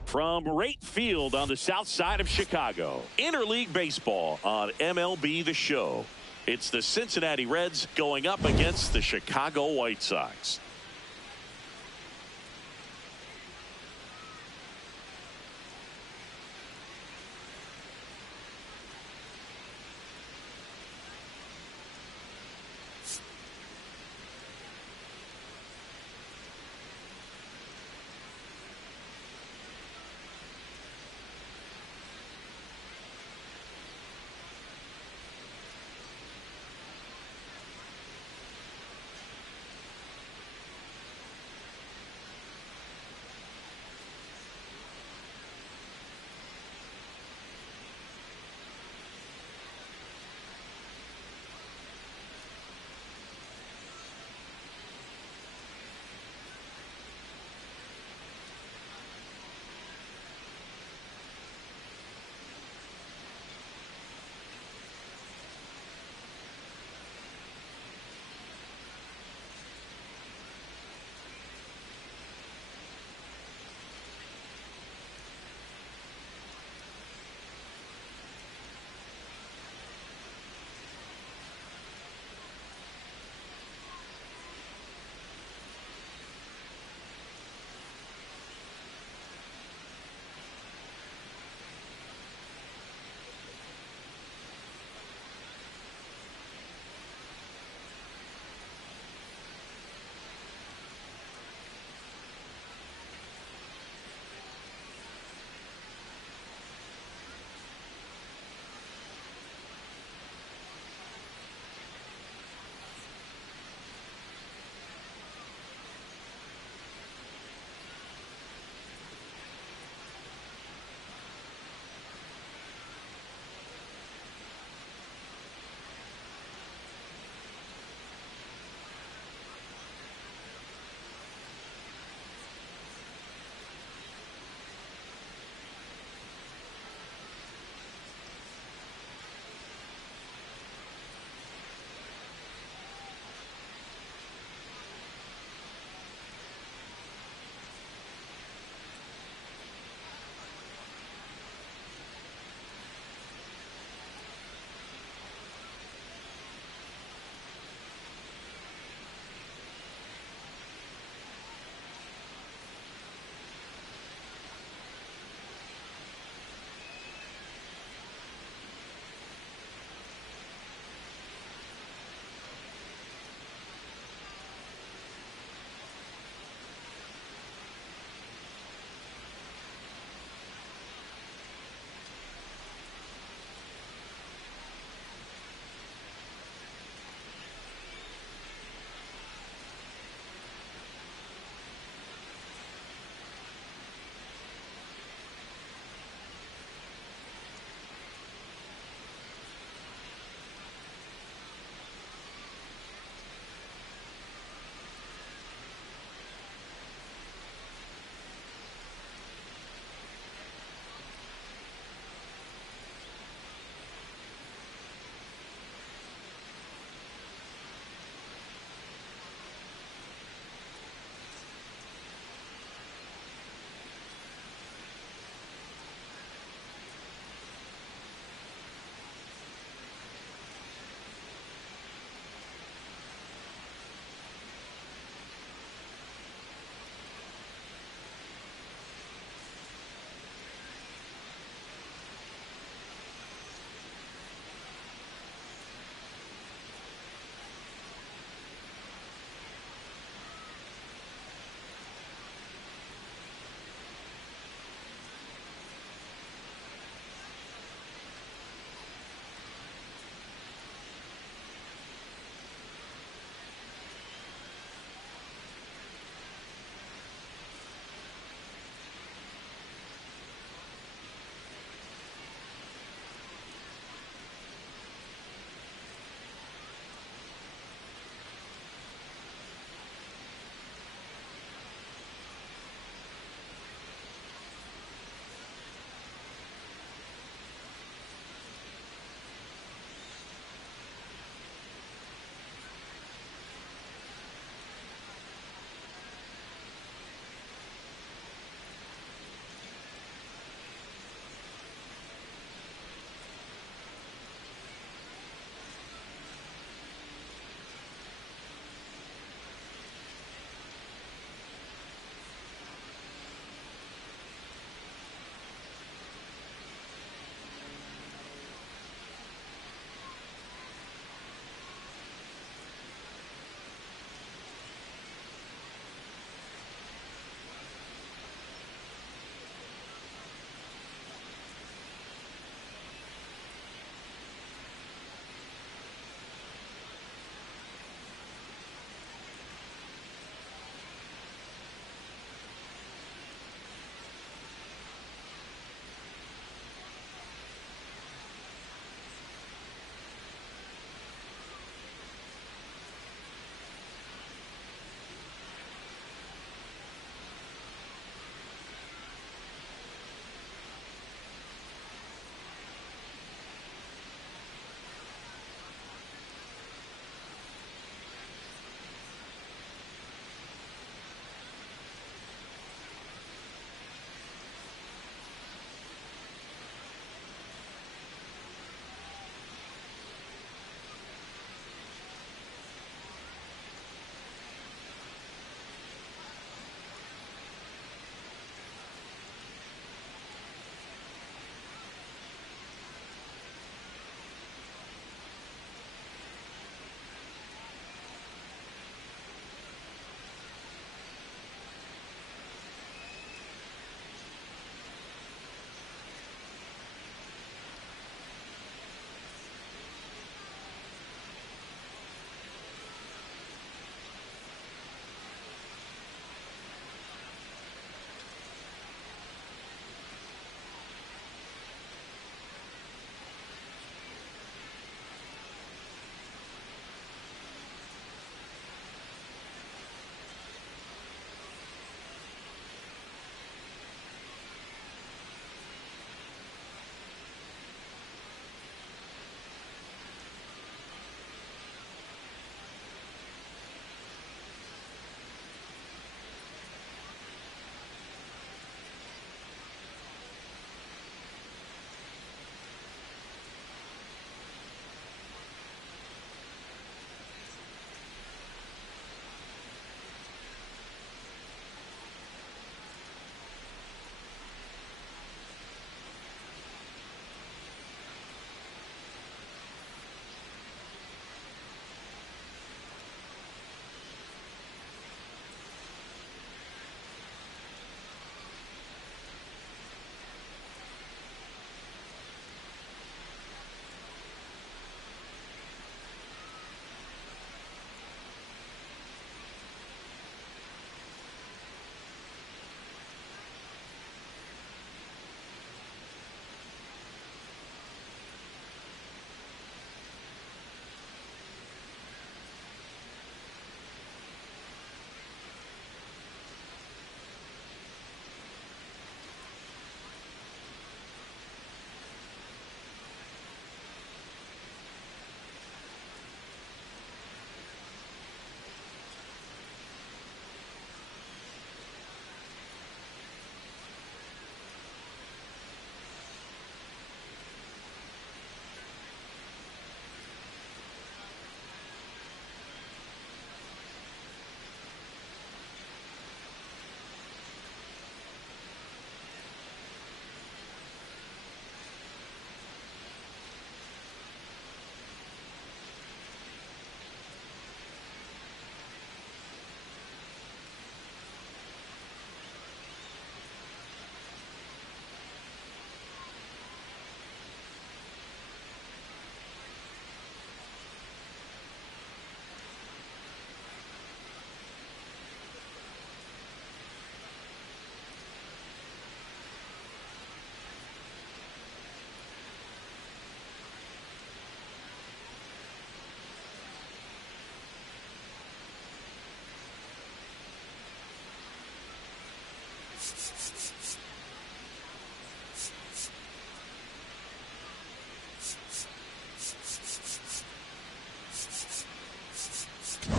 From Rate Field on the south side of Chicago, interleague baseball on MLB The Show. It's the Cincinnati Reds going up against the Chicago White Sox.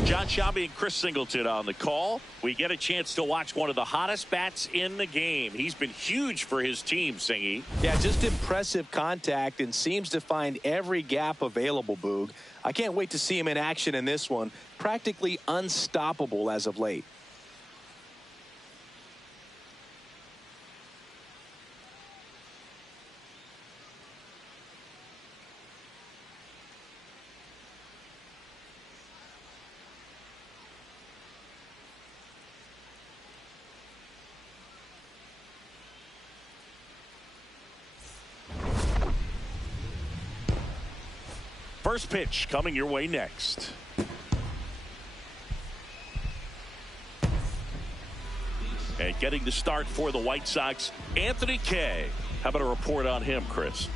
John Shelby and Chris Singleton on the call. We get a chance to watch one of the hottest bats in the game. He's been huge for his team, Singy. Yeah, just impressive contact and seems to find every gap available, Boog. I can't wait to see him in action in this one. Practically unstoppable as of late. First pitch coming your way next. And getting the start for the White Sox, Anthony Kay. How about a report on him, Chris?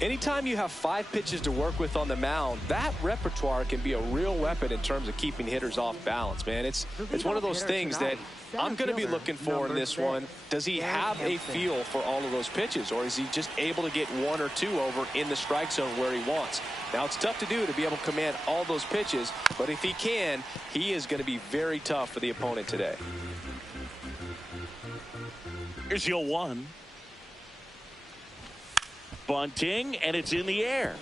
Anytime you have 5 pitches to work with on the mound, that repertoire can be a real weapon in terms of keeping hitters off balance, man. It's one of those things that I'm going to be looking for in this one. Does he have a feel for all of those pitches, or is he just able to get 1 or 2 over in the strike zone where he wants? Now, it's tough to do to be able to command all those pitches, but if he can, he is going to be very tough for the opponent today. Here's your 1. Bunting, and it's in the air.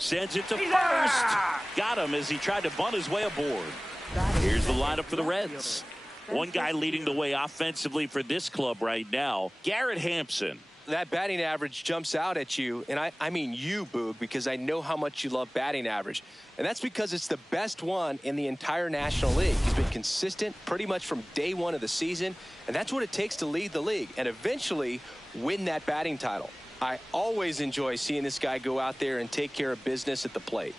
Sends it to first. Got him as he tried to bunt his way aboard. Here's the lineup for the Reds. One guy leading the way offensively for this club right now, Garrett Hampson. That batting average jumps out at you, and I mean you, Boog, because I know how much you love batting average. And that's because it's the best one in the entire National League. He's been consistent pretty much from day 1 of the season, and that's what it takes to lead the league and eventually win that batting title. I always enjoy seeing this guy go out there and take care of business at the plate.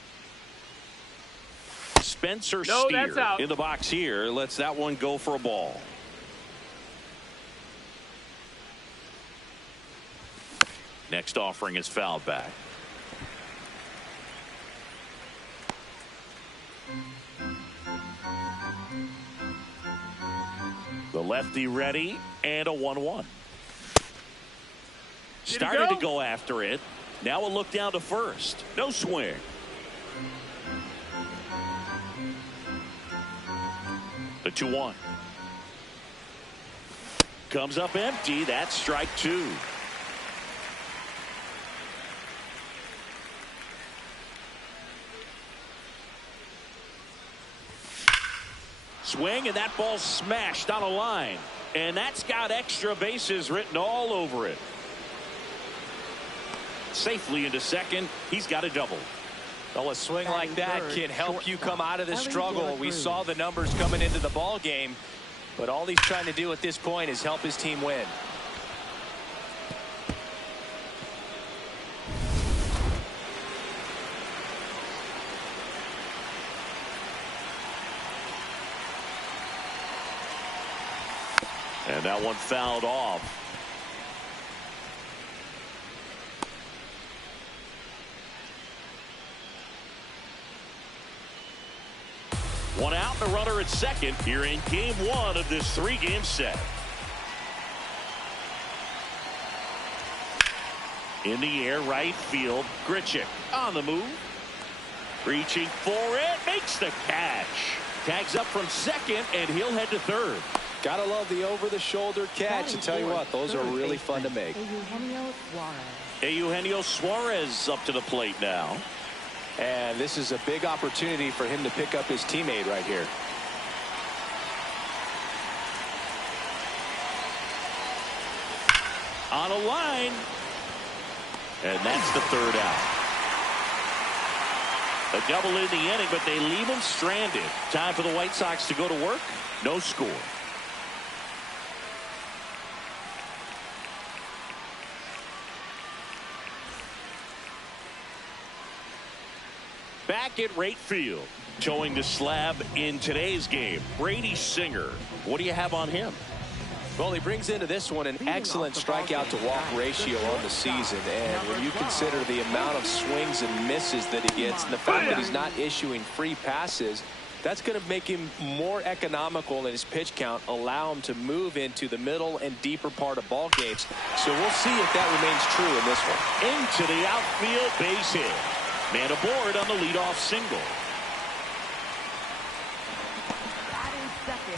Spencer Steer in the box here. Lets that one go for a ball. Next offering is fouled back. The lefty ready, and a 1-1. Started to go after it. Now a look down to first. No swing. The 2-1. Comes up empty. That's strike 2. Swing, and that ball smashed on a line. And that's got extra bases written all over it. Safely into second. He's got a double. Well, a swing like that can help you come out of the struggle. We saw the numbers coming into the ball game, but all he's trying to do at this point is help his team win. And that one fouled off. One out, the runner at second here in game 1 of this 3-game set. In the air, right field. Grichuk on the move. Reaching for it. Makes the catch. Tags up from second, and he'll head to third. Gotta love the over-the-shoulder catch. And tell you what, those are really fun to make. Eugenio Suarez up to the plate now. And this is a big opportunity for him to pick up his teammate right here. On a line. And that's the third out. A double in the inning, but they leave him stranded. Time for the White Sox to go to work. No score. Back at right field, towing the slab in today's game, Brady Singer. What do you have on him? Well, he brings into this one an excellent strikeout to walk ratio on the season. And when you consider the amount of swings and misses that he gets and the fact that he's not issuing free passes, that's going to make him more economical in his pitch count, allow him to move into the middle and deeper part of ball games. So we'll see if that remains true in this one. Into the outfield, base hit. Man aboard on the leadoff single.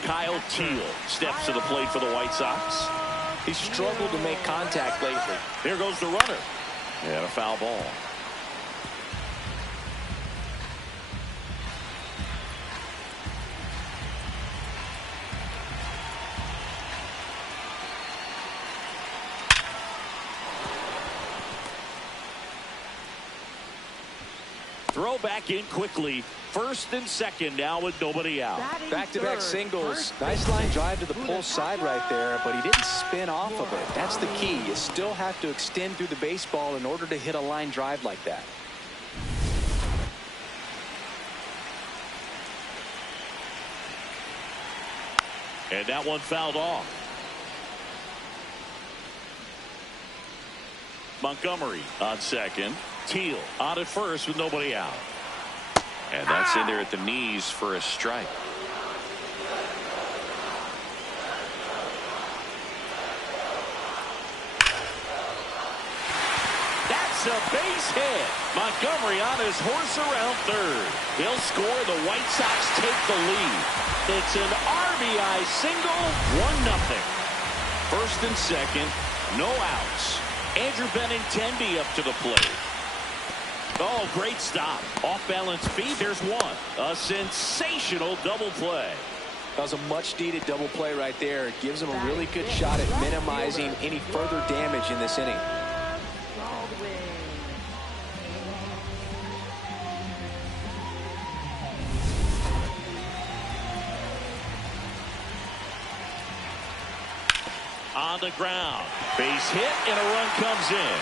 Kyle Teal steps to the plate for the White Sox. He's struggled to make contact lately. There goes the runner. And a foul ball. Throw back in quickly. First and second now with nobody out. Back-to-back singles. Nice line drive to the pull side right there, but he didn't spin off of it. That's the key. You still have to extend through the baseball in order to hit a line drive like that. And that one fouled off. Montgomery on second. Teal on at first with nobody out. And that's in there at the knees for a strike. That's a base hit. Montgomery on his horse around third. He'll score. The White Sox take the lead. It's an RBI single, 1-0. First and second, no outs. Andrew Benintendi up to the plate. Oh, great stop. Off-balance feet. There's one. A sensational double play. That was a much-needed double play right there. It gives him a really good shot at minimizing any further damage in this inning. On the ground. Base hit and a run comes in.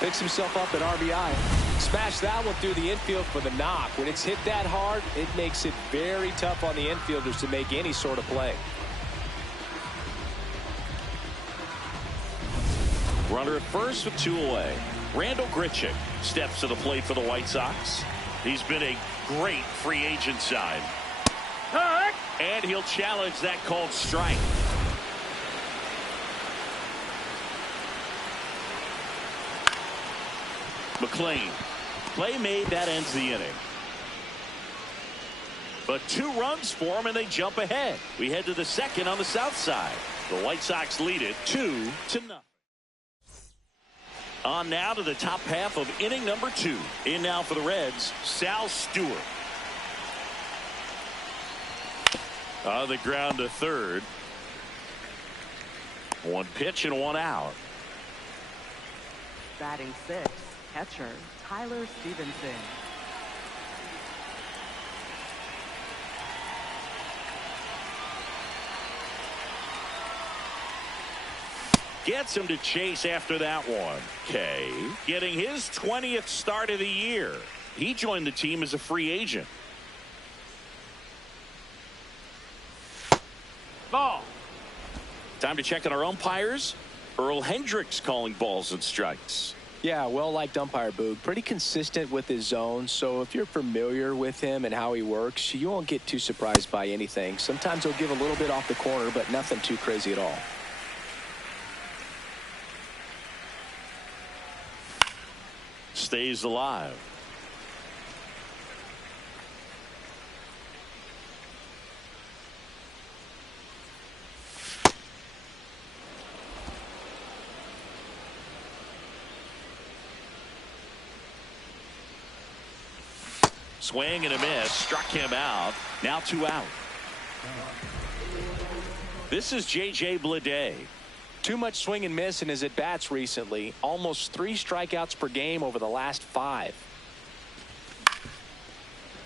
Picks himself up at RBI. Smash that one through the infield for the knock. When it's hit that hard, it makes it very tough on the infielders to make any sort of play. Runner at first with 2 away. Randall Grichuk steps to the plate for the White Sox. He's been a great free agent sign. And he'll challenge that called strike. McLean. Play made. That ends the inning. But 2 runs for him and they jump ahead. We head to the second on the south side. The White Sox lead it 2-0. On now to the top half of inning number 2. In now for the Reds, Sal Stewart. On the ground to third. 1 pitch and 1 out. Batting 6, catcher Tyler Stevenson. Gets him to chase after that one. Kay getting his 20th start of the year. He joined the team as a free agent. Ball. Time to check on our umpires. Earl Hendricks calling balls and strikes. Yeah, well-liked umpire, Boog. Pretty consistent with his zone, so if you're familiar with him and how he works, you won't get too surprised by anything. Sometimes he'll give a little bit off the corner, but nothing too crazy at all. Stays alive. Swing and a miss. Struck him out. Now 2 out. This is J.J. Bleday. Too much swing and miss in his at-bats recently. Almost 3 strikeouts per game over the last 5.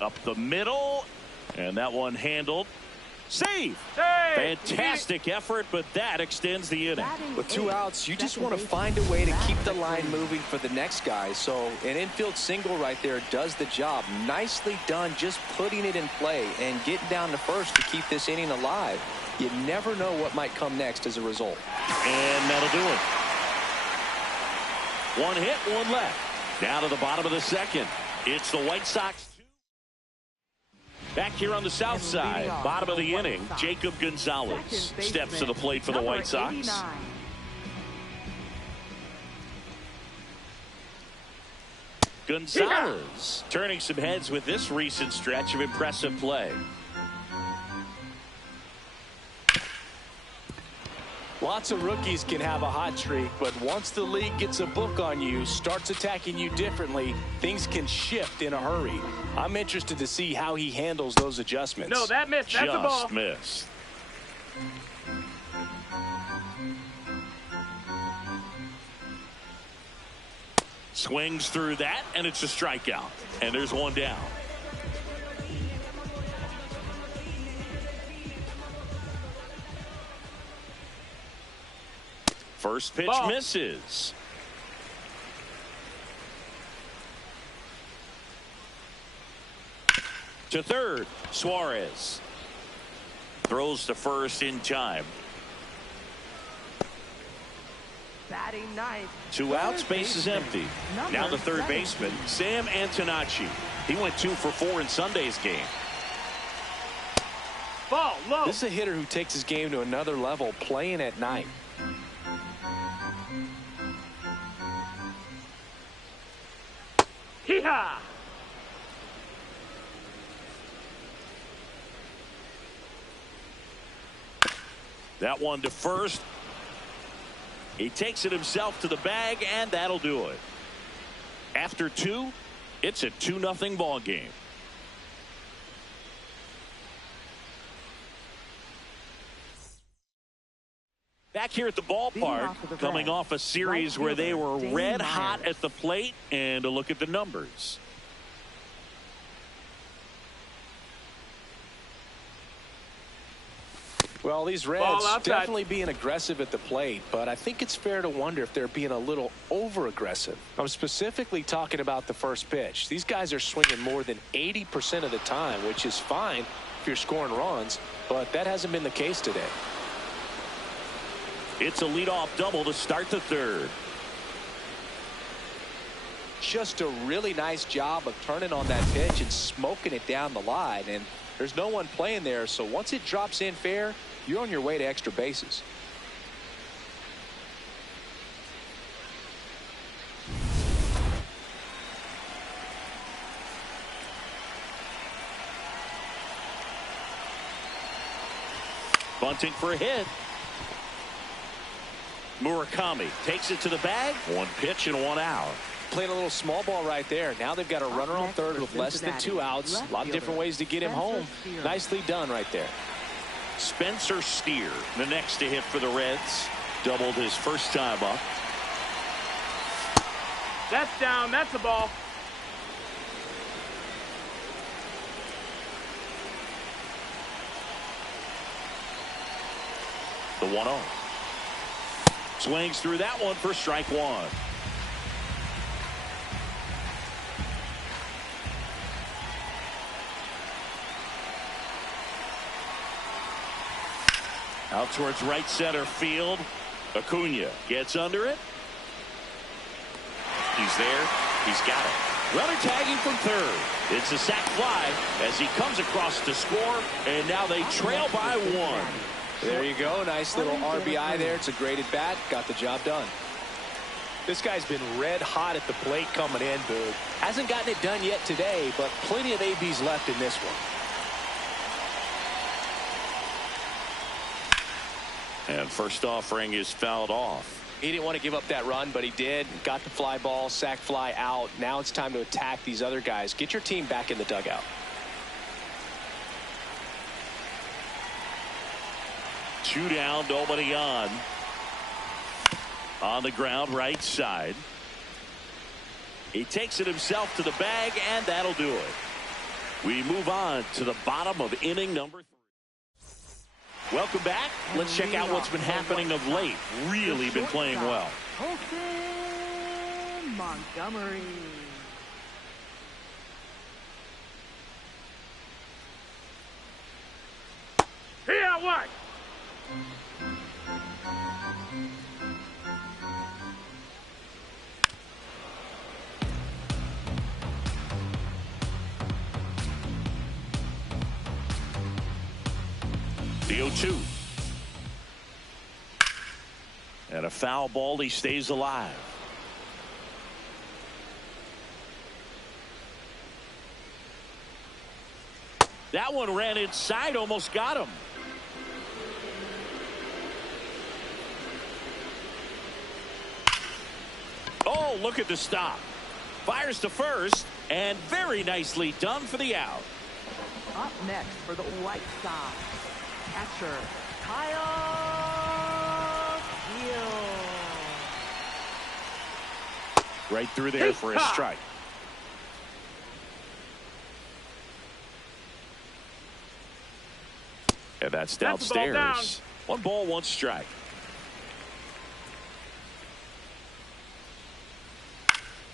Up the middle. And that one handled. Save! Fantastic effort, but that extends the inning. With 2 outs, you just want to find a way to keep the line moving for the next guy. So an infield single right there does the job. Nicely done, just putting it in play and getting down to first to keep this inning alive. You never know what might come next as a result. And that'll do it. 1 hit, 1 left. Down to the bottom of the second. It's the White Sox. Back here on the south side, bottom of the inning, Jacob Gonzalez steps to the plate for the White Sox. Gonzalez turning some heads with this recent stretch of impressive play. Lots of rookies can have a hot streak, but once the league gets a book on you, starts attacking you differently, things can shift in a hurry. I'm interested to see how he handles those adjustments. No, that missed. That's a ball. Just missed. Swings through that, and it's a strikeout. And there's one down. First pitch misses. To third, Suarez. Throws to first in time. Batting ninth. 2 outs, base is empty. Now the third baseman, Sam Antonacci. He went 2 for 4 in Sunday's game. Ball low. This is a hitter who takes his game to another level, playing at night. Hee-haw. That one to first. He takes it himself to the bag, and that'll do it. After 2, it's a 2-0 ball game. Back here at the ballpark, coming off a series where they were red hot at the plate, and a look at the numbers. Well, these Reds definitely being aggressive at the plate, but I think it's fair to wonder if they're being a little over-aggressive. I'm specifically talking about the first pitch. These guys are swinging more than 80% of the time, which is fine if you're scoring runs, but that hasn't been the case today. It's a leadoff double to start the third. Just a really nice job of turning on that pitch and smoking it down the line, and there's no one playing there, so once it drops in fair, you're on your way to extra bases. Bunting for a hit. Murakami takes it to the bag. 1 pitch and 1 out. Playing a little small ball right there. Now they've got a runner on third with less than 2 outs. A lot of different ways to get him home. Nicely done right there. Spencer Steer, the next to hit for the Reds. Doubled his first time up. That's down. That's a ball. The 1-0. Swings through that one for strike 1. Out towards right center field. Acuna gets under it. He's there. He's got it. Runner tagging from third. It's a sac fly as he comes across to score, and now they trail by 1. There you go. Nice little RBI there. It's a great at bat. Got the job done. This guy's been red hot at the plate coming in, Boog. Hasn't gotten it done yet today, but plenty of ABs left in this one. And first offering is fouled off. He didn't want to give up that run, but he did. Got the fly ball, sac fly out. Now it's time to attack these other guys. Get your team back in the dugout. Two down, nobody on. On the ground, right side. He takes it himself to the bag, and that'll do it. We move on to the bottom of inning number 3. Welcome back. Let's check out what's been happening of late. Really been playing well. Montgomery. Here, what? The 0-2. And a foul ball. He stays alive. That one ran inside, almost got him. Oh, look at the stop. Fires to first, and very nicely done for the out. Up next for the White Sox, catcher Kyle Field. Right through there for a strike. And that's downstairs. 1 ball, 1 strike.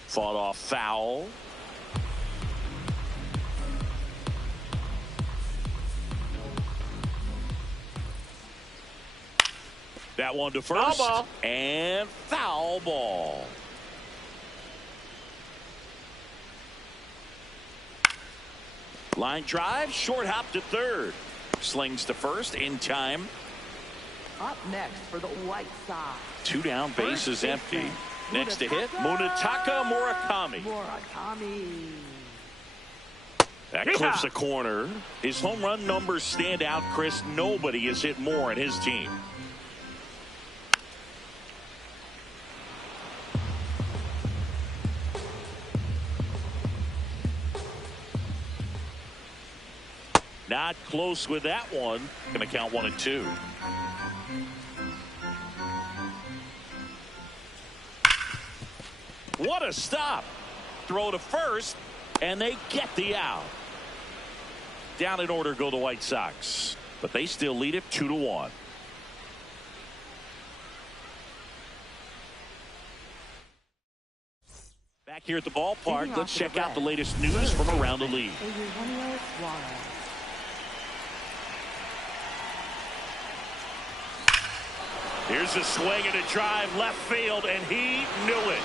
Fought off foul. That one to first. Foul ball. And foul ball. Line drive, short hop to third. Slings to first in time. Up next for the White Sox, 2 down, bases empty. baseman, Next to hit, Munetaka Murakami. That clips a corner. His home run numbers stand out, Chris. Nobody has hit more in his team. Not close with that one. Going to count 1 and 2. What a stop. Throw to first, and they get the out. Down in order go the White Sox, but they still lead it 2-1. Back here at the ballpark, let's check out the latest news from around the league. Here's a swing and a drive left field, and he knew it.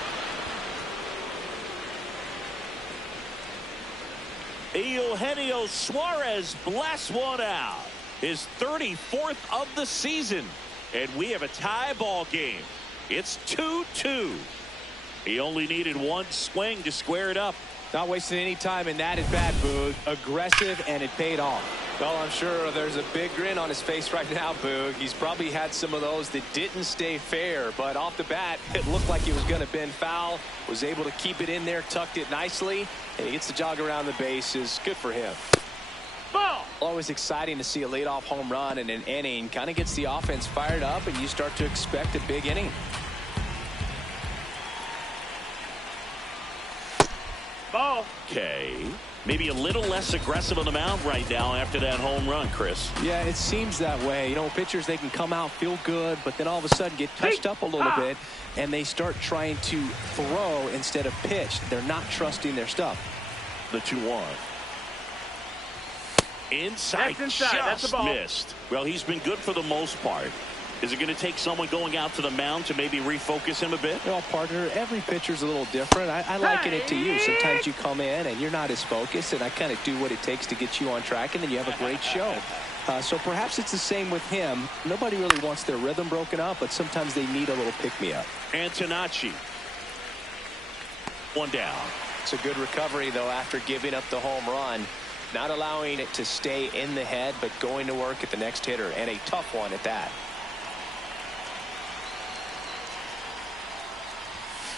Eugenio Suarez blasts one out. His 34th of the season. And we have a tie ball game. It's 2-2. He only needed 1 swing to square it up. Not wasting any time in that at bat, Boog. Aggressive, and it paid off. Well, I'm sure there's a big grin on his face right now, Boog. He's probably had some of those that didn't stay fair, but off the bat, it looked like it was going to bend foul. Was able to keep it in there, tucked it nicely, and he gets the jog around the bases. Good for him. Ball. Always exciting to see a leadoff home run in an inning. Kind of gets the offense fired up, and you start to expect a big inning. Ball. Okay. Maybe a little less aggressive on the mound right now after that home run, Chris. Yeah, it seems that way. You know, pitchers, they can come out, feel good, but then all of a sudden get touched up a little bit, and they start trying to throw instead of pitch. They're not trusting their stuff. The 2-1. Inside, That's a ball. missed. Well, he's been good for the most part. Is it going to take someone going out to the mound to maybe refocus him a bit? Well, partner, every pitcher's a little different. I liken it to you. Sometimes you come in and you're not as focused, and I kind of do what it takes to get you on track, and then you have a great show. So perhaps it's the same with him. Nobody really wants their rhythm broken up, but sometimes they need a little pick-me-up. Antonacci. 1 down. It's a good recovery, though, after giving up the home run. Not allowing it to stay in the head, but going to work at the next hitter, and a tough one at that.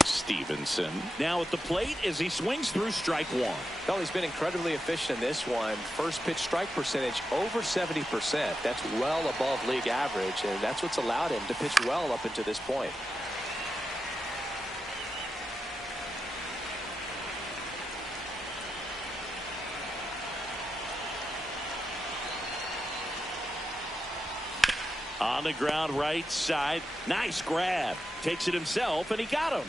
Stevenson now at the plate as he swings through strike 1. Well, he's been incredibly efficient in this one. First pitch strike percentage over 70%. That's well above league average, and that's what's allowed him to pitch well up until this point. On the ground, right side. Nice grab. Takes it himself, and he got him.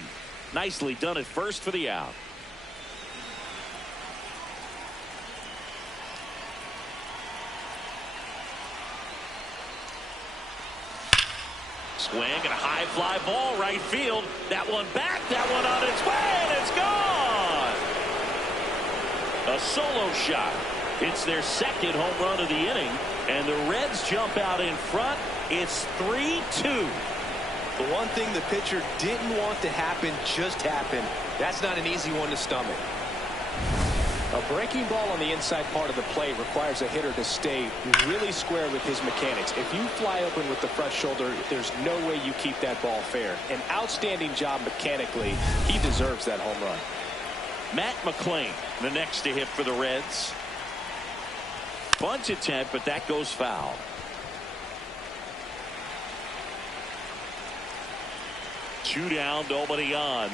Nicely done at first for the out. Swing and a high fly ball right field. That one back, that one on its way, and it's gone. A solo shot. It's their 2nd home run of the inning, and the Reds jump out in front. It's 3-2. The one thing the pitcher didn't want to happen just happened. That's not an easy one to stomach. A breaking ball on the inside part of the plate requires a hitter to stay really square with his mechanics. If you fly open with the front shoulder, there's no way you keep that ball fair. An outstanding job mechanically. He deserves that home run. Matt McClain, the next to hit for the Reds. Bunt attempt, but that goes foul. Two down, nobody on.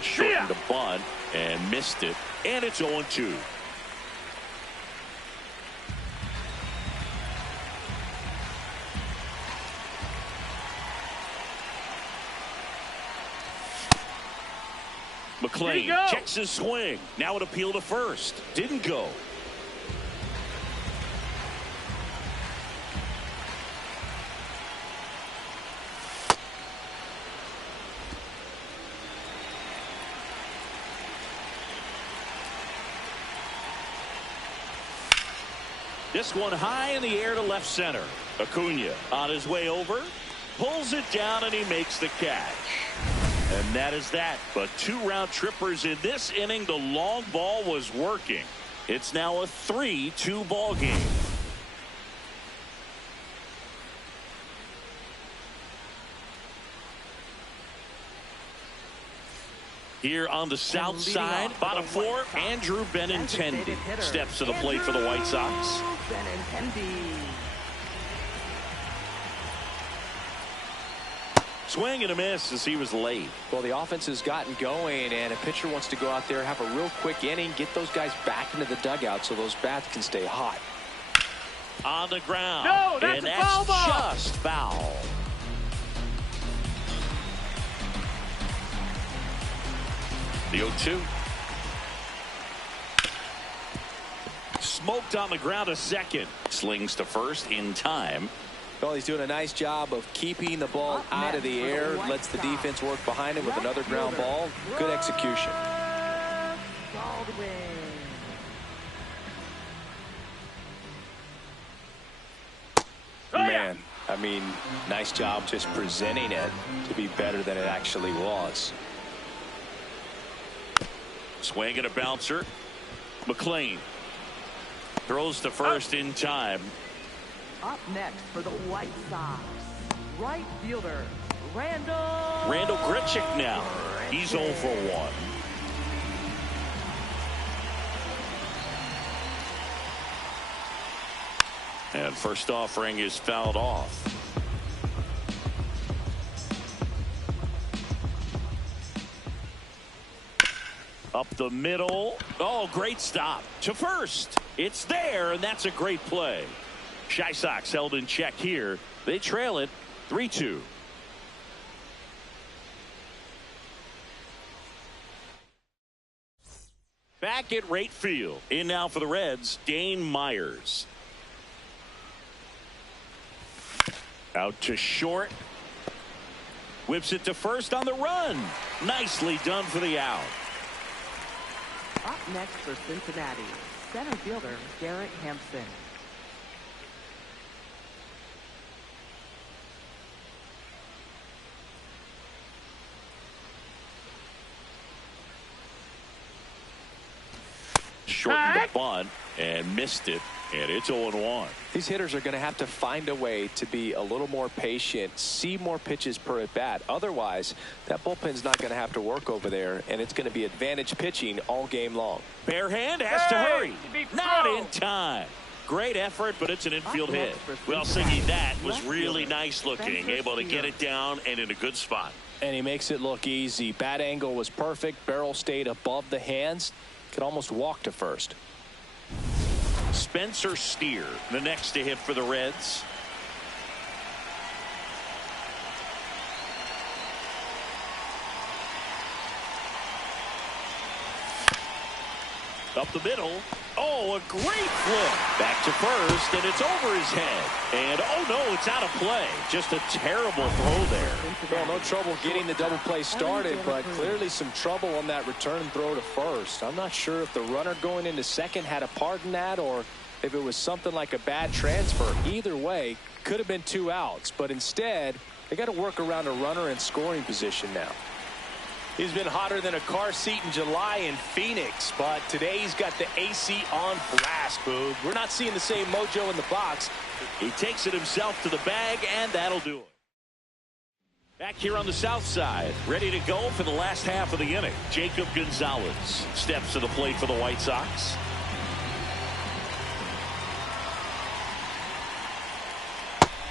Shortened the bunt and missed it, and it's 0-2. McClain checks his swing. Now an appeal to first. Didn't go. This one high in the air to left center. Acuna on his way over, pulls it down, and he makes the catch. And that is that. But 2 round trippers in this inning. The long ball was working. It's now a 3-2 ball game. Here on the south side, bottom 4, Andrew Benintendi steps to the plate for the White Sox. Swing and a miss as he was late. Well, the offense has gotten going, and a pitcher wants to go out there, have a real quick inning, get those guys back into the dugout so those bats can stay hot. On the ground. No, that's and a that's foul ball. Just foul. The 0-2. Smoked on the ground to second. Slings to first in time. Well, he's doing a nice job of keeping the ball out of the air. Lets the defense work behind him with another ground ball. Good execution. Man, I mean, nice job just presenting it to be better than it actually was. Swing and a bouncer. McClain throws to first in time. Up next for the White Sox, right fielder Randall Grichuk now. He's 0 for 1. And first offering is fouled off. Up the middle. Oh, great stop to first. It's there, and that's a great play. Chi Sox held in check here. They trail it 3-2. Back at right field. In now for the Reds, Dane Myers. Out to short. Whips it to first on the run. Nicely done for the out. Up next for Cincinnati, center fielder Garrett Hampson. Shortened the bunt and missed it, and it's 0-1. These hitters are going to have to find a way to be a little more patient, see more pitches per at bat. Otherwise, that bullpen's not going to have to work over there, and it's going to be advantage pitching all game long. Bare hand has to hurry. Not in time. Great effort, but it's an infield hit. Well, Siggy, that was really nice looking. Able to get it down and in a good spot. And he makes it look easy. Bat angle was perfect. Barrel stayed above the hands. Could almost walk to first. Spencer Steer, the next to hit for the Reds. Up the middle. Oh, a great flip. Back to first, and it's over his head. And, oh, no, it's out of play. Just a terrible throw there. Well, no trouble getting the double play started, but clearly some trouble on that return throw to first. I'm not sure if the runner going into second had a part in that or if it was something like a bad transfer. Either way, could have been 2 outs, but instead, they got to work around a runner in scoring position now. He's been hotter than a car seat in July in Phoenix, but today he's got the AC on blast, Boog. We're not seeing the same mojo in the box. He takes it himself to the bag, and that'll do it. Back here on the south side, ready to go for the last half of the inning. Jacob Gonzalez steps to the plate for the White Sox.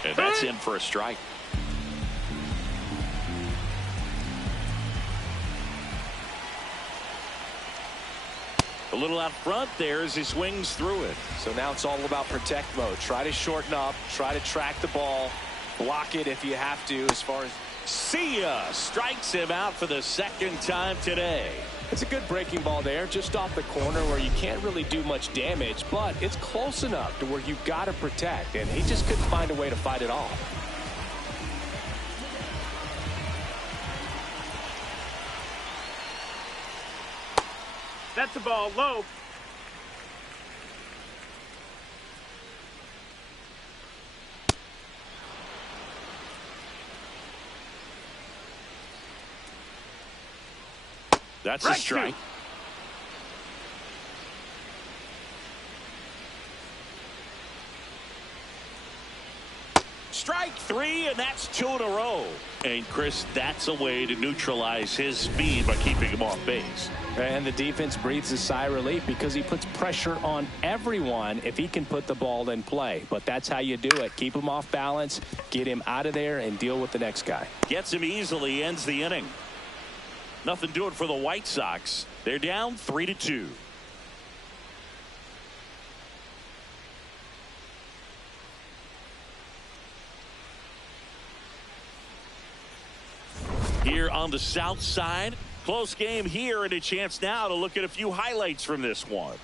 And that's in for a strike. A little out front there as he swings through it. So now it's all about protect mode. Try to shorten up, try to track the ball, block it if you have to. As far as see ya, strikes him out for the second time today. It's a good breaking ball there, just off the corner where you can't really do much damage, but it's close enough to where you've got to protect, and he just couldn't find a way to fight it off. That's the ball low. That's a strike. Strike three, and that's 2 in a row. And Chris, that's a way to neutralize his speed by keeping him off base. And the defense breathes a sigh of relief because he puts pressure on everyone if he can put the ball in play. But that's how you do it. Keep him off balance, get him out of there, and deal with the next guy. Gets him easily, ends the inning. Nothing doing for the White Sox. They're down 3-2. Here on the south side, close game here, and a chance now to look at a few highlights from this one.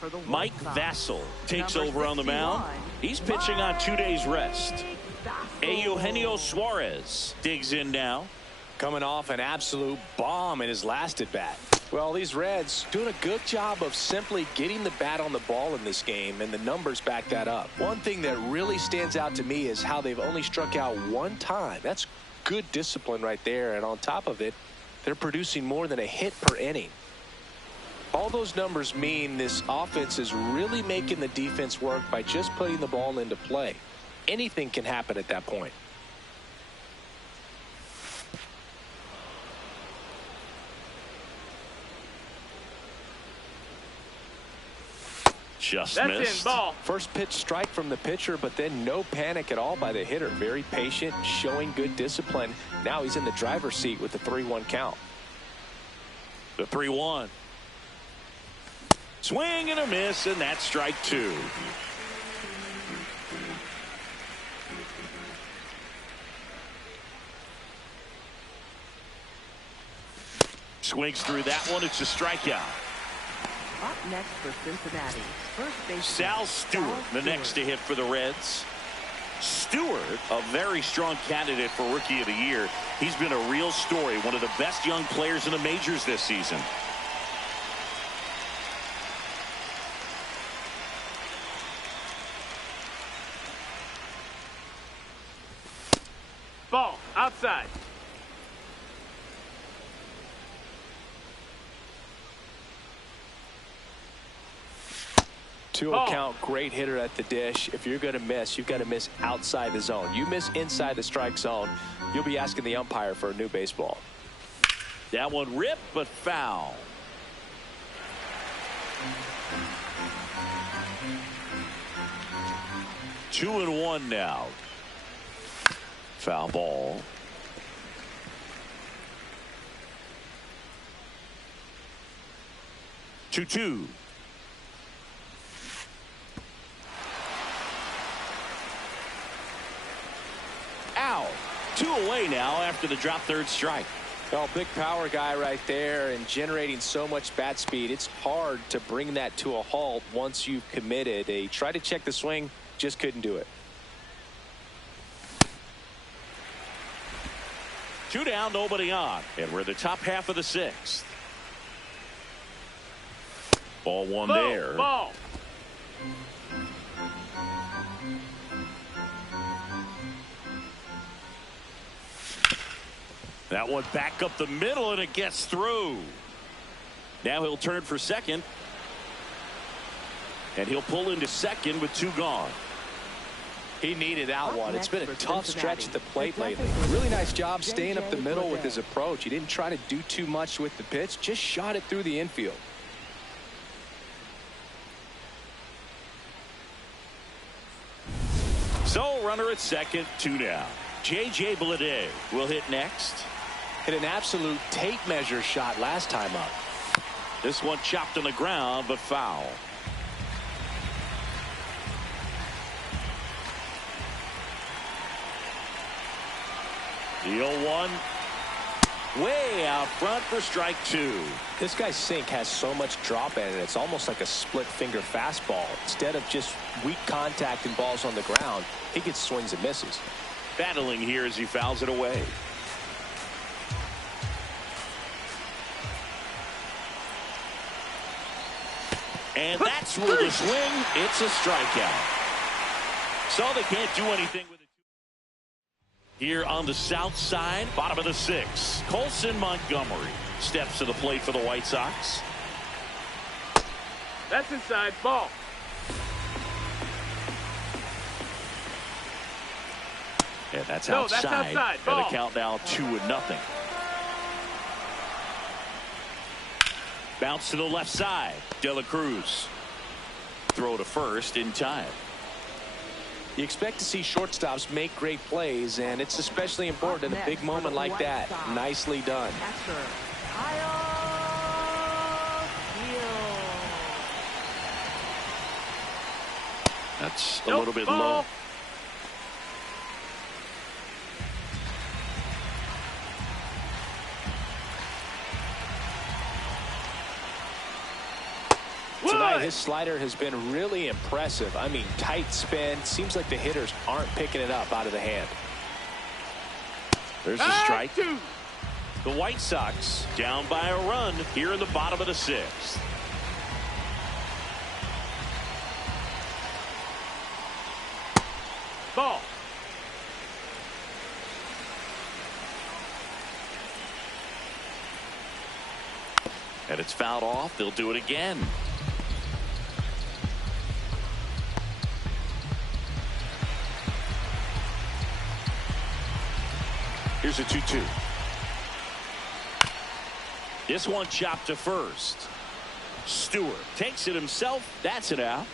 For the Mike Vassell takes over on the mound. He's pitching on 2 days rest. Eugenio Suarez digs in now. Coming off an absolute bomb in his last at bat. Well, these Reds doing a good job of simply getting the bat on the ball in this game, and the numbers back that up. One thing that really stands out to me is how they've only struck out one time. That's good discipline right there, and on top of it, they're producing more than a hit per inning. All those numbers mean this offense is really making the defense work by just putting the ball into play. Anything can happen at that point. Just That's missed. in, ball. First pitch strike from the pitcher, but then no panic at all by the hitter. Very patient, showing good discipline. Now he's in the driver's seat with the 3-1 count. The 3-1. Swing and a miss, and that's strike 2. Swings through that one. It's a strikeout. Up next for Cincinnati, first base Sal Stewart, the next to hit for the Reds. Stewart, a very strong candidate for Rookie of the Year. He's been a real story, one of the best young players in the majors this season. Ball outside. 2-0 count, great hitter at the dish. If you're going to miss, you've got to miss outside the zone. You miss inside the strike zone, you'll be asking the umpire for a new baseball. That one ripped, but foul. Two and one now. Foul ball. Two. Out. 2 away now after the drop third strike. Oh, big power guy right there and generating so much bat speed. It's hard to bring that to a halt once you've committed. They tried to check the swing, just couldn't do it. 2 down, nobody on, and we're in the top half of the 6th. Ball one there. Ball. That one back up the middle, and it gets through. Now he'll turn for second. And he'll pull into second with 2 gone. He needed that one. It's been a tough stretch at the plate lately. Really nice job staying up the middle with his approach. He didn't try to do too much with the pitch, just shot it through the infield. So runner at second, 2 down. J.J. Bleday will hit next. Hit an absolute tape measure shot last time up. This one chopped on the ground, but foul. The 0-1 way out front for strike 2. This guy's sink has so much drop in it. It's almost like a split finger fastball. Instead of just weak contact and balls on the ground, he gets swings and misses. Battling here as he fouls it away. And that's where the swing. It's a strikeout. So they can't do anything with it. Here on the south side, bottom of the 6th, Colson Montgomery steps to the plate for the White Sox. That's inside. Ball. And that's No, outside. that's outside. And Ball. the count now 2-0. Bounce to the left side. De La Cruz. Throw to first in time. You expect to see shortstops make great plays, and it's especially important in a big moment like that. Nicely done. That's a little bit low. Tonight, his slider has been really impressive. I mean, tight spin. Seems like the hitters aren't picking it up out of the hand. There's a strike. The White Sox down by a run here in the bottom of the 6th. Ball. And it's fouled off. They'll do it again. Here's a 2-2. This one chopped to first. Stewart takes it himself. That's it out.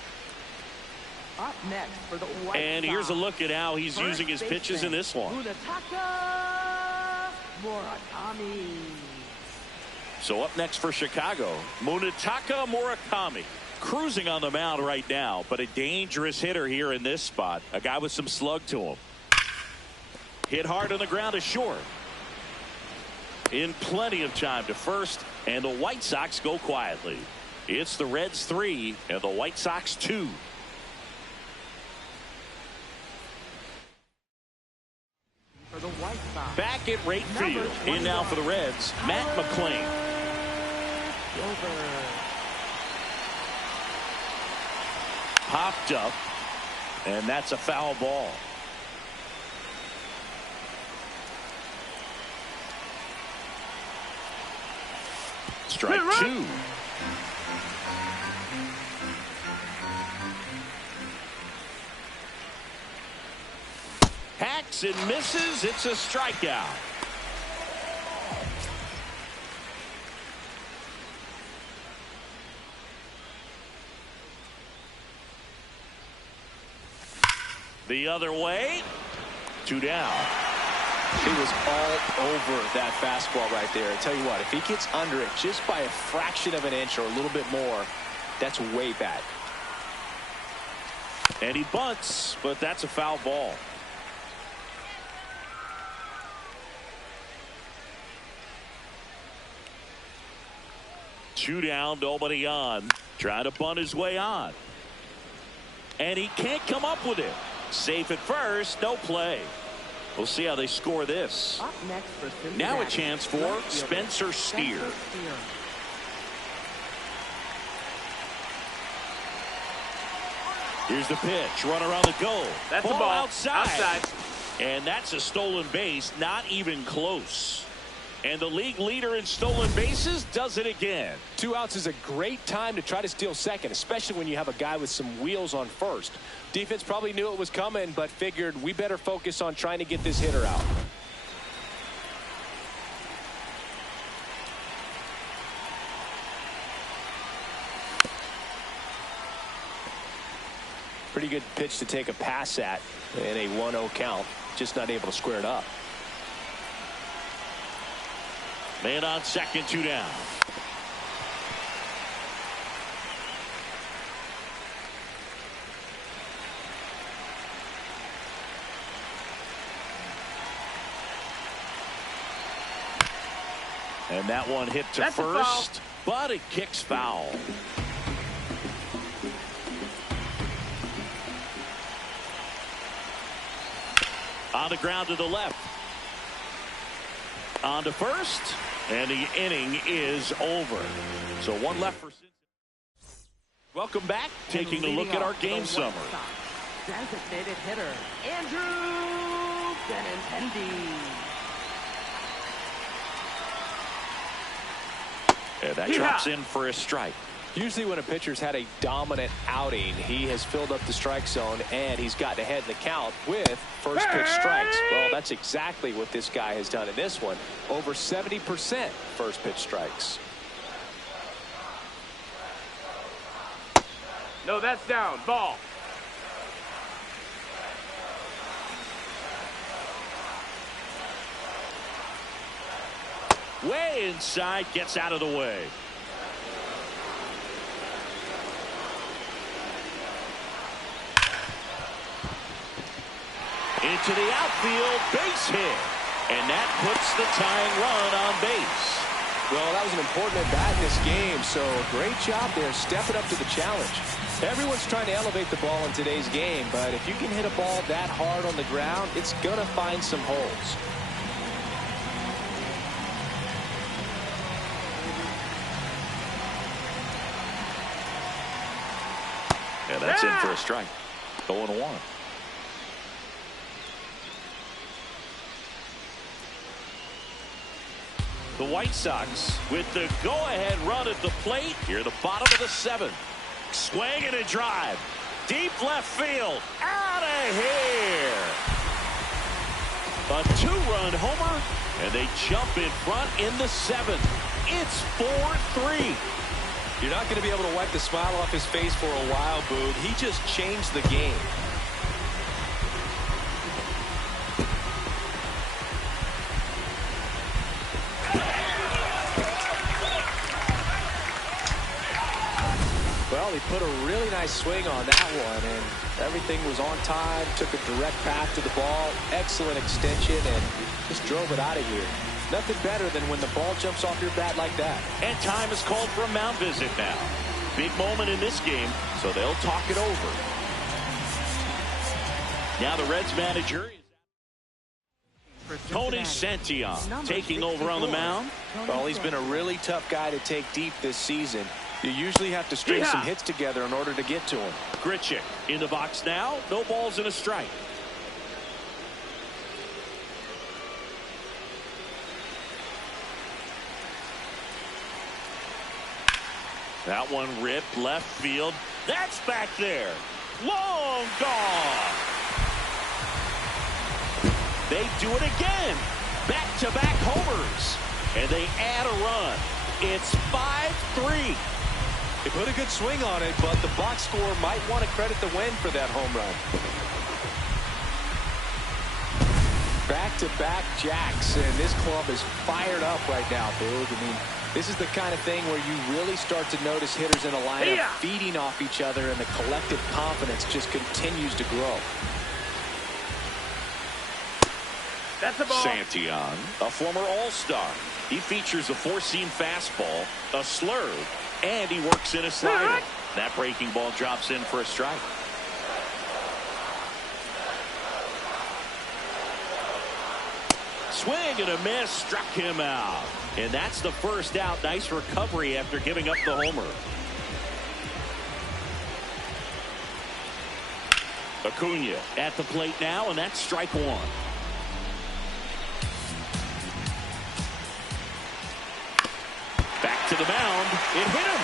Up next for the White And here's a look at how he's First using his pitches in this one. Munetaka Murakami. So up next for Chicago, Munetaka Murakami. Cruising on the mound right now, but a dangerous hitter here in this spot. A guy with some slug to him. Hit hard on the ground to short. In plenty of time to first, and the White Sox go quietly. It's the Reds 3 and the White Sox 2. For the White Sox. Back at right field. In now for the Reds, Matt McClain. Popped up, and that's a foul ball. Strike 2. Hacks and misses. It's a strikeout. The other way. 2 down. He was all over that fastball right there. I tell you what, if he gets under it just by a fraction of an inch or a little bit more, that's way bad. And he bunts, but that's a foul ball. 2 down, nobody on. Trying to bunt his way on. And he can't come up with it. Safe at first, no play. We'll see how they score this. Up next for Cincinnati. Now a chance for Spencer Steer. Here's the pitch. Run around the goal. That's a ball outside. And that's a stolen base. Not even close. And the league leader in stolen bases does it again. 2 outs is a great time to try to steal second, especially when you have a guy with some wheels on first. Defense probably knew it was coming, but figured we better focus on trying to get this hitter out. Pretty good pitch to take a pass at in a 1-0 count. Just not able to square it up. Man on second, 2 down. And that one hit to first, but it kicks foul. On the ground to the left. On to first, and the inning is over. So 1 left for Cincinnati. Welcome back. Taking a look at our game summary. Designated hitter, Andrew Benintendi. And that drops in for a strike. Usually when a pitcher's had a dominant outing, he has filled up the strike zone and he's gotten ahead in the count with first pitch strikes. Well, that's exactly what this guy has done in this one. Over 70% first pitch strikes. No, that's down. Ball. Way inside, gets out of the way. Into the outfield, base hit. And that puts the tying run on base. Well, that was an important at bat in this game, so great job there stepping up to the challenge. Everyone's trying to elevate the ball in today's game, but if you can hit a ball that hard on the ground, it's going to find some holes. And that's in for a strike. 0-1. The White Sox with the go-ahead run at the plate. Here at the bottom of the 7th. Swing and a drive. Deep left field. Out of here. A 2-run homer. And they jump in front in the 7th. It's 4-3. You're not going to be able to wipe the smile off his face for a while, Boog. He just changed the game. Well, he put a really nice swing on that one, and everything was on time, took a direct path to the ball, excellent extension, and just drove it out of here. Nothing better than when the ball jumps off your bat like that. And time is called for a mound visit now. Big moment in this game, so they'll talk it over. Now the Reds manager is Tony Santillan taking over on the mound. Well, he's been a really tough guy to take deep this season. You usually have to string some hits together in order to get to him. Grichuk in the box now. No balls and a strike. That one ripped left field. That's back there. Long gone. They do it again. Back-to-back homers. And they add a run. It's 5-3. They put a good swing on it, but the box score might want to credit the win for that home run. Back-to-back jacks, and this club is fired up right now, Boog. I mean, this is the kind of thing where you really start to notice hitters in a lineup feeding off each other, and the collective confidence just continues to grow. That's a ball. Santillan, a former All-Star. He features a four-seam fastball, a slurve, and he works in a slider. That breaking ball drops in for a strike. Swing and a miss, struck him out. And that's the first out. Nice recovery after giving up the homer. Acuna at the plate now, and that's strike one. Back to the mound. It hit him.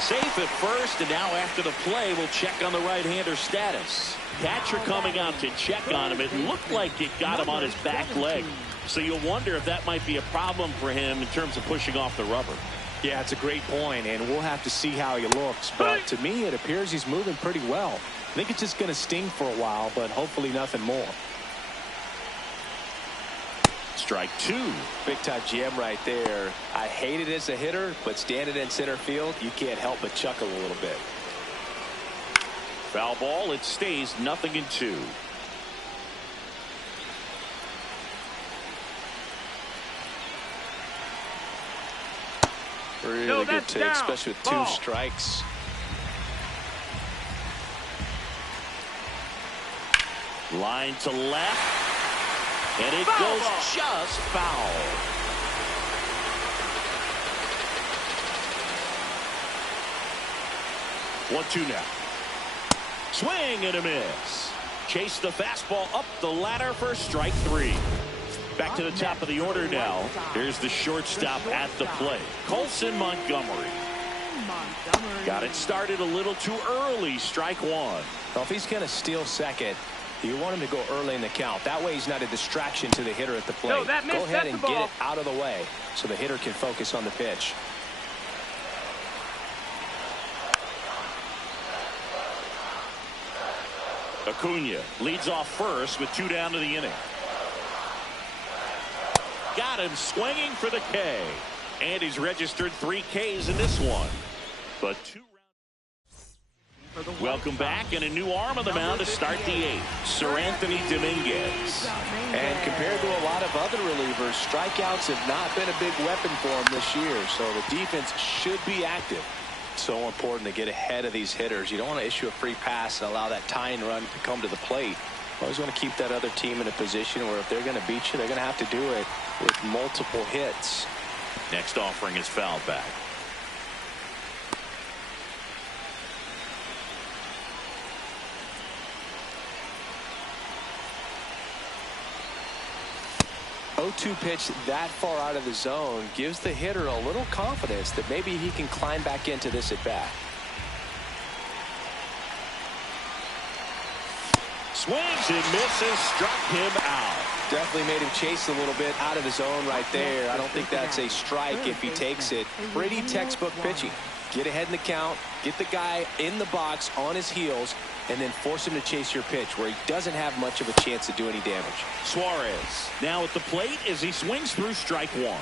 Safe at first, and now after the play, we'll check on the right-hander status. Catcher coming out to check on him. It looked like it got him on his back leg. So you'll wonder if that might be a problem for him in terms of pushing off the rubber. Yeah, it's a great point, and we'll have to see how he looks. But to me, it appears he's moving pretty well. I think it's just going to sting for a while, but hopefully nothing more. Strike two. Big-time gem right there. I hate it as a hitter, but standing in center field, you can't help but chuckle a little bit. Foul ball. It stays 0-2. Really good take, especially with two strikes. Line to left. And it goes just foul. One-two now. Swing and a miss. Chase the fastball up the ladder for strike three. Back to the top of the order now. Here's the shortstop at the plate, Colson Montgomery. Got it started a little too early. Strike one. Well, if he's going to steal second, you want him to go early in the count. That way he's not a distraction to the hitter at the plate. No, that missed. Go ahead That's and the get ball. it out of the way so the hitter can focus on the pitch. Acuna leads off first with 2 down to the inning. Got him swinging for the K. And he's registered 3 Ks in this one. But 2 rounds. Welcome back, and a new arm on the mound to start the 8th. Sir Anthony Dominguez. And compared to a lot of other relievers, strikeouts have not been a big weapon for him this year. So the defense should be active. So important to get ahead of these hitters. You don't want to issue a free pass and allow that tying run to come to the plate. You always want to keep that other team in a position where if they're going to beat you, they're going to have to do it with multiple hits. Next offering is fouled back. O2 pitch that far out of the zone gives the hitter a little confidence that maybe he can climb back into this at bat. Swings and misses, struck him out. Definitely made him chase a little bit out of the zone right there. I don't think that's a strike if he takes it. Pretty textbook pitching. Get ahead in the count, get the guy in the box on his heels, and then force him to chase your pitch where he doesn't have much of a chance to do any damage. Suarez now at the plate as he swings through strike one.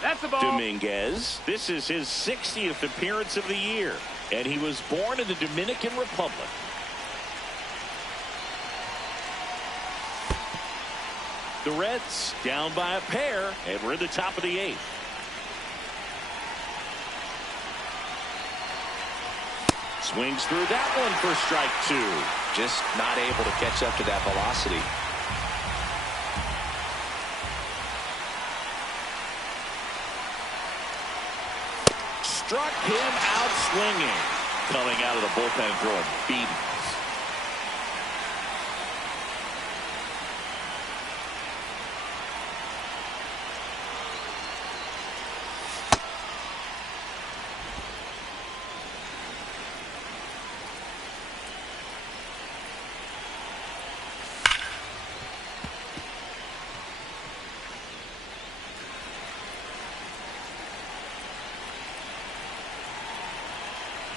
That's the ball. Dominguez, this is his 60th appearance of the year, and he was born in the Dominican Republic. The Reds down by a pair, and we're in the top of the 8th. Swings through that one for strike two. Just not able to catch up to that velocity. Struck him out swinging. Coming out of the bullpen throwing beatings.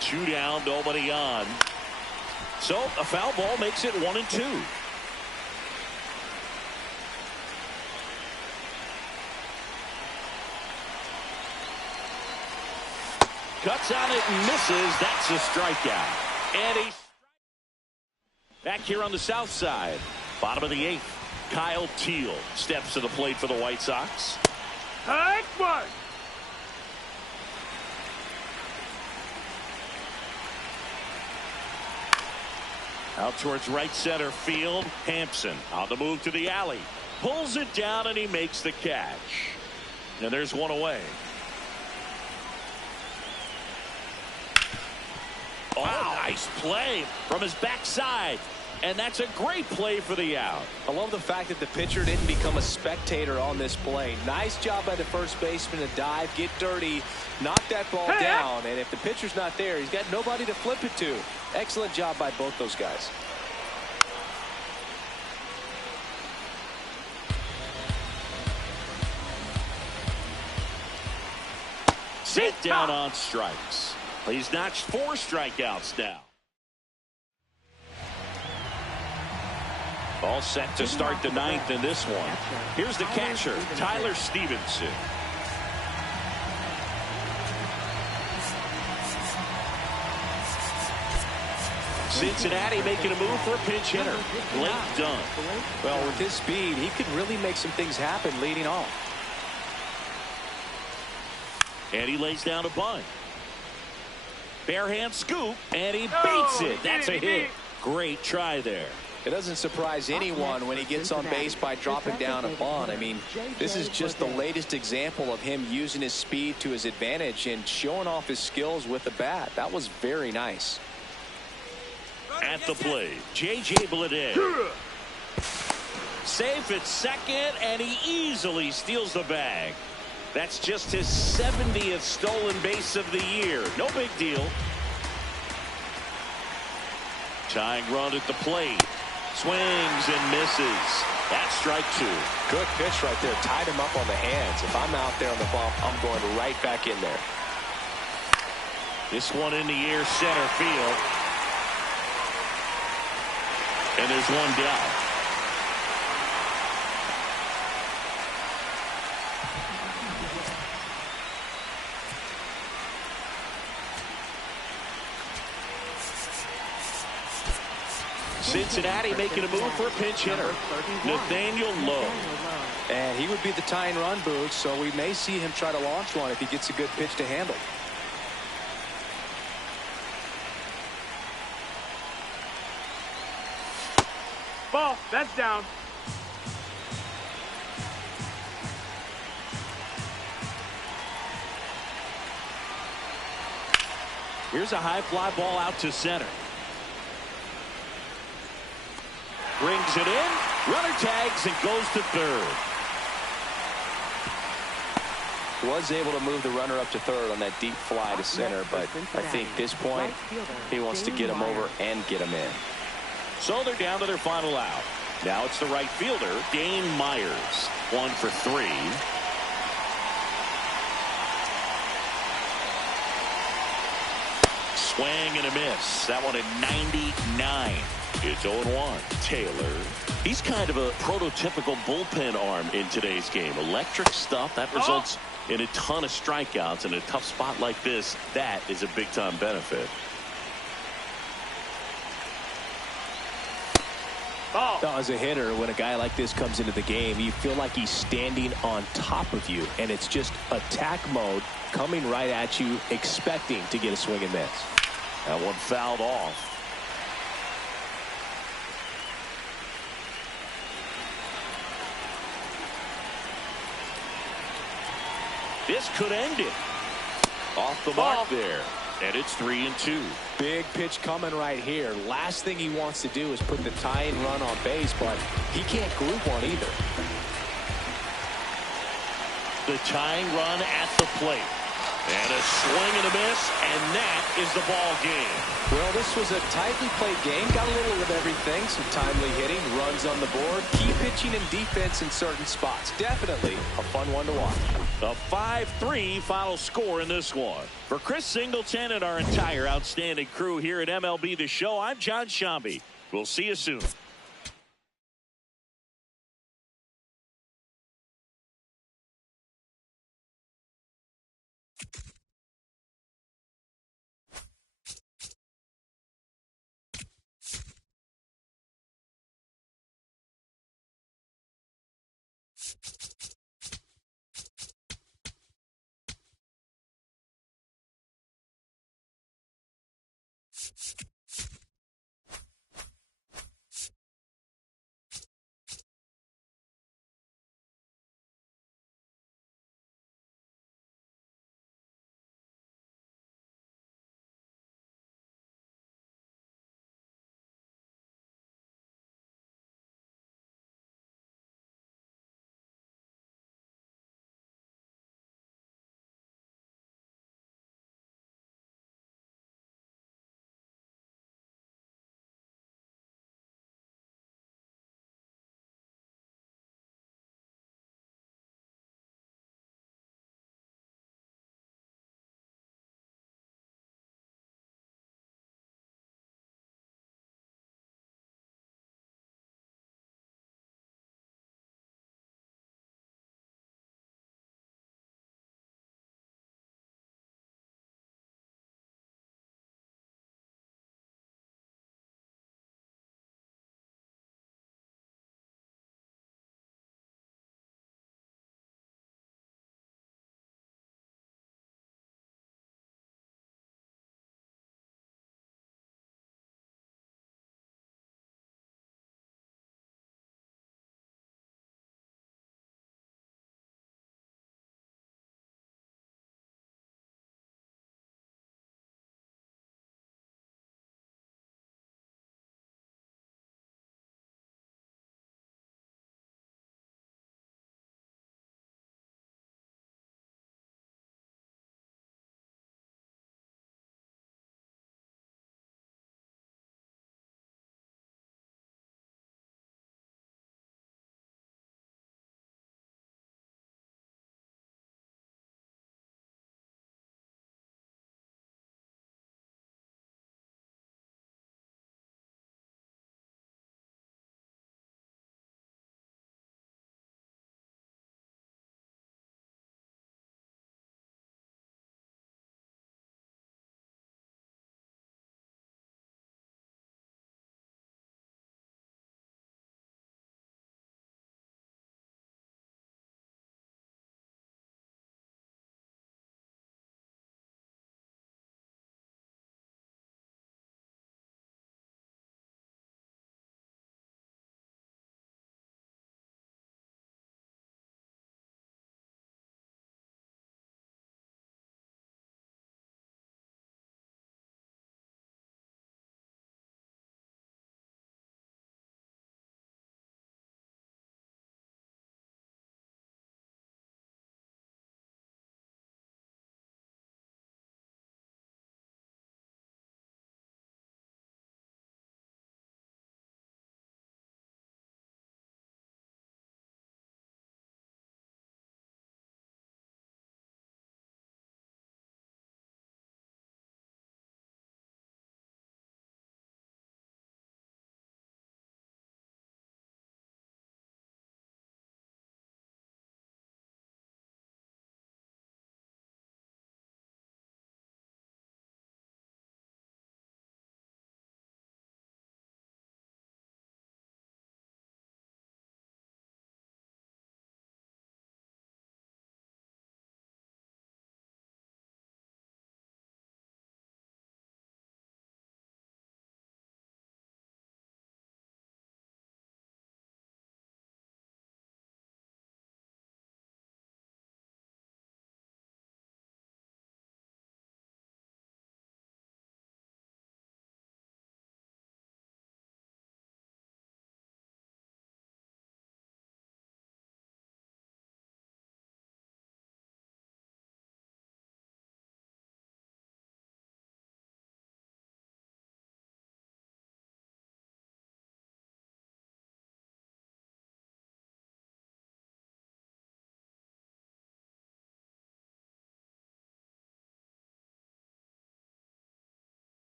Two down, nobody on. So a foul ball makes it 1-2. Cuts on it and misses. That's a strikeout. And he's back here on the south side. Bottom of the 8th. Kyle Teal steps to the plate for the White Sox. Hard one. Out towards right center field. Hampson on the move to the alley. Pulls it down and he makes the catch. And there's one away. Oh, nice play from his backside. And that's a great play for the out. I love the fact that the pitcher didn't become a spectator on this play. Nice job by the first baseman to dive, get dirty, knock that ball down. And if the pitcher's not there, he's got nobody to flip it to. Excellent job by both those guys. Sit down on strikes. He's notched 4 strikeouts now. All set to start the 9th in this one. Here's the catcher, Tyler Stevenson. Cincinnati making a move for a pinch hitter. Blake Dunn. Well, with his speed, he could really make some things happen leading off. And he lays down a bunt. Bare hand scoop, and he beats it. That's a hit. Great try there. It doesn't surprise anyone when he gets on base by dropping down a bunt. I mean, this is just the latest example of him using his speed to his advantage and showing off his skills with the bat. That was very nice. At the plate, J.J. Bleday. Safe at second, and he easily steals the bag. That's just his 70th stolen base of the year. No big deal. Tying run at the plate. Swings and misses. That's strike 2. Good pitch right there. Tied him up on the hands. If I'm out there on the bump, I'm going right back in there. This one in the air, center field. And there's one down. Cincinnati making a move for a pinch hitter, Nathaniel Lowe. And he would be the tying run, Boots, so we may see him try to launch one if he gets a good pitch to handle. Ball, that's down. Here's a high fly ball out to center. Brings it in. Runner tags and goes to third. Was able to move the runner up to third on that deep fly to center, but I think at this point he wants to get him over and get him in. So they're down to their final out. Now it's the right fielder, Dane Myers. 1 for 3. Swing and a miss. That one at 99. It's 0-1. Taylor. He's kind of a prototypical bullpen arm in today's game. Electric stuff that results in a ton of strikeouts in a tough spot like this. That is a big-time benefit. Now, as a hitter, when a guy like this comes into the game, you feel like he's standing on top of you, and it's just attack mode coming right at you, expecting to get a swing and miss. That one fouled off. This could end it. Off the mark there. And it's 3-2. Big pitch coming right here. Last thing he wants to do is put the tying run on base, but he can't group one either. The tying run at the plate. And a swing and a miss, and that is the ball game. Well, this was a tightly played game. Got a little of everything. Some timely hitting, runs on the board, key pitching and defense in certain spots. Definitely a fun one to watch. A 5-3 final score in this one. For Chris Singleton and our entire outstanding crew here at MLB The Show, I'm John Shambi. We'll see you soon.